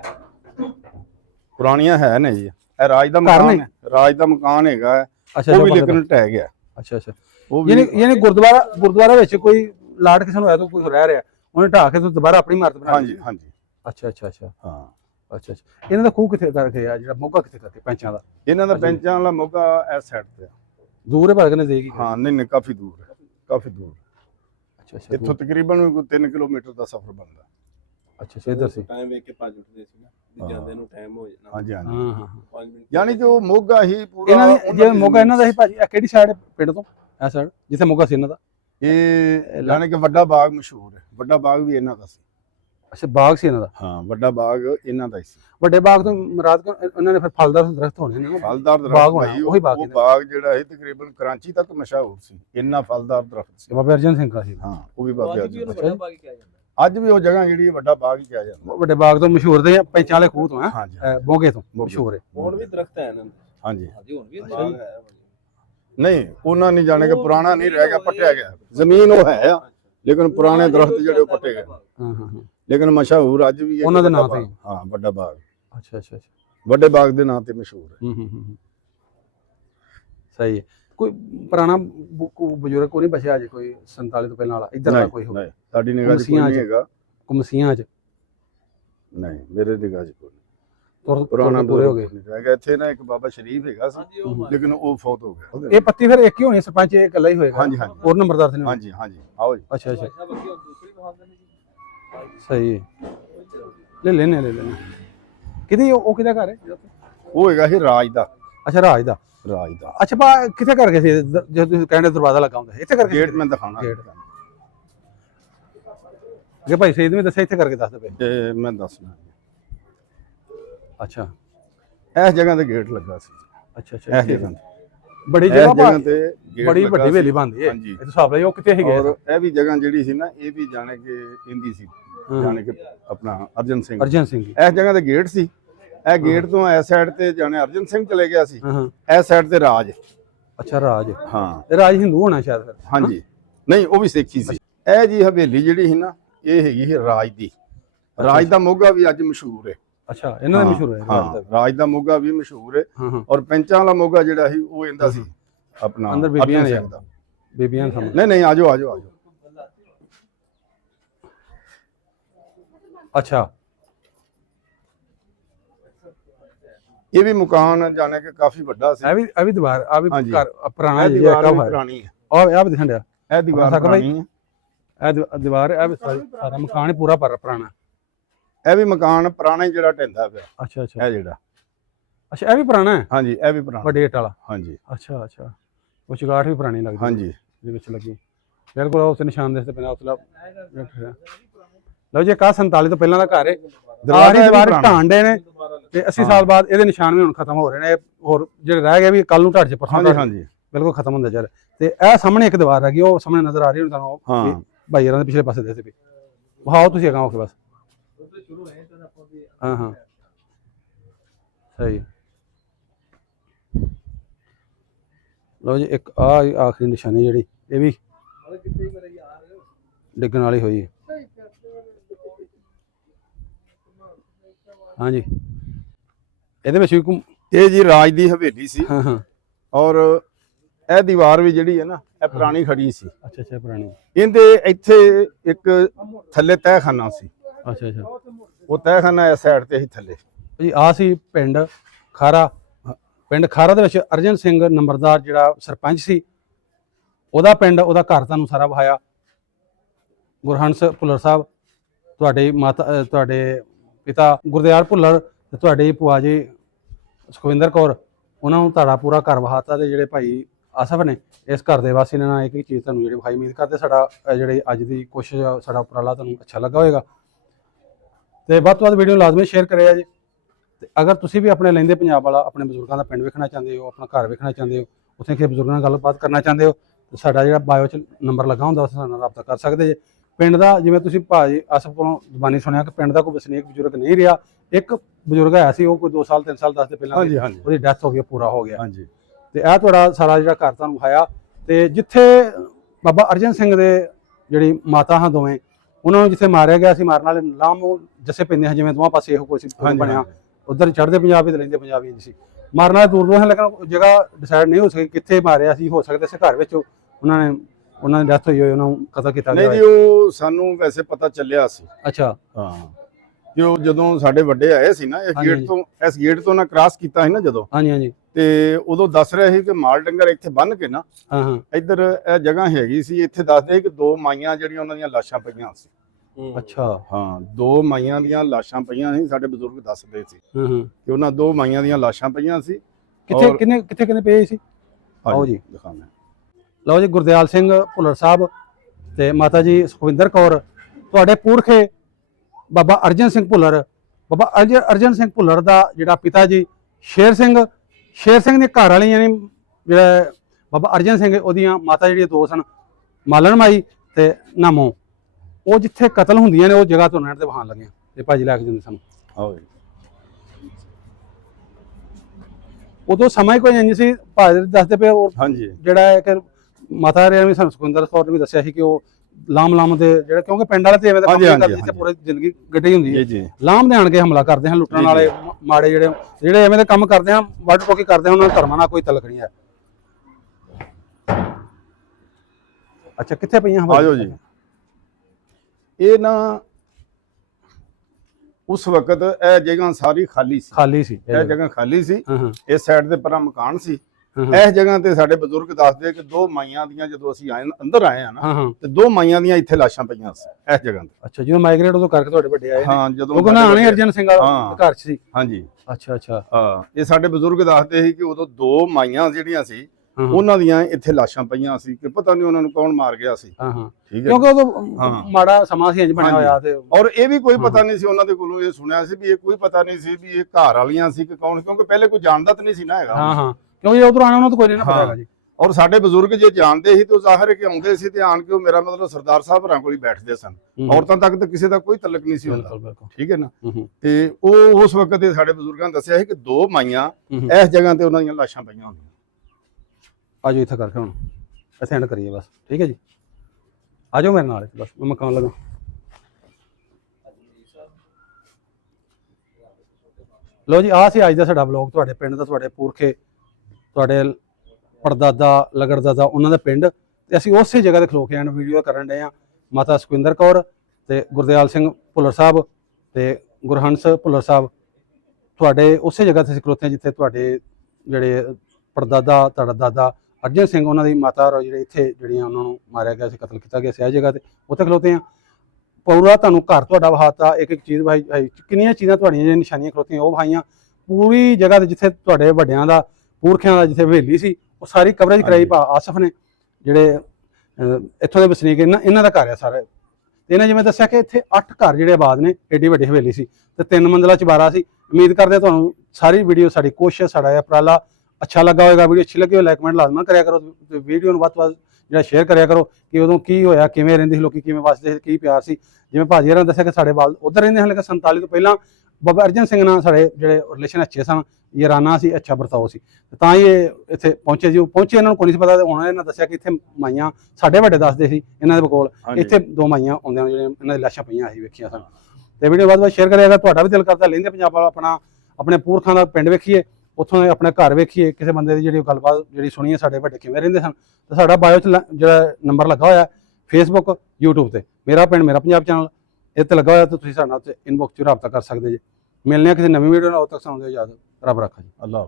ਪੁਰਾਣੀਆਂ ਹੈ ਨੇ ਜੀ। ਇਹ ਰਾਜ ਦਾ ਘਰ ਮਕਾਨ ਨੇ? ਹੈ, ਰਾਜ ਦਾ ਮਕਾਨ ਹੈਗਾ ਹੈ। ਅੱਛਾ ਉਹ ਵੀ ਜੋ ਲੇਕਿਨ ਢਹਿ ਗਿਆ। ਅੱਛਾ ਅੱਛਾ। ਉਹ ਵੀ ਯਾਨੀ ਗੁਰਦੁਆਰਾ ਵਿੱਚ ਕੋਈ ਲਾਟ ਕਿਸੇ ਨੂੰ ਹੋਇਆ ਤਾਂ ਕੋਈ ਰਹਿ ਰਿਹਾ, ਉਹਨੇ ਢਾਹ ਕੇ ਦੁਬਾਰਾ ਆਪਣੀ ਇਮਾਰਤ ਬਣਾ ਲਈ? ਹਾਂਜੀ ਹਾਂਜੀ ਅੱਛਾ ਅੱਛਾ ਅੱਛਾ ਹਾਂ। ਅੱਛਾ ਅੱਛਾ। ਇਹਨਾਂ ਦਾ ਖੂਹ ਕਿੱਥੇ ਕਰਕੇ ਆ, ਜਿਹੜਾ ਮੋਗਾ ਕਿੱਥੇ ਕਰਕੇ ਪੈਂਚਾਂ ਦਾ? ਇਹਨਾਂ ਦਾ ਬੈਂਚਾਂ ਵਾਲਾ ਮੋਗਾ ਇਸ ਸਾਈਡ ਤੇ ਆ। ਦੂਰ ਹੈ ਭਾਗ ਨਜ਼ਦੀਕ ਹੀ? ਹਾਂ ਨਹੀਂ ਕਾਫੀ ਦੂਰ ਹੈ, ਕਾਫੀ ਦੂਰ। ਅੱਛਾ ਅੱਛਾ। ਇੱਥੋਂ ਤਕਰੀਬਨ ਕੋਈ 3 ਕਿਲੋਮੀਟਰ ਦਾ ਸਫ਼ਰ ਬਣਦਾ। ਅੱਛਾ ਅੱਛਾ ਇੱਧਰ ਸੀ। ਟਾਈਮ ਵੇਖ ਕੇ ਭੱਜ ਉੱਠਦੇ ਸੀ ਨਾ, ਵੀ ਜਾਂਦੇ ਨੂੰ ਟਾਈਮ ਹੋ ਜਾਣਾ। ਹਾਂਜੀ ਹਾਂਜੀ। ਹਾਂ ਹਾਂ। 5 ਮਿੰਟ ਯਾਨੀ ਕਿ ਉਹ ਮੋਗਾ ਹੀ ਪੂਰਾ ਇਹਨਾਂ ਦੀ ਉਹਨਾਂ ਜਿਵੇਂ ਦੀ ਮੋਗਾ ਇਹਨਾਂ ਦਾ ਸੀ ਭਾਜੀ, ਇਹ ਕਿਹੜੀ ਸਾਈਡ ਪਿੰਡ ਤੋਂ? ਇਹ ਸਾਈਡ ਜਿੱਥੇ ਮੋਗਾ ਸੀ ਇਹਨਾਂ ਦਾ? ਇਹ ਯਾਨੀ ਕਿ ਵੱਡਾ ਬਾਗ ਮਸ਼ਹੂਰ ਹੈ। ਵੱਡਾ ਬਾਗ ਵੀ ਇਹਨਾਂ ਦਾ ਸੀ। ਅੱਛਾ ਬਾਗ ਸੀ ਇਹਨਾਂ ਦਾ? ਹਾਂ ਵੱਡਾ ਬਾਗ ਇਹਨਾਂ ਦਾ ਹੀ ਸੀ। ਵੱਡੇ ਬਾਗ ਤੋਂ ਮੁਰਾਦ ਉਹਨਾਂ ਨੇ ਫਿਰ ਫਲਦਾਰ ਦਰਖਤ ਹੋਣੇ ਨੇ ਨਾ? ਫਲਦਾਰ ਦਰਖਤ ਬਾਗ ਹੋਣਾ, ਭਾਈ, ਉਹੀ ਬਾਗ ਉਹ ਇਹਦਾ। ਬਾਗ ਜਿਹੜਾ ਹੈ ਤਕਰੀਬਨ ਕਰਾਚੀ ਤੱਕ ਮਸ਼ਹੂਰ ਸੀ, ਇੰਨਾ ਫਲਦਾਰ ਦਰਖਤ ਸੀ। ਬਾਬਾ ਅਰਜਨ ਸਿੰਘ ਦਾ ਸੀ? ਹਾਂ ਉਹ ਵੀ ਬਾਬੇ ਅੱਜ ਵੀ ਉਹਨੂੰ ਅਰਜਨ। ਬੜਾ ਬਾਗੀ ਕਿਹਾ ਜਾਂਦਾ। ਅੱਜ ਵੀ ਉਹ ਜਗ੍ਹਾ ਜਿਹੜੀ ਹੈ ਵੱਡਾ ਬਾਗ ਹੀ ਕਿਹਾ ਜਾਂਦਾ। ਵੱਡੇ ਬਾਗ ਤੋਂ ਮਸ਼ਹੂਰ ਦੇ ਪੈਂਚਾਂ ਵਾਲੇ ਖੂਹ ਤੋਂ ਹੈ, ਹਾਂਜੀ ਮੋਗੇ ਤੋਂ ਮੋਗੇ। ਮਸ਼ਹੂਰ ਹੈ। ਹੁਣ ਵੀ ਦਰਖਤ ਹੈ ਇਹਨਾਂ ਦੇ। ਹਾਂਜੀ ਹਾਂਜੀ ਹੁਣ ਵੀ ਬਾਗ ਹੈ। ਨਹੀਂ ਉਹਨਾਂ ਨੇ ਜਾਣੇ ਕਿ ਪੁਰਾਣਾ ਨਹੀਂ ਰਹਿ ਗਿਆ, ਪੱਟਿਆ ਗਿਆ। ਜ਼ਮੀਨ ਉਹ ਹੈ ਆ, ਲੇਕਿਨ ਪੁਰਾਣੇ ਦਰਖਤ ਜਿਹੜੇ ਉਹ ਪੱਟੇ ਗਏ। ਹਾਂ ਹਾਂ ਹਾਂ। ਲੇਕਿਨ ਮਸ਼ਹੂਰ ਅੱਜ ਵੀ ਹੈ ਉਹਨਾਂ ਦੇ ਵੱਡਾ ਨਾਂ ਤੇ। ਬਾਗ। ਹਾਂ ਵੱਡਾ ਬਾਗ, ਅੱਛਾ ਅੱਛਾ ਅੱਛਾ। ਵੱਡੇ ਬਾਗ ਦੇ ਨਾਂ ਤੇ ਮਸ਼ਹੂਰ ਹੈ। ਸਹੀ ਹੈ। ਕੋਈ ਪੁਰਾਣਾ ਬਜ਼ੁਰਗ ਕੋਈ ਨਹੀਂ ਬਚਿਆ ਅਜੇ, ਕੋਈ 47 ਤੋਂ ਪਹਿਲਾਂ ਵਾਲਾ ਇੱਧਰ ਵਾਲਾ ਕੋਈ ਨਹੀਂ ਸਾਡੀ ਨਿਗਾਹ 'ਚ ਕੋਈ ਮਸੀਹਾਂ ਨਹੀਂ 'ਚ। ਹੈਗਾ। ਮਸੀਹਾਂ ਚ ਨਹੀਂ ਮੇਰੇ ਨਿਗਾਹ 'ਚ ਕੋਈ ਨਹੀਂ। ਤੁਰ ਪੁਰਾਣਾ ਪੂਰੇ ਹੋ ਗਏ। ਹੈਗਾ ਇੱਥੇ ਨਾ ਇੱਕ ਬਾਬਾ ਸ਼ਰੀਫ ਹੈਗਾ ਸੀ, ਹਾਂਜੀ ਉਹ ਲੇਕਿਨ ਉਹ ਫੌਤ ਹੋ ਗਿਆ। ਇਹ ਪੱਤੀ ਫਿਰ ਇੱਕ ਹੀ ਹੋਣੀ, ਸਰਪੰਚ ਇਹ ਇਕੱਲਾ ਹੀ ਹੋਏਗਾ? ਹਾਂਜੀ, ਹਾਂਜੀ। ਹੋਰ ਨੰਬਰਦਾਰ ਤੇ ਨਹੀਂ? ਹਾਂਜੀ ਹਾਂਜੀ ਆਓ ਜੀ। ਅੱਛਾ ਅੱਛਾ ਦੂਸਰੀ ਬਹਾਦਰ ਨੇ ਜੀ। ਸਹੀ ਹੈ। ਲੈ ਲੈਣੇ ਕਿਹਦੀ ਉਹ ਕਿਹਦਾ ਘਰ ਹੈ? ਉਹ ਹੈਗਾ ਸੀ ਰਾਜ ਦਾ। ਅੱਛਾ ਰਾਜ ਦਾ। ਰਾਜ ਦਾ ਅੱਛਾ ਕਿੱਥੇ ਕਰਕੇ ਸੀ ਜਦੋਂ ਤੁਸੀਂ ਕਹਿੰਦੇ ਦਰਵਾਜ਼ਾ ਲੱਗਾ ਹੁੰਦਾ ਇੱਥੇ ਕਰਕੇ? ਗੇਟ ਮੈਂ ਦਿਖਾਣਾ ਗੇਟ। ਜੇ ਭਾਈ ਸਹੀਦ ਨੇ ਦੱਸਿਆ ਇੱਥੇ ਕਰਕੇ ਦੱਸ ਦੇ ਪਏ। ਤੇ ਮੈਂ ਦੱਸਣਾ ਅੱਛਾ ਇਸ ਜਗ੍ਹਾ ਤੇ ਗੇਟ ਲੱਗਾ ਸੀ। ਅੱਛਾ ਅੱਛਾ। ਇਸ ਜਗ੍ਹਾ ਬੜੀ ਇਸ ਜਗ੍ਹਾ ਜਗ੍ਹਾ ਤੇ ਗੇਟ ਬੜੀ ਲੱਗਾ ਵੱਡੀ ਸੀ। ਹਵੇਲੀ ਬਣਦੀ ਹੈ। ਹਾਂਜੀ। ਇਹ ਹਿਸਾਬ ਲਈ ਉਹ ਕਿੱਥੇ ਹੀ ਗਏ? ਔਰ ਇਹ ਵੀ ਜਗ੍ਹਾ ਜਿਹੜੀ ਸੀ ਨਾ, ਇਹ ਵੀ ਜਾਣੇ ਕਿ ਇੰਦੀ ਸੀ, ਜਾਣੇ ਕਿ ਆਪਣਾ ਅਰਜਨ ਸਿੰਘ। ਅਰਜਨ ਸਿੰਘ ਜੀ। ਇਸ ਜਗ੍ਹਾ ਤੇ ਗੇਟ ਸੀ। ਇਹ ਗੇਟ ਤੋਂ ਇਸ ਸਾਈਡ ਤੇ ਜਾਣੇ ਅਰਜਨ ਸਿੰਘ ਚਲੇ ਗਿਆ ਸੀ, ਹਾਂ ਹਾਂ। ਇਸ ਸਾਈਡ ਤੇ ਰਾਜ। ਅੱਛਾ ਰਾਜ। ਹਾਂ ਇਹ ਰਾਜ ਹਿੰਦੂ ਹੋਣਾ ਸ਼ਾਇਦ ਫਿਰ? ਹਾਂਜੀ ਨਹੀਂ ਉਹ ਵੀ ਸਿੱਖੀ ਸੀ। ਇਹ ਜੀ ਹਵੇਲੀ ਜਿਹੜੀ ਸੀ ਨਾ, ਇਹ ਹੈਗੀ ਸੀ ਰਾਜ ਦੀ। ਰਾਜ ਦਾ ਮੋਗਾ ਵੀ ਅੱਜ ਮਸ਼ਹੂਰ ਹੈ। ਅੱਛਾ ਇਹਨਾਂ ਦਾ ਮਸ਼ਹੂਰ ਹੈ? ਹਾਂ ਰਾਜ ਦਾ ਮੋਗਾ ਵੀ ਮਸ਼ਹੂਰ ਹੈ। ਹਾਂ ਹਾਂ। ਔਰ ਪੈਂਚਾਂ ਵਾਲਾ ਮੋਗਾ ਜਿਹੜਾ ਸੀ ਉਹ ਇਹਦਾ ਸੀ ਆਪਣਾ ਅੰਦਰ ਬੀਬੀਆਂ ਅਰਜਨ ਨੇ ਸਿੰਘ ਦਾ। ਬੀਬੀਆਂ ਸਾਹਮਣੇ। ਨਹੀਂ ਨਹੀਂ ਆਜੋ ਆਜੋ ਆਜੋ। ਅੱਛਾ ਇਹ ਵੀ ਮਕਾਨ ਜਾਣੇ ਕਿ ਕਾਫੀ ਵੱਡਾ ਸੀ। ਇਹ ਵੀ ਦੀਵਾਰ ਆ ਵੀ ਹਾਂਜੀ। ਘਰ ਪੁਰਾਣਾ ਇਹ ਜਿਹਾ ਦੀਵਾਰ ਵੀ ਕਾ ਹੈ। ਪੁਰਾਣੀ ਹੈ। ਆ ਵੀ ਦਿਖਣ ਡਿਆ ਇਹ ਦੀਵਾਰ ਸਕਦਾ ਬਾਈ? ਪੁਰਾਣੀ ਹੈ। ਇਹ ਦੀਵਾਰ ਇਹ ਵੀ ਸਾਰਾ ਮਕਾਨ ਹੀ ਪੂਰਾ ਪੁਰਾਣਾ। ਇਹ ਵੀ ਮਕਾਨ ਪੁਰਾਣਾ ਹੀ ਜਿਹੜਾ ਢਹਿੰਦਾ ਪਿਆ। ਅੱਛਾ ਅੱਛਾ ਇਹ ਜਿਹੜਾ ਅੱਛਾ ਇਹ ਵੀ ਪੁਰਾਣਾ ਹੈ? ਹਾਂਜੀ ਇਹ ਵੀ ਪੁਰਾਣਾ। ਵੱਡੇ ਇੱਟ ਵਾਲਾ? ਹਾਂਜੀ ਅੱਛਾ ਅੱਛਾ। ਉਹ ਚਗਾਠ ਵੀ ਪੁਰਾਣੀ ਲੱਗਦੀ ਹਾਂਜੀ ਇਹਦੇ ਵਿੱਚ ਲੱਗੀ ਬਿਲਕੁਲ ਉਸ ਨਿਸ਼ਾਨ ਦੇ ਤੇ ਬਿਨਾਂ ਉਤਲਾ। ਲਓ ਜੀ 47 ਤੋਂ ਪਹਿਲਾਂ ਦਾ ਘਰ ਹੈ। ਆਰੀ ਦੀਵਾਰ ਢਾਂਡੇ ਨੇ ਤੇ 80 ਸਾਲ ਬਾਅਦ ਇਹਦੇ ਨਿਸ਼ਾਨ ਵੀ ਹੁਣ ਖਤਮ ਹੋ ਰਹੇ ਨੇ। ਹੋਰ ਜਿਹੜੇ ਰਹਿ ਗਏ ਵੀ ਕੱਲ ਨੂੰ ਢੱਡ ਚ ਪਰਸੋਂ ਹਾਂਜੀ ਹਾਂਜੀ ਬਿਲਕੁਲ ਖਤਮ ਹੁੰਦੇ ਜਾ ਰਹੇ। ਤੇ ਇਹ ਸਾਹਮਣੇ ਇੱਕ ਦੀਵਾਰ ਹੈਗੀ, ਉਹ ਸਾਹਮਣੇ ਨਜ਼ਰ ਆ ਰਹੀ ਹੁਣ ਤੁਹਾਨੂੰ। ਹਾਂ ਭਾਈ ਦੇ ਪਿਛਲੇ ਪਾਸੇ ਦੇ ਸੀ ਵੀ ਵਹਾਓ ਤੁਸੀਂ ਅਗਾਂਹ ਹੋ ਕੇ ਬਸ। ਹਾਂ ਹਾਂ ਸਹੀ। ਲਓ ਜੀ ਇੱਕ ਆ ਆਖਰੀ ਨਿਸ਼ਾਨੀ ਜਿਹੜੀ ਇਹ ਵੀ ਡਿੱਗਣ ਵਾਲੀ ਹੋਈ ਹੈ। ਹਾਂਜੀ ਇਹਦੇ ਵਿੱਚ ਵੀ ਇਹ ਜੀ ਰਾਜ ਦੀ ਹਵੇਲੀ ਸੀ ਹਾਂ ਹਾਂ ਔਰ ਇਹ ਦੀਵਾਰ ਵੀ ਜਿਹੜੀ ਹੈ ਨਾ ਇਹ ਪੁਰਾਣੀ ਖੜੀ ਸੀ। ਅੱਛਾ ਅੱਛਾ ਪੁਰਾਣੀ। ਇਹਦੇ ਇੱਥੇ ਇੱਕ ਥੱਲੇ ਤਹਿਖਾਨਾ ਸੀ। ਅੱਛਾ ਅੱਛਾ ਉਹ ਤਹਿਖਾਨਾ ਇਸ ਸਾਈਡ ਤੇ ਹੀ ਥੱਲੇ। ਜੀ ਆ ਸੀ ਪਿੰਡ ਖਾਰਾ। ਪਿੰਡ ਖਾਰਾ ਦੇ ਵਿੱਚ ਅਰਜਨ ਸਿੰਘ ਨੰਬਰਦਾਰ ਜਿਹੜਾ ਸਰਪੰਚ ਸੀ ਉਹਦਾ ਪਿੰਡ, ਉਹਦਾ ਘਰ ਤੁਹਾਨੂੰ ਸਾਰਾ ਵਿਖਾਇਆ। ਗੁਰਹੰਸ ਭੁੱਲਰ ਸਾਹਿਬ ਤੁਹਾਡੇ ਮਾਤਾ, ਤੁਹਾਡੇ ਪਿਤਾ ਗੁਰਦਿਆਲ ਭੁੱਲਰ ਤੇ ਤੁਹਾਡੀ ਭੂਆ ਜੀ ਸੁਖਵਿੰਦਰ ਕੌਰ, ਉਹਨਾਂ ਨੂੰ ਤੁਹਾਡਾ ਪੂਰਾ ਘਰ ਵਿਖਾਤਾ। ਤੇ ਜਿਹੜੇ ਭਾਈ ਆਸਫ ਨੇ ਇਸ ਘਰ ਦੇ ਵਾਸੀ ਨੇ ਨਾ ਇੱਕ ਹੀ ਚੀਜ਼ ਤੁਹਾਨੂੰ ਜਿਹੜੀ ਵਿਖਾਈ। ਉਮੀਦ ਕਰਦੇ ਸਾਡਾ ਜਿਹੜੀ ਅੱਜ ਦੀ ਕੋਸ਼ਿਸ਼ ਸਾਡਾ ਉਪਰਾਲਾ ਤੁਹਾਨੂੰ ਅੱਛਾ ਲੱਗਾ ਹੋਏਗਾ ਤੇ ਵੱਧ ਤੋਂ ਵੱਧ ਵੀਡੀਓ ਲਾਜ਼ਮੀ ਸ਼ੇਅਰ ਕਰਿਆ ਜੀ। ਤੇ ਅਗਰ ਤੁਸੀਂ ਵੀ ਆਪਣੇ ਲਹਿੰਦੇ ਪੰਜਾਬ ਵਾਲਾ ਆਪਣੇ ਬਜ਼ੁਰਗਾਂ ਦਾ ਪਿੰਡ ਵੇਖਣਾ ਚਾਹੁੰਦੇ ਹੋ, ਆਪਣਾ ਘਰ ਵੇਖਣਾ ਚਾਹੁੰਦੇ ਹੋ, ਉੱਥੇ ਕਿਸੇ ਬਜ਼ੁਰਗਾਂ ਨਾਲ ਗੱਲਬਾਤ ਕਰਨਾ ਚਾਹੁੰਦੇ ਹੋ ਤਾਂ ਸਾਡਾ ਜਿਹੜਾ ਬਾਇਓ 'ਚ ਨੰਬਰ ਲੱਗਾ ਹੁੰਦਾ ਉਸ ਨਾਲ ਰਾਬਤਾ ਕਰ ਸਕਦੇ ਜੇ। ਪਿੰਡ ਦਾ ਜਿਵੇਂ ਤੁਸੀਂ ਭਾਜੀ ਆਸਫ ਕੋਲੋਂ ਜ਼ਬਾਨੀ ਸੁਣਿਆ ਕਿ ਪਿੰਡ ਦਾ ਕੋਈ ਵਸਨੀਕ ਬਜ਼ੁਰਗ ਨਹੀਂ ਰਿਹਾ। ਇੱਕ ਬਜ਼ੁਰਗ ਆਇਆ ਸੀ, ਉਹ ਕੋਈ 2 ਸਾਲ 3 ਸਾਲ 10 ਦੇ ਪਹਿਲਾਂ ਉਹਦੀ ਡੈਥ ਹੋ ਗਈ, ਪੂਰਾ ਹੋ ਗਿਆ। ਹਾਂਜੀ ਤੇ ਇਹ ਤੁਹਾਡਾ ਸਾਰਾ ਜਿਹੜਾ ਘਰ ਤੁਹਾਨੂੰ ਵਿਖਾਇਆ। ਤੇ ਜਿੱਥੇ ਬਾਬਾ ਅਰਜਨ ਸਿੰਘ ਦੇ ਜਿਹੜੀ ਮਾਤਾ ਹਾਂ ਦੋਵੇਂ, ਉਹਨਾਂ ਨੂੰ ਜਿੱਥੇ ਮਾਰਿਆ ਗਿਆ ਸੀ, ਮਾਰਨ ਵਾਲੇ ਲਾਮ ਉਹ ਜੱਸੇ ਪੈਂਦੇ ਹਨ, ਜਿਵੇਂ ਦੋਵਾਂ ਪਾਸੇ ਇਹੋ ਕੁਛ ਬਣਿਆ। ਉਧਰ ਚੜ੍ਹਦੇ ਪੰਜਾਬ ਵੀ ਤੇ ਲੈਂਦੇ ਪੰਜਾਬੀ ਸੀ। ਮਾਰਨ ਵਾਲੇ ਦੂਰ ਦੂਰ ਹਨ, ਲੇਕਿਨ ਜਗ੍ਹਾ ਡਿਸਾਈਡ ਨਹੀਂ ਹੋ ਸਕੀ ਕਿੱਥੇ ਮਾਰਿਆ ਸੀ। ਹੋ ਸਕਦਾ ਇਸੇ ਘਰ ਵਿੱਚ ਉਹਨਾਂ ਦੀ ਡੈਥ ਹੋਈ ਹੋਈ, ਉਹਨਾਂ ਨੂੰ ਕਤਲ ਕੀਤਾ ਗਿਆ। ਨਹੀਂ ਜੀ ਉਹ ਸਾਨੂੰ ਵੈਸੇ ਪਤਾ ਚੱਲਿਆ ਸੀ। ਅੱਛਾ ਹਾਂ ਕਿ ਉਹ ਜਦੋਂ ਸਾਡੇ ਵੱਡੇ ਆਏ ਸੀ ਨਾ ਇਸ ਗੇਟ ਤੋਂ ਨਾ ਕ੍ਰਾਸ ਕੀਤਾ ਸੀ ਨਾ ਜਦੋਂ, ਹਾਂਜੀ ਹਾਂਜੀ, ਤੇ ਉਦੋਂ ਦੱਸ ਰਹੇ ਸੀ ਕਿ ਮਾਲ ਡੰਗਰ ਇੱਥੇ ਬੰਨ ਕੇ ਨਾ ਹਾਂ ਹਾਂ, ਇੱਧਰ ਇਹ ਜਗ੍ਹਾ ਹੈਗੀ ਸੀ। ਇੱਥੇ ਦੱਸਦੇ ਕਿ 2 ਮਾਈਆਂ ਜਿਹੜੀਆਂ ਉਹਨਾਂ ਦੀਆਂ ਲਾਸ਼ਾਂ ਪਈਆਂ ਸੀ। ਅੱਛਾ ਹਾਂ 2 ਮਾਈਆਂ ਦੀਆਂ ਲਾਸ਼ਾਂ ਪਈਆਂ ਸੀ। ਸਾਡੇ ਬਜ਼ੁਰਗ ਦੱਸਦੇ ਸੀ ਹਾਂ ਹਾਂ, ਕਿ ਉਹਨਾਂ 2 ਮਾਈਆਂ ਦੀਆਂ ਲਾਸ਼ਾਂ ਪਈਆਂ ਸੀ। ਕਿੱਥੇ ਪਏ ਸੀ? ਆਓ ਜੀ ਦਿਖਾਉਂਦੇ। ਲਓ ਜੀ ਗੁਰਦਿਆਲ ਸਿੰਘ ਭੁੱਲਰ ਸਾਹਿਬ ਤੇ ਮਾਤਾ ਜੀ ਸੁਖਵਿੰਦਰ ਕੌਰ, ਤੁਹਾਡੇ ਪੁਰਖੇ ਬਾਬਾ ਅਰਜਨ ਸਿੰਘ ਭੁੱਲਰ, ਬਾਬਾ ਅਰਜਨ ਸਿੰਘ ਭੁੱਲਰ ਦਾ ਜਿਹੜਾ ਪਿਤਾ ਜੀ ਸ਼ੇਰ ਸਿੰਘ ਦੇ ਘਰ ਵਾਲੀ ਯਾਨੀ ਜਿਹੜਾ ਬਾਬਾ ਅਰਜਨ ਸਿੰਘ, ਉਹਦੀਆਂ ਮਾਤਾ ਜਿਹੜੀਆਂ 2 ਸਨ, ਮਾਲਣ ਮਾਈ ਤੇ ਨਾਮੋ, ਉਹ ਜਿੱਥੇ ਕਤਲ ਹੁੰਦੀਆਂ ਨੇ ਉਹ ਜਗ੍ਹਾ ਤੋਂ ਨੈਟ ਤੇ ਵਿਖਾਉਣ ਲੱਗੇ ਤੇ ਭਾਜੀ ਲੈ ਕੇ ਜਾਂਦੇ ਸਾਨੂੰ। ਆਓ ਜੀ ਉਦੋਂ ਸਮਾਂ ਹੀ ਕੋਈ ਨਹੀਂ ਸੀ, ਭਾਜੀ ਦੱਸਦੇ ਪਏ। ਉਹ ਹਾਂਜੀ ਜਿਹੜਾ ਹੈ ਕਿ ਮਾਤਾ ਨੇ ਵੀ ਸਾਨੂੰ ਸੁਖਵਿੰਦਰ ਕੌਰ ਨੇ ਵੀ ਦੱਸਿਆ ਸੀ ਕਿ ਉਹ ਲਾਮ ਦੇ ਜਿਹੜਾ, ਕਿਉਂਕਿ ਪਿੰਡ ਵਾਲੇ ਤੇ ਐਵੇਂ ਦਾ ਕੰਮ ਨਹੀਂ ਕਰਦੇ ਜਿੱਥੇ ਪੂਰੀ ਜ਼ਿੰਦਗੀ ਗੱਡੀ ਹੁੰਦੀ ਹੈ, ਲਾਮ ਦੇ ਆਣ ਕੇ ਹਮਲਾ ਕਰਦੇ ਹਨ, ਲੁੱਟਣ ਵਾਲੇ ਮਾੜੇ ਜਿਹੜੇ ਐਵੇਂ ਦੇ ਕੰਮ ਕਰਦੇ ਹਨ, ਵੱਢ ਟੋਕੀ ਕਰਦੇ ਹਨ, ਉਹਨਾਂ ਨੂੰ ਧਰਮਾਂ ਨਾਲ ਕੋਈ ਤਲਕ ਨਹੀਂ ਹੈ। ਅੱਛਾ ਕਿੱਥੇ ਪਈਆਂ? ਆਜੋ ਜੀ। ਇਹ ਨਾ ਉਸ ਵਕਤ ਇਹ ਜਗ੍ਹਾ ਸਾਰੀ ਖਾਲੀ ਸੀ। ਇਹ ਜਗ੍ਹਾ ਖਾਲੀ ਸੀ। ਇਸ ਸਾਈਡ ਦੇ ਪਰਾਂ ਮਕਾਨ ਸੀ। ਇਸ ਜਗ੍ਹਾ ਤੇ ਸਾਡੇ ਬਜ਼ੁਰਗ ਦੱਸਦੇ ਕਿ 2 ਮਾਈਆਂ ਦੀਆਂ ਜਦੋਂ ਅਸੀਂ ਅੰਦਰ ਆਏ ਆ ਨਾ ਤੇ 2 ਮਾਈਆਂ ਦੀਆਂ ਇੱਥੇ ਲਾਸ਼ਾਂ ਪਈਆਂ ਸੀ ਇਸ ਜਗ੍ਹਾ ਤੇ। ਅੱਛਾ ਜਦੋਂ ਮਾਈਗ੍ਰੇਟ ਉਦੋਂ ਕਰਕੇ ਤੁਹਾਡੇ ਵੱਡੇ ਆਏ? ਹਾਂ ਜਦੋਂ ਉਹ ਕਹਿੰਦਾ ਆਣੇ ਅਰਜਨ ਸਿੰਘ ਵਾਲਾ ਘਰ 'ਚ ਸੀ। ਹਾਂਜੀ ਅੱਛਾ ਅੱਛਾ, ਹਾਂ ਇਹ ਸਾਡੇ ਬਜ਼ੁਰਗ ਦੱਸਦੇ ਸੀ ਕਿ ਉਦੋਂ 2 ਮਾਈਆਂ ਜਿਹੜੀਆਂ ਸੀ ਉਹਨਾਂ ਦੀਆਂ ਇੱਥੇ ਲਾਸ਼ਾਂ ਪਈਆਂ ਸੀ ਕਿ ਪਤਾ ਨਹੀਂ ਉਹਨਾਂ ਨੂੰ ਕੌਣ ਮਾਰ ਗਿਆ ਸੀ। ਹਾਂ ਹਾਂ, ਠੀਕ ਹੈ, ਕਿਉਂਕਿ ਉਦੋਂ ਮਾੜਾ ਸਮਾਂ ਸੀ, ਇੰਜ ਬਣਿਆ ਹੋਇਆ। ਤੇ ਔਰ ਇਹ ਵੀ ਕੋਈ ਪਤਾ ਨਹੀਂ ਸੀ ਉਹਨਾਂ ਦੇ ਕੋਲੋਂ, ਇਹ ਸੁਣਿਆ ਸੀ ਵੀ ਇਹ ਕੋਈ ਪਤਾ ਨਹੀਂ ਸੀ ਵੀ ਇਹ ਘਰ ਵਾਲੀਆਂ ਸੀ ਕਿ ਕੌਣ, ਕਿਉਂਕਿ ਪਹਿਲੇ ਕੋਈ ਜਾਣਦਾ ਤਾਂ ਨਹੀਂ ਸੀ ਨਾ ਹੈਗਾ। ਹਾਂ ਹਾਂ, ਕਿਉਂਕਿ ਉਧਰੋਂ ਆਣਾ ਉਹਨਾਂ ਤੋਂ ਕੋਈ ਨਹੀਂ ਪਤਾ ਹੈਗਾ ਜੀ। ਔਰ ਸਾਡੇ ਬਜ਼ੁਰਗ ਜੇ ਜਾਣਦੇ ਸੀ ਤਾਂ ਜ਼ਾਹਿਰ ਹੈ ਕਿ ਆਉਂਦੇ ਸੀ ਤੇ ਆਣ ਕੇ ਉਹ ਮੇਰਾ ਮਤਲਬ ਸਰਦਾਰ ਸਾਹਿਬ ਹਰਾਂ ਕੋਲ ਹੀ ਬੈਠਦੇ ਸਨ। ਔਰਤਾਂ ਤੱਕ ਤਾਂ ਕਿਸੇ ਦਾ ਕੋਈ ਤਲਕ ਨਹੀਂ ਸੀ ਹੁੰਦਾ। ਠੀਕ ਹੈ ਨਾ। ਤੇ ਉਹ ਉਸ ਵਕਤ ਦੇ ਸਾਡੇ ਬਜ਼ੁਰਗਾਂ ਨੇ ਦੱਸਿਆ ਸੀ ਕਿ 2 ਮਾਈਆਂ ਇਸ ਜਗ੍ਹਾ ਤੇ ਉਹਨਾਂ ਦੀਆਂ ਲਾਸ਼ਾਂ ਪਈਆਂ ਹੁੰਦੀਆਂ। ਆਜੋ ਇੱਥੇ ਕਰਕੇ ਹੁਣ ਇੱਥੇ ਐਂਡ ਕਰੀਏ ਬਸ, ਠੀਕ ਹੈ ਜੀ। ਆਜੋ ਮੇਰੇ ਨਾਲ ਬਸ, ਮੈਂ ਮਕਾਨ ਲਗਾ। ਲੋ ਜੀ ਆਹ ਸੀ ਅੱਜ ਦਾ ਸਾਡਾ ਵਲੌਗ, ਤੁਹਾਡੇ ਪਿੰਡ ਦਾ, ਤੁਹਾਡੇ ਪੁਰਖੇ, ਤੁਹਾਡੇ ਪੜਦਾਦਾ ਲਗੜਦਾਦਾ ਉਹਨਾਂ ਦਾ ਪਿੰਡ, ਤੇ ਅਸੀਂ ਉਸੇ ਜਗ੍ਹਾ ਤੇ ਖਲੋ ਕੇ ਐਂਡ ਵੀਡੀਓ ਕਰਨ ਡਏ ਆ। ਮਾਤਾ ਸੁਖਵਿੰਦਰ ਕੌਰ ਤੇ ਗੁਰਦਿਆਲ ਸਿੰਘ ਭੁੱਲਰ ਸਾਹਿਬ ਤੇ ਗੁਰਹੰਸ ਭੁੱਲਰ ਸਾਹਿਬ, ਤੁਹਾਡੇ ਉਸੇ ਜਗ੍ਹਾ ਤੇ ਅਸੀਂ ਖਲੋਤੇ ਜਿੱਥੇ ਤੁਹਾਡੇ ਜਿਹੜੇ ਪੜਦਾਦਾ, ਤੁਹਾਡਾ ਦਾਦਾ ਅਰਜਨ ਸਿੰਘ, ਉਹਨਾਂ ਦੀ ਮਾਤਾ ਜਿਹੜੇ ਇੱਥੇ ਜਿਹੜੀਆਂ ਉਹਨਾਂ ਨੂੰ ਮਾਰਿਆ ਗਿਆ ਸੀ, ਕਤਲ ਕੀਤਾ ਗਿਆ ਸੀ, ਇਹ ਜਗ੍ਹਾ ਤੇ ਉੱਥੇ ਖਲੋਤੇ ਆ। ਪੂਰਾ ਤੁਹਾਨੂੰ ਘਰ ਤੁਹਾਡਾ ਵਹਾਤਾ, ਇੱਕ ਇੱਕ ਚੀਜ਼ ਭਾਈ, ਕਿੰਨੀਆਂ ਚੀਜ਼ਾਂ ਤੁਹਾਡੀਆਂ ਜਿਹੜੀਆਂ ਨਿਸ਼ਾਨੀਆਂ ਖਲੋਤੀਆਂ ਉਹ ਵਿਖਾਈਆਂ। ਪੂਰੀ ਜਗ੍ਹਾ ਤੇ ਜਿੱਥੇ ਤੁਹਾਡੇ ਵੱਡਿਆਂ ਦਾ, ਪੁਰਖਿਆਂ ਦਾ ਜਿੱਥੇ ਹਵੇਲੀ ਸੀ, ਉਹ ਸਾਰੀ ਕਵਰੇਜ ਕਰਾਈ ਭਾ ਆਸਫ ਨੇ, ਜਿਹੜੇ ਇੱਥੋਂ ਦੇ ਵਸਨੀਕ, ਇਹਨਾਂ ਦਾ ਘਰ ਆ ਸਾਰਾ। ਤੇ ਇਹਨਾਂ ਜਿਵੇਂ ਦੱਸਿਆ ਕਿ ਇੱਥੇ 8 ਘਰ ਜਿਹੜੇ ਆਬਾਦ ਨੇ, ਏਡੀ ਵੱਡੀ ਹਵੇਲੀ ਸੀ ਤੇ 3 ਮੰਜ਼ਲਾ ਚੁਬਾਰਾ ਸੀ। ਉਮੀਦ ਕਰਦੇ ਤੁਹਾਨੂੰ ਸਾਰੀ ਵੀਡੀਓ, ਸਾਡੀ ਕੋਸ਼ਿਸ਼, ਸਾਡਾ ਉਪਰਾਲਾ ਅੱਛਾ ਲੱਗਾ ਹੋਏਗਾ। ਵੀਡੀਓ ਅੱਛੀ ਲੱਗੀ ਹੋ ਲਾਈਕ ਕਮੈਂਟ ਲਾਜ਼ਮੀ ਕਰਿਆ ਕਰੋ, ਤੇ ਵੀਡੀਓ ਨੂੰ ਵੱਧ ਤੋਂ ਵੱਧ ਜਿਹੜਾ ਸ਼ੇਅਰ ਕਰਿਆ ਕਰੋ ਕਿ ਉਦੋਂ ਕੀ ਹੋਇਆ, ਕਿਵੇਂ ਰਹਿੰਦੇ ਸੀ ਲੋਕੀ, ਕਿਵੇਂ ਵਸਦੇ ਸੀ, ਕੀ ਪਿਆਰ ਸੀ। ਜਿਵੇਂ ਭਾਜੀ ਹੋਰਾਂ ਨੇ ਦੱਸਿਆ ਕਿ ਸਾਡੇ ਬਾਲ ਉੱਧਰ ਰਹਿੰਦੇ ਹਨ, ਲੇਕਿਨ 47 ਤੋਂ ਪਹਿਲਾਂ ਬਾਬਾ ਅਰਜਨ ਸਿੰਘ ਨਾਲ ਸਾਡੇ ਜਿਹੜੇ ਰਿਲੇਸ਼ਨ ਅੱਛੇ ਸਨ, ਯਾਰਾਨਾ ਸੀ, ਅੱਛਾ ਵਰਤਾਓ ਸੀ, ਤੇ ਤਾਂ ਹੀ ਇਹ ਇੱਥੇ ਪਹੁੰਚੇ ਜੀ। ਉਹ ਪਹੁੰਚੇ, ਇਹਨਾਂ ਨੂੰ ਕੋਈ ਨਹੀਂ ਸੀ ਪਤਾ, ਤੇ ਉਹਨਾਂ ਨੇ ਦੱਸਿਆ ਕਿ ਇੱਥੇ ਮਾਈਆਂ ਸਾਡੇ ਵੱਡੇ ਦੱਸਦੇ ਸੀ ਇਹਨਾਂ ਦੇ ਕੋਲ ਇੱਥੇ 2 ਮਾਈਆਂ ਆਉਂਦੀਆਂ ਜਿਹੜੀਆਂ ਇਹਨਾਂ ਦੀ ਲਾਸ਼ਾਂ ਪਈਆਂ ਸੀ, ਵੇਖੀਆਂ ਸਨ। ਤੇ ਵੀਡੀਓ ਵੱਧ ਸ਼ੇਅਰ ਕਰਿਆ, ਅਗਰ ਤੁਹਾਡਾ ਵੀ ਦਿਲ ਕਰਦਾ ਲਹਿੰਦੇ ਪੰਜਾਬ ਵਾਲਾ ਆਪਣਾ ਆਪਣੇ ਪੁਰਖਾਂ ਦਾ ਪਿੰਡ ਵੇਖੀਏ, ਉੱਥੋਂ ਦੇ ਆਪਣੇ ਘਰ ਵੇਖੀਏ, ਕਿਸੇ ਬੰਦੇ ਦੀ ਜਿਹੜੀ ਗੱਲਬਾਤ ਜਿਹੜੀ ਸੁਣੀਏ, ਸਾਡੇ ਵੱਡੇ ਕਿਵੇਂ ਰਹਿੰਦੇ ਸਨ, ਤੇ ਸਾਡਾ ਬਾਇਓ 'ਚ ਜਿਹੜਾ ਨੰਬਰ ਲੱਗਾ ਹੋਇਆ ਫੇਸਬੁੱਕ, YouTube ਤੇ ਮੇਰਾ ਪਿੰਡ ਮੇਰਾ ਪੰਜਾਬ ਚੈਨਲ ਇਹ ਤੇ ਲੱਗਾ ਹੋਇਆ, ਤੇ ਤੁਸੀਂ ਸਾਡੇ ਨਾਲ ਇਨਬੌਕਸ 'ਚ ਰਾਬਤਾ ਕਰ ਸਕਦੇ ਜੀ। ਮਿਲਨੇ ਆ ਕਿਸੇ ਨਵੀਂ ਵੀਡੀਓ ਨਾਲ, ਉਦੋਂ ਤੱਕ ਸਾਨੂੰ ਇਜਾਜ਼ਤ, ਰੱਬ ਰੱਖਾ ਜੀ। ਅੱਲਾਹ।